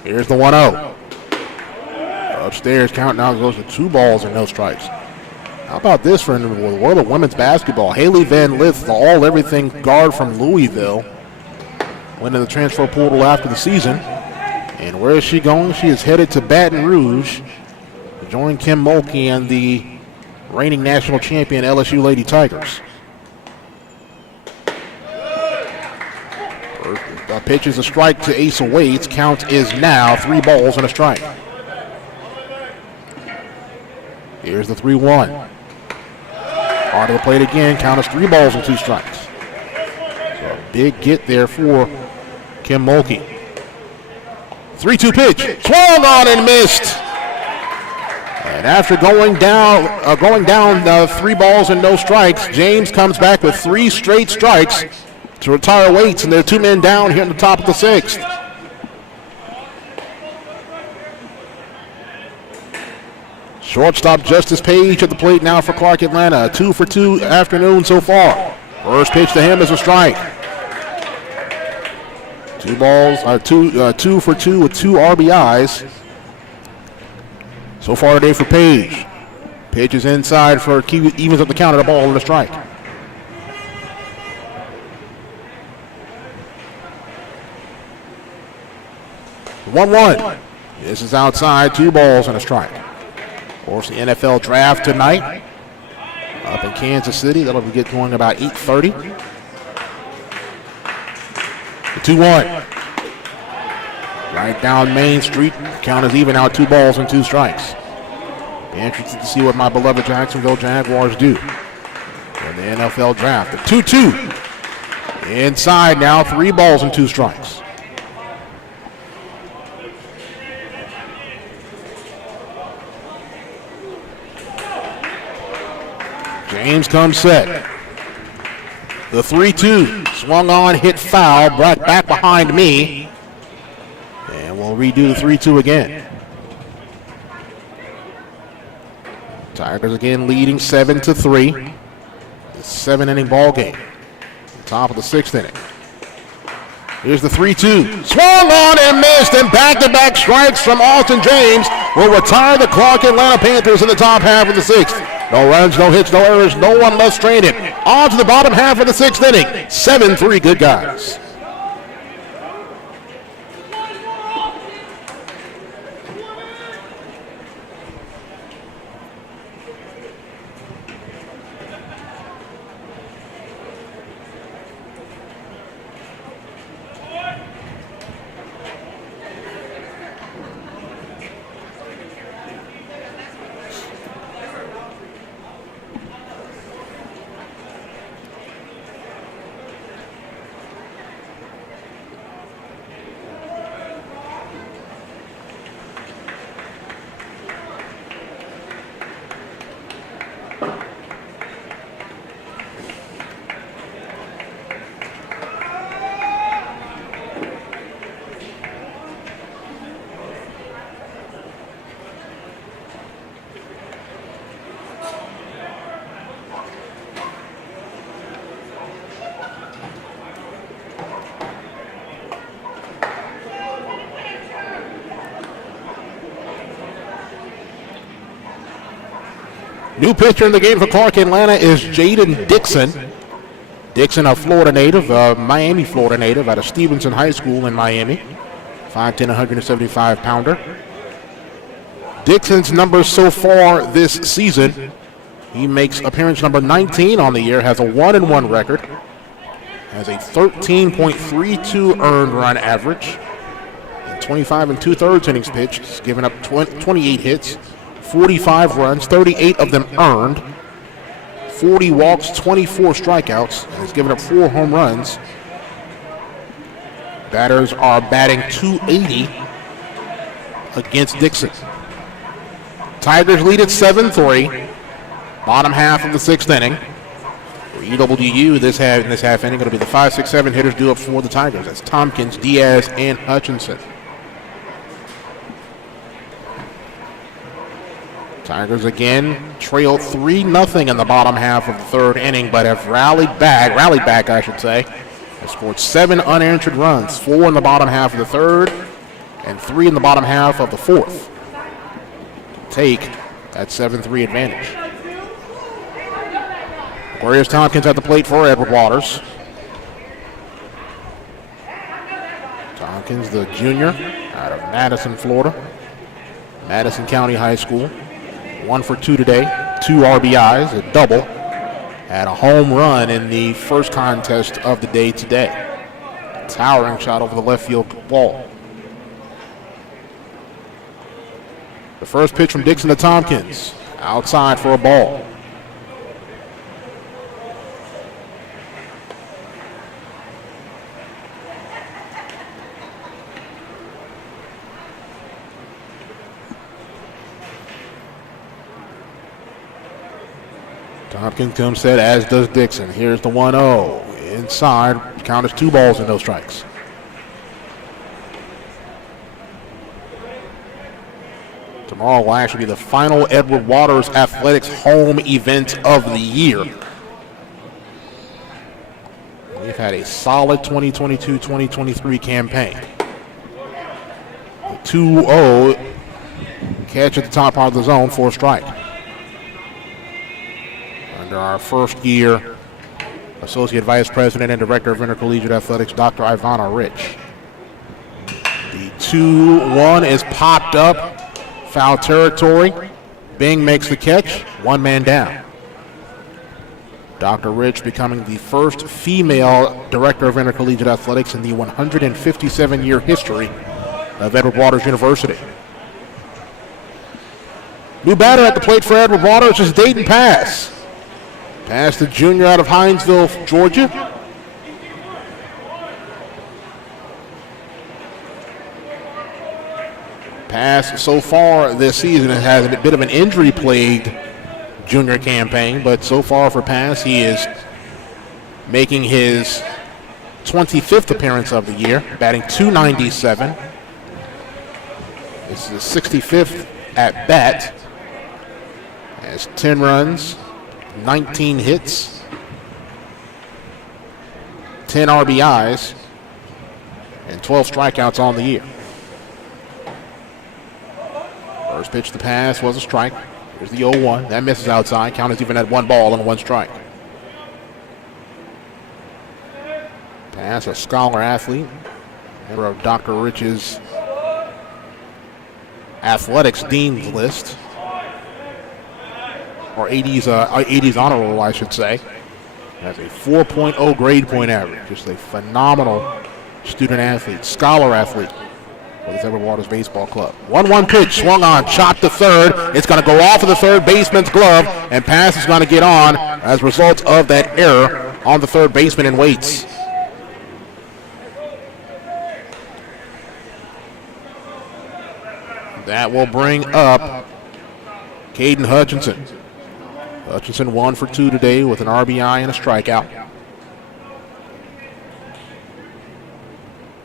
Here's the 1-0. Upstairs, count now goes to 2 balls and no strikes. How about this for the world of women's basketball? Haley Van Lith, the all-everything guard from Louisville, went to the transfer portal after the season. And where is she going? She is headed to Baton Rouge to join Kim Mulkey and the reigning national champion LSU Lady Tigers. Pitch is a strike to Asa Waits. Count is now 3 balls and a strike. Here's the 3-1. Hard to the plate again. Count is 3 balls and 2 strikes. So a big get there for Kim Mulkey. 3-2 pitch. Swung on and missed. And after going down 3 balls and no strikes, James comes back with 3 straight strikes to retire Waits, and they're 2 men down here in the top of the 6th. Shortstop Justice Page at the plate now for Clark Atlanta. 2 for 2 afternoon so far. First pitch to him is a strike. 2 for 2 with 2 RBIs so far today for Page. Pitch is inside for evens up the count at a ball and a strike. (1-1). This is outside, 2 balls and a strike. Of course, the NFL draft tonight up in Kansas City. That'll get going about 8:30. The 2-1. Right down Main Street. Count is even out, 2 balls and 2 strikes. Be interested to see what my beloved Jacksonville Jaguars do in the NFL draft. The 2-2. Inside now, 3 balls and 2 strikes. James comes set. The 3-2, swung on, hit foul, brought back behind me. And we'll redo the 3-2 again. Tigers again leading 7-3. It's a 7-inning ball game. Top of the 6th inning. Here's the 3-2. Swung on and missed, and back-to-back strikes from Austin James will retire the Clark Atlanta Panthers in the top half of the 6th. No runs, no hits, no errors, no one left stranded. On to the bottom half of the 6th inning. 7-3 good guys. New pitcher in the game for Clark Atlanta is Jaden Dixon. Dixon, a Florida native, Miami, Florida native, out of Stevenson High School in Miami. 5'10", 175-pounder. Dixon's numbers so far this season, he makes appearance number 19 on the year, has a 1-1 record, has a 13.32 earned run average, in 25 2/3 innings pitched. He's given up 28 hits, 45 runs, 38 of them earned, 40 walks, 24 strikeouts, and has given up 4 home runs. Batters are batting .280 against Dixon. Tigers lead at 7-3. Bottom half of the 6th inning. For EWU, in this half inning, going to be the 5, 6, 7 hitters due up for the Tigers. That's Tompkins, Diaz, and Hutchinson. Tigers again trail 3-0 in the bottom half of the 3rd inning, but have rallied back, I should say. They scored 7 unanswered runs, 4 in the bottom half of the 3rd, and 3 in the bottom half of the 4th. Take that 7-3 advantage. Aquarius Tompkins at the plate for Edward Waters. Tompkins, the junior, out of Madison, Florida. Madison County High School. 1 for 2 today, 2 RBIs, a double. Had a home run in the first contest of the day today. A towering shot over the left field wall. The first pitch from Dixon to Tompkins. Outside for a ball. Tompkins comes set, as does Dixon. Here's the 1-0. Inside, count is 2 balls and no strikes. Tomorrow will actually be the final Edward Waters Athletics home event of the year. We've had a solid 2022-2023 campaign. The 2-0 catch at the top part of the zone for a strike. Under our first year Associate Vice President and Director of Intercollegiate Athletics, Dr. Ivana Rich. The 2-1 is popped up. Foul territory. Bing makes the catch. 1 man down. Dr. Rich becoming the first female Director of Intercollegiate Athletics in the 157-year history of Edward Waters University. New batter at the plate for Edward Waters is Dayton Pass. Pass, the junior out of Hinesville, Georgia. Pass so far this season has a bit of an injury-plagued junior campaign, but so far for Pass, he is making his 25th appearance of the year, batting .297. This is his 65th at bat. Has 10 runs, 19 hits, 10 RBIs, and 12 strikeouts on the year. First pitch to Pass was a strike. There's the 0-1. That misses outside. Count is even at 1 ball and 1 strike. Pass, a scholar athlete. Member of Dr. Rich's athletics dean's list. Or 80s honor roll, I should say. Has a 4.0 grade point average. Just a phenomenal student athlete, scholar athlete for the Edward Waters Baseball Club. 1-1 pitch, swung on, chopped to third. It's going to go off of the third baseman's glove, and pass is going to get on as a result of that error on the third baseman and waits. That will bring up Caden Hutchinson. Hutchinson 1 for 2 today with an RBI and a strikeout.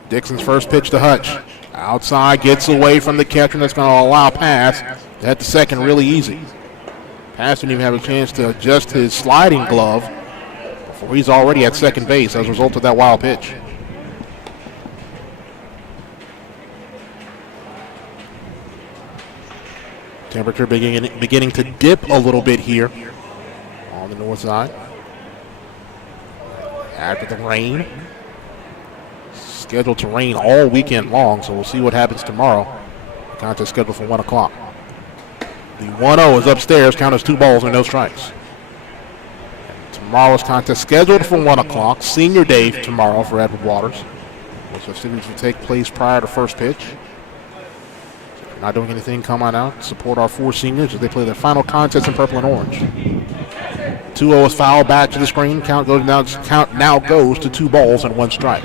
Dixon's first pitch to Hutch. Outside, gets away from the catcher, and that's going to allow pass. At the second, really easy. Pass didn't even have a chance to adjust his sliding glove before he's already at second base as a result of that wild pitch. Temperature beginning to dip a little bit here on the north side. After the rain. Scheduled to rain all weekend long, so we'll see what happens tomorrow. The contest scheduled for 1 o'clock. The 1-0 is upstairs. Count as 2 balls and no strikes. Tomorrow's contest scheduled for 1 o'clock. Senior day tomorrow for Edward Waters. Most festivities will take place prior to first pitch. Not doing anything, come on out, support our 4 seniors as they play their final contest in purple and orange. 2-0 is fouled back to the screen. Count now goes to 2 balls and 1 strike.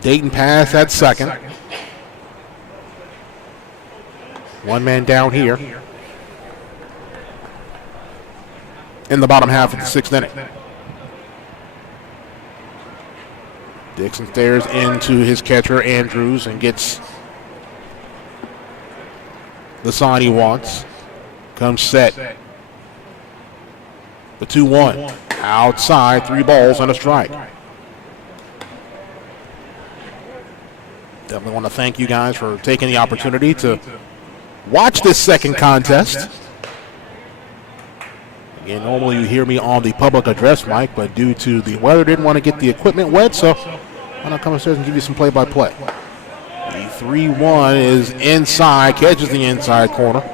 Dayton pass at second. 1 man down here in the bottom half of the 6th inning. Dixon stares into his catcher, Andrews, and gets the sign he wants. Comes set. The 2-1. Outside, 3 balls and a strike. Definitely want to thank you guys for taking the opportunity to watch this second contest. Again, normally you hear me on the public address mic, but due to the weather, didn't want to get the equipment wet, so I'm going to come upstairs and give you some play-by-play. The 3-1 is inside, catches the inside corner.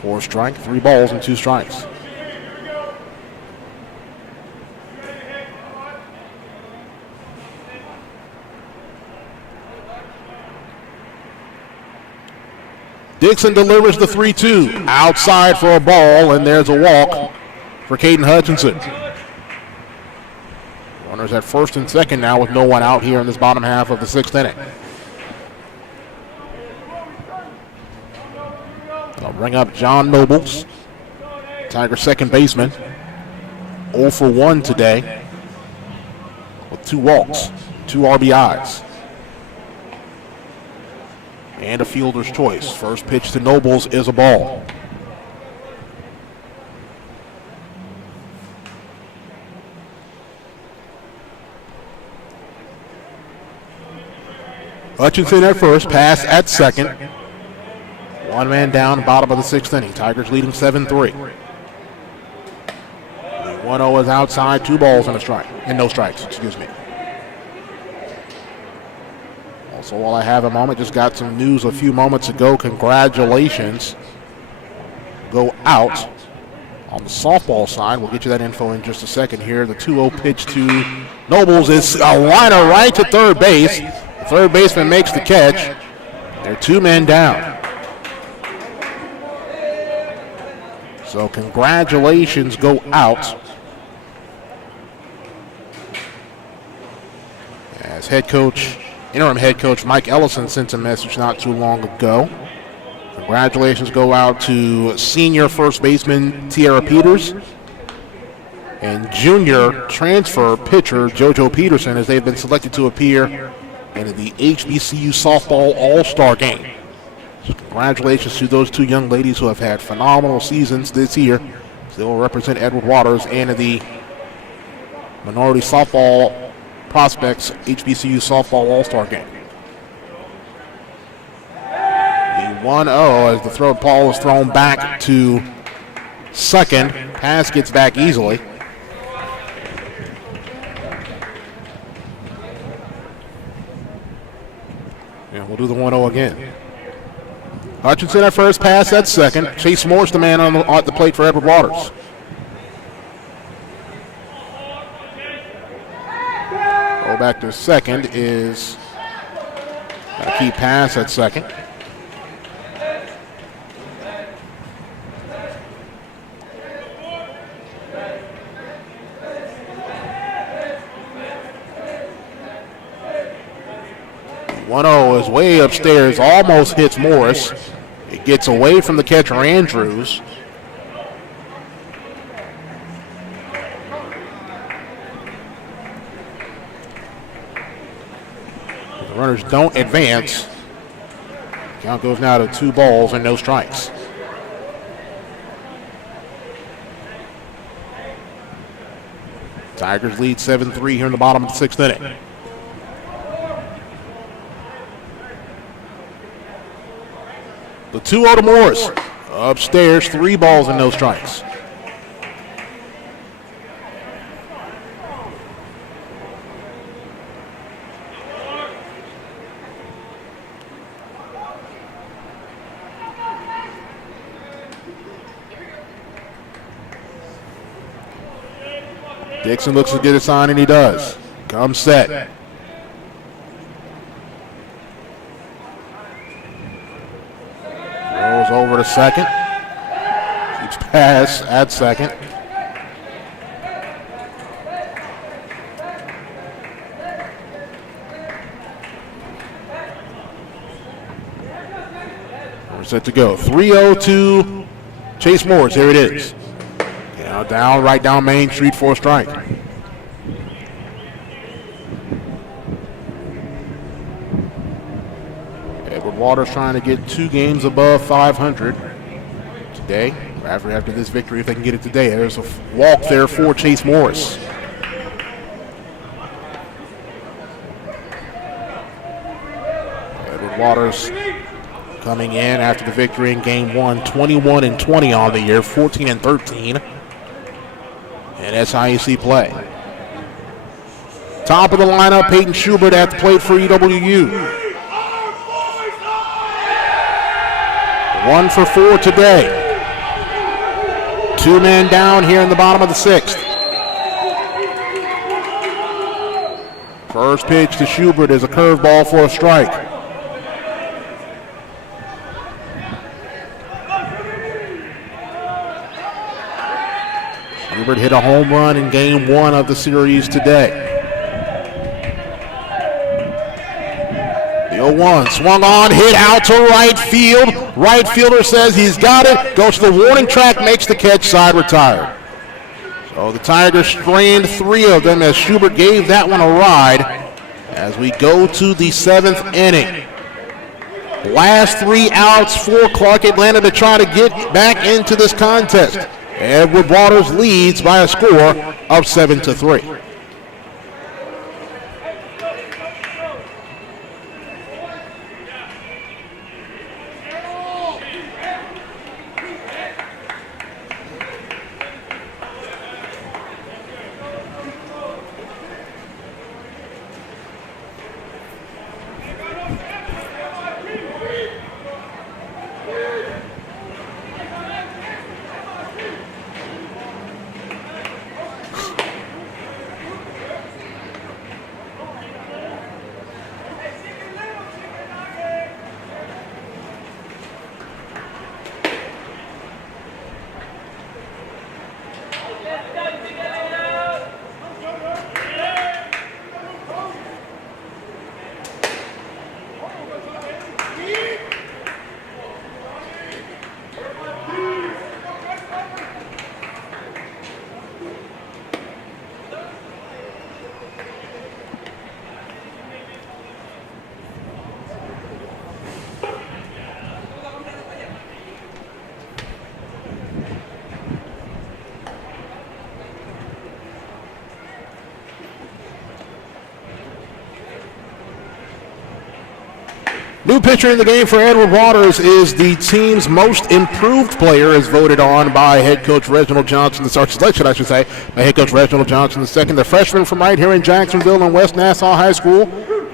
4 strike, 3 balls and 2 strikes. Dixon delivers the 3-2 outside for a ball, and there's a walk for Caden Hutchinson. Runners at first and second now with no one out here in this bottom half of the 6th inning. They'll bring up John Nobles, Tiger second baseman. 0 for 1 today with 2 walks, 2 RBIs. And a fielder's choice. First pitch to Nobles is a ball. Hutchinson at first, pass at second. 1 man down, bottom of the 6th inning. Tigers leading 7-3. The 1-0 is outside, 2 balls and a strike, and no strikes, excuse me. So while I have a moment, just got some news a few moments ago. Congratulations go out on the softball side. We'll get you that info in just a second here. The 2-0 pitch to Nobles is a liner right to third base. The third baseman makes the catch. They're 2 men down. So congratulations go out as interim head coach Mike Ellison sent a message not too long ago. Congratulations go out to senior first baseman Tierra Peters and junior transfer pitcher JoJo Peterson, as they've been selected to appear in the HBCU softball all-star game. So congratulations to those 2 young ladies who have had phenomenal seasons this year. They will represent Edward Waters and the minority softball prospects HBCU softball all-star game. The 1-0 as the throw ball is thrown back to second. Pass gets back easily. And we'll do the 1-0 again. Hutchinson at first, pass at second. Chase Morris, the man on the plate for Edward Waters. Go back to second is a key pass at second. Is way upstairs, almost hits Morris. It gets away from the catcher, Andrews. The runners don't advance. Count goes now to 2 balls and no strikes. Tigers lead 7-3 here in the bottom of the 6th inning. The 2-0 to Morris. Upstairs, 3 balls and no strikes. Dixon looks to get a sign, and he does. Comes set. Throws over to second. Keeps pass at second. We're set to go. 3-0 to Chase Morris. Here it is. Now down, right down Main Street for a strike. Edward Waters trying to get 2 games above 500 today. After this victory, if they can get it today. There's a walk there for Chase Morris. Edward Waters coming in after the victory in Game 1, 21-20 on the year, 14-13 in SIAC play. Top of the lineup, Peyton Schubert at the plate for EWU. 1 for 4 today. 2 men down here in the bottom of the 6th. First pitch to Schubert is a curveball for a strike. Schubert hit a home run in Game 1 of the series today. The 0-1 swung on, hit out to right field. Right fielder says he's got it. Goes to the warning track, makes the catch, side retired. So the Tigers strained 3 of them as Schubert gave that one a ride as we go to the 7th inning. Last 3 outs for Clark Atlanta to try to get back into this contest. Edward Waters leads by a score of 7-3. New pitcher in the game for Edward Waters is the team's most improved player, as voted on by head coach Reginald Johnson, selection, I should say, by head coach Reginald Johnson II. The freshman from right here in Jacksonville and West Nassau High School,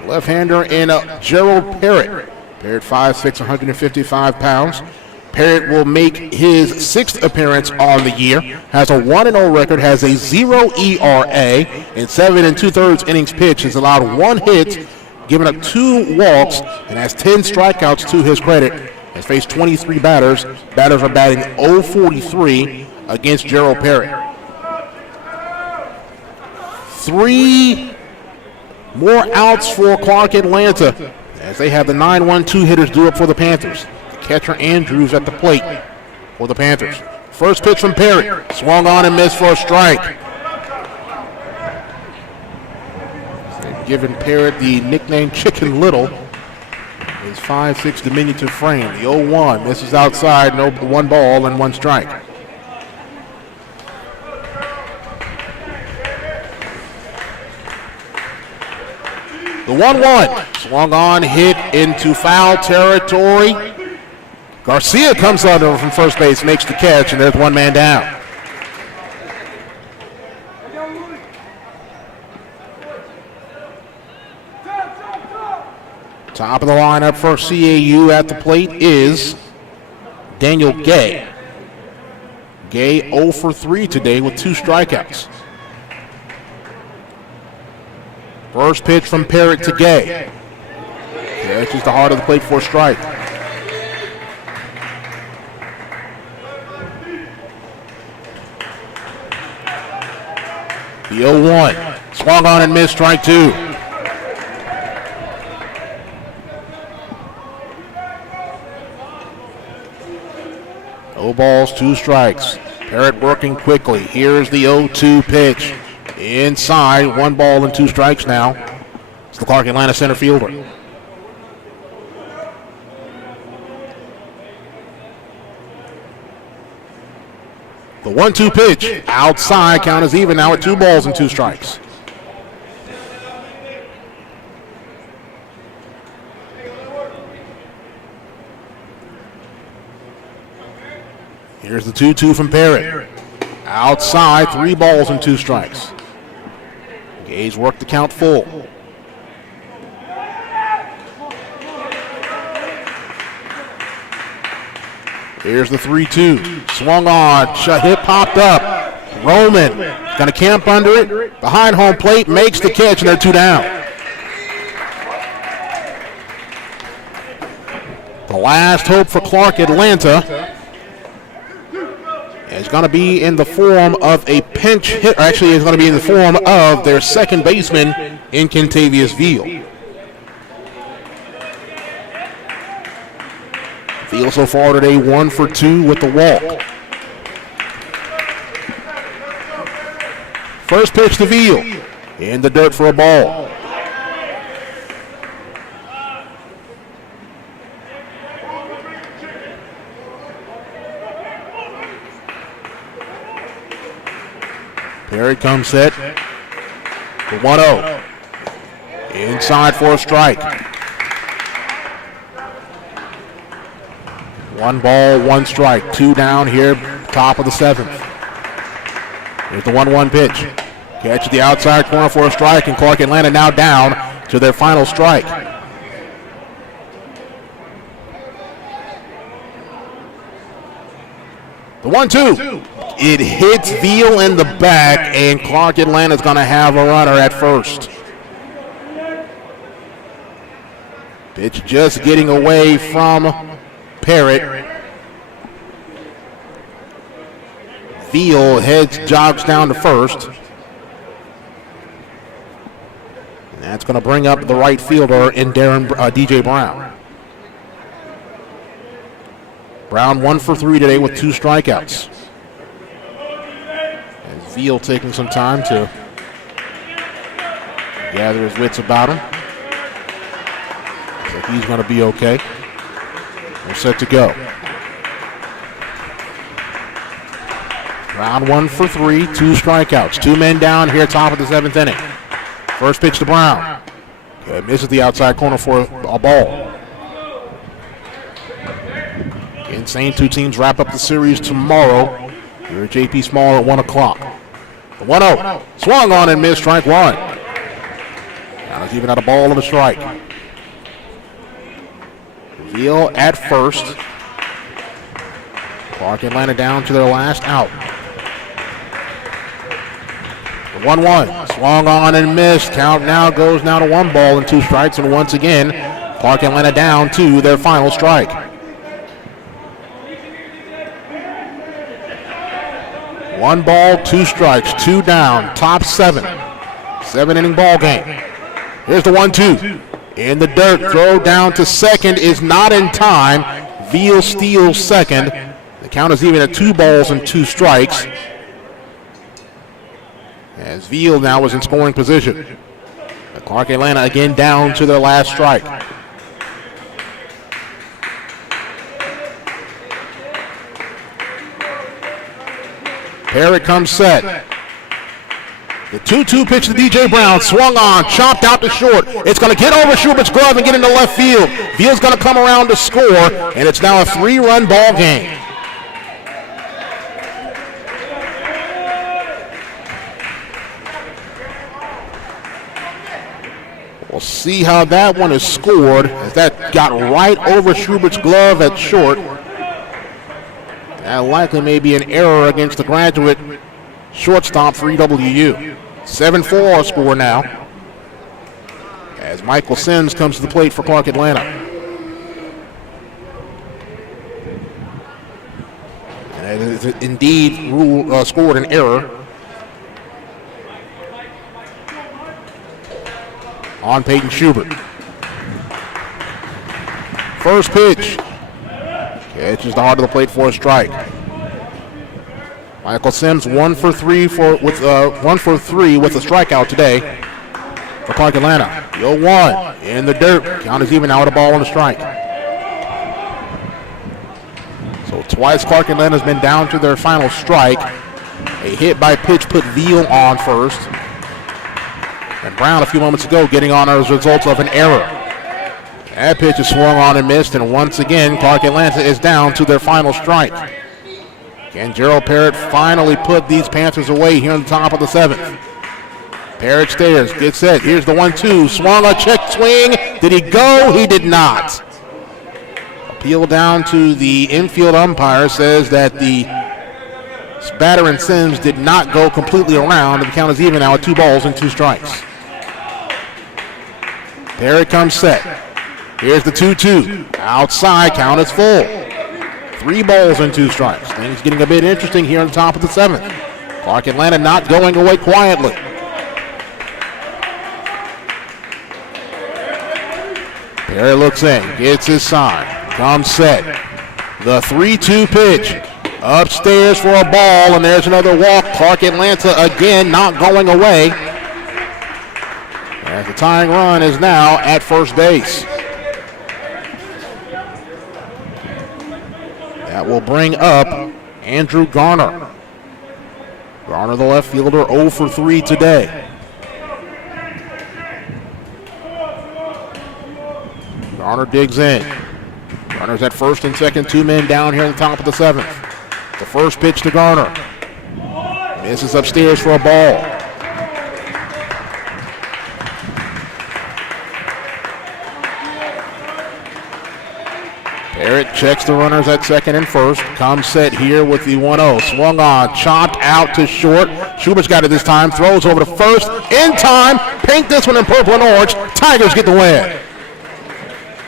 left-hander in Gerald Parrott. Parrott 5'6", 155 pounds. Parrott will make his 6th appearance on the year, has a 1-0 record, has a 0 ERA, in 7 2/3 innings pitched, has allowed 1 hit, given up 2 walks, and has 10 strikeouts to his credit. Has faced 23 batters. Batters are batting .043 against Gerald Parrott. 3 more outs for Clark Atlanta, as they have the 9-1-2 hitters due up for the Panthers. Catcher Andrews at the plate for the Panthers. First pitch from Parrott. Swung on and missed for a strike. They've given Parrott the nickname Chicken Little. His 5'6" diminutive frame. The 0-1 misses outside. No, 1 ball and 1 strike. The 1-1. Swung on, hit into foul territory. Garcia comes under from first base, makes the catch, and there's 1 man down. Top of the lineup for CAU at the plate is Daniel Gay. Gay 0 for 3 today with 2 strikeouts. First pitch from Parrott to Gay. Catches the heart of the plate for a strike. The 0-1. Swung on and missed, strike 2. No balls, 2 strikes. Parrott working quickly. Here's the 0-2 pitch. Inside, 1 ball and 2 strikes now. It's the Clark Atlanta center fielder. The 1-2 pitch, outside, count is even now at 2 balls and 2 strikes. Here's the 2-2 from Parrott. Outside, 3 balls and 2 strikes. Gage worked the count full. Here's the 3-2. Swung on. Hit popped up. Roman going to camp under it. Behind home plate. Makes the catch, and they're 2 down. The last hope for Clark Atlanta is going to be in the form of a pinch hit. Actually, it's going to be in the form of their second baseman in Kentavious Veal. Veal so far today 1 for 2 with the walk. First pitch to Veal. In the dirt for a ball. Parrott comes set. The 1-0. Inside for a strike. 1 ball, 1 strike. 2 down here, top of the 7th. Here's the 1-1 pitch. Catch the outside corner for a strike, and Clark Atlanta now down to their final strike. The 1-2. It hits Veal in the back, and Clark Atlanta's going to have a runner at first. Pitch just getting away from Parrott. Veal jogs down to first. And that's going to bring up the right fielder in DJ Brown. Brown 1 for 3 today with 2 strikeouts. As Veal taking some time to gather his wits about him. Looks like he's going to be okay. We're set to go. Brown 1 for 3, 2 strikeouts. 2 men down here, top of the 7th inning. First pitch to Brown. Good, misses the outside corner for a ball. same two teams wrap up the series tomorrow here at JP Small at 1 o'clock. The 1-0. Swung on and missed, strike one. Now it's even at a ball and a strike. Veal at first. Clark Atlanta down to their last out. The 1-1. Swung on and missed. Count now goes now to 1 ball and 2 strikes. And once again, Clark Atlanta down to their final strike. 1 ball, 2 strikes, 2 down, top 7. 7-inning ball game. Here's the 1-2. In the dirt, throw down to second is not in time. Veal steals second. The count is even at 2 balls and 2 strikes. As Veal now is in scoring position. Clark Atlanta again down to their last strike. Parrott comes set. The 2-2 pitch to DJ Brown, swung on, chopped out to short. It's going to get over Schubert's glove and get into left field. Veal's going to come around to score, and it's now a 3-run ball game. We'll see how that one is scored, as that got right over Schubert's glove at short. That likely may be an error against the graduate shortstop for EWU. 7-4 score now, as Michael Sims comes to the plate for Clark Atlanta. And it is indeed scored an error on Peyton Schubert. First pitch. Catches the heart of the plate for a strike. Michael Sims 1 for 3 with a strikeout today for Clark Atlanta. The 0-1 in the dirt. Count is even now at a ball and a strike. So twice Clark Atlanta has been down to their final strike. A hit by pitch put Veal on first. And Brown a few moments ago getting on as a result of an error. That pitch is swung on and missed, and once again, Clark Atlanta is down to their final strike. Again, Gerald Parrott finally put these Panthers away here on the top of the 7th. Parrott stares, gets set. Here's the 1-2, swung a check swing. Did he go? He did not. Appeal down to the infield umpire says that the batter and Sims did not go completely around, and the count is even now at 2 balls and 2 strikes. Parrott comes set. Here's the 2-2. Outside, count is full. 3 balls and 2 strikes. Things getting a bit interesting here on the top of the 7th. Clark Atlanta not going away quietly. Perry looks in, gets his sign, comes set. The 3-2 pitch. Upstairs for a ball, and there's another walk. Clark Atlanta again not going away. As the tying run is now at first base. That will bring up Andrew Garner. Garner, the left fielder, 0 for 3 today. Garner digs in. Garner's at first and second, 2 men down here on the top of the 7th. The first pitch to Garner. Misses upstairs for a ball. Parrott checks the runners at second and first. Comes set here with the 1-0. Swung on, chopped out to short. Schubert's got it this time. Throws over to first. In time. Paint this one in purple and orange. Tigers get the win.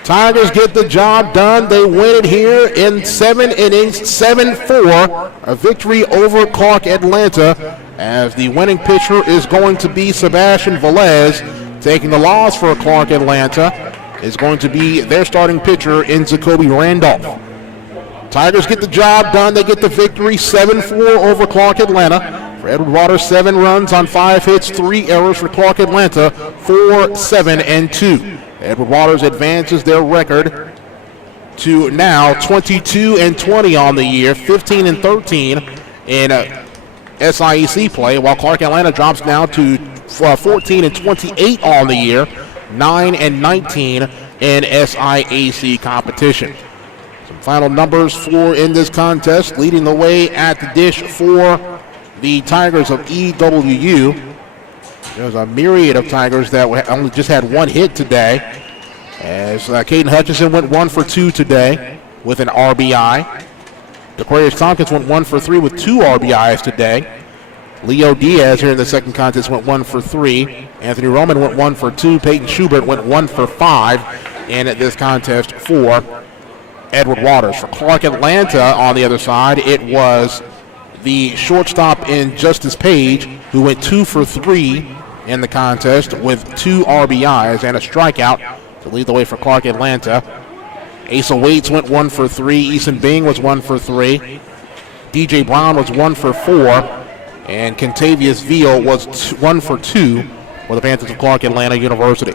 Tigers get the job done. They win it here in 7 innings, 7-4. A victory over Clark Atlanta, as the winning pitcher is going to be Sebastian Velez. Taking the loss for Clark Atlanta is going to be their starting pitcher in Jacoby Randolph. Tigers get the job done. They get the victory, 7-4 over Clark Atlanta. For Edward Waters, 7 runs on 5 hits, 3 errors for Clark Atlanta, 4-7-2. Edward Waters advances their record to now 22-20 on the year, 15-13 in SIAC play, while Clark Atlanta drops now to 14-28 on the year, 9-19 in SIAC competition. Some Final numbers for in this contest, leading the way at the dish for the Tigers of EWU. There's a myriad of Tigers that only just had one hit today, as Caden Hutchinson went 1 for 2 today with an RBI. Aquarius Tompkins went 1 for 3 with 2 RBIs today. Leo Diaz here in the second contest went 1 for 3. Anthony Roman went 1 for 2. Peyton Schubert went 1 for 5 in this contest for Edward Waters. For Clark Atlanta on the other side, it was the shortstop in Justice Page who went 2 for 3 in the contest with 2 RBIs and a strikeout to lead the way for Clark Atlanta. Asa Waits went 1 for 3. Eason Bing was 1 for 3. DJ Brown was 1 for 4. And Contavious Veal was 1 for 2 for the Panthers of Clark Atlanta University.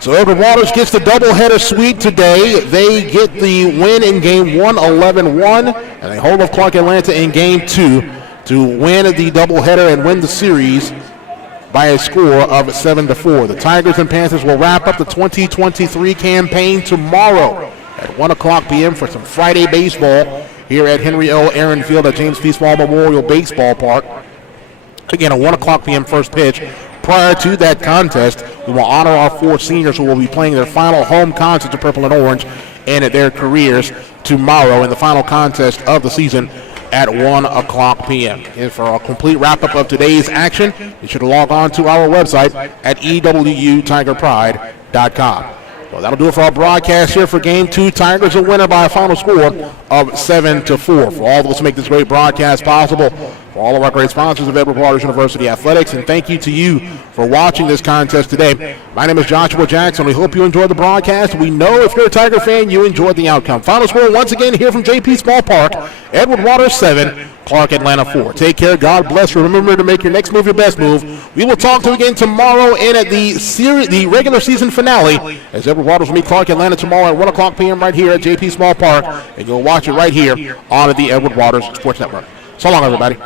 So Edward Waters gets the doubleheader sweep today. They get the win in game 1, 11-1, and they hold off Clark Atlanta in game 2 to win the doubleheader and win the series by a score of 7-4. The Tigers and Panthers will wrap up the 2023 campaign tomorrow at 1 o'clock p.m. for some Friday baseball here at Henry L. Aaron Field at James P. Small Memorial Baseball Park. Again, a 1 o'clock p.m. first pitch. Prior to that contest, we will honor our 4 seniors who will be playing their final home contest of Purple and Orange and at their careers tomorrow in the final contest of the season at 1 o'clock p.m. And for a complete wrap-up of today's action, you should log on to our website at ewutigerpride.com. Well, that'll do it for our broadcast here for Game 2. Tigers a winner by a final score of 7-4. For all those who make this great broadcast possible, for all of our great sponsors of Edward Waters University Athletics, and thank you to you for watching this contest today. My name is Joshua Jackson. We hope you enjoyed the broadcast. We know if you're a Tiger fan, you enjoyed the outcome. Final score once again here from JP Small Park, Edward Waters 7, Clark Atlanta 4. Take care. God bless. Remember to make your next move your best move. We will talk to you again tomorrow and at the regular season finale as Edward Waters will meet Clark Atlanta tomorrow at 1 o'clock p.m. right here at JP Small Park, and you'll watch it right here on the Edward Waters Sports Network. So long, everybody.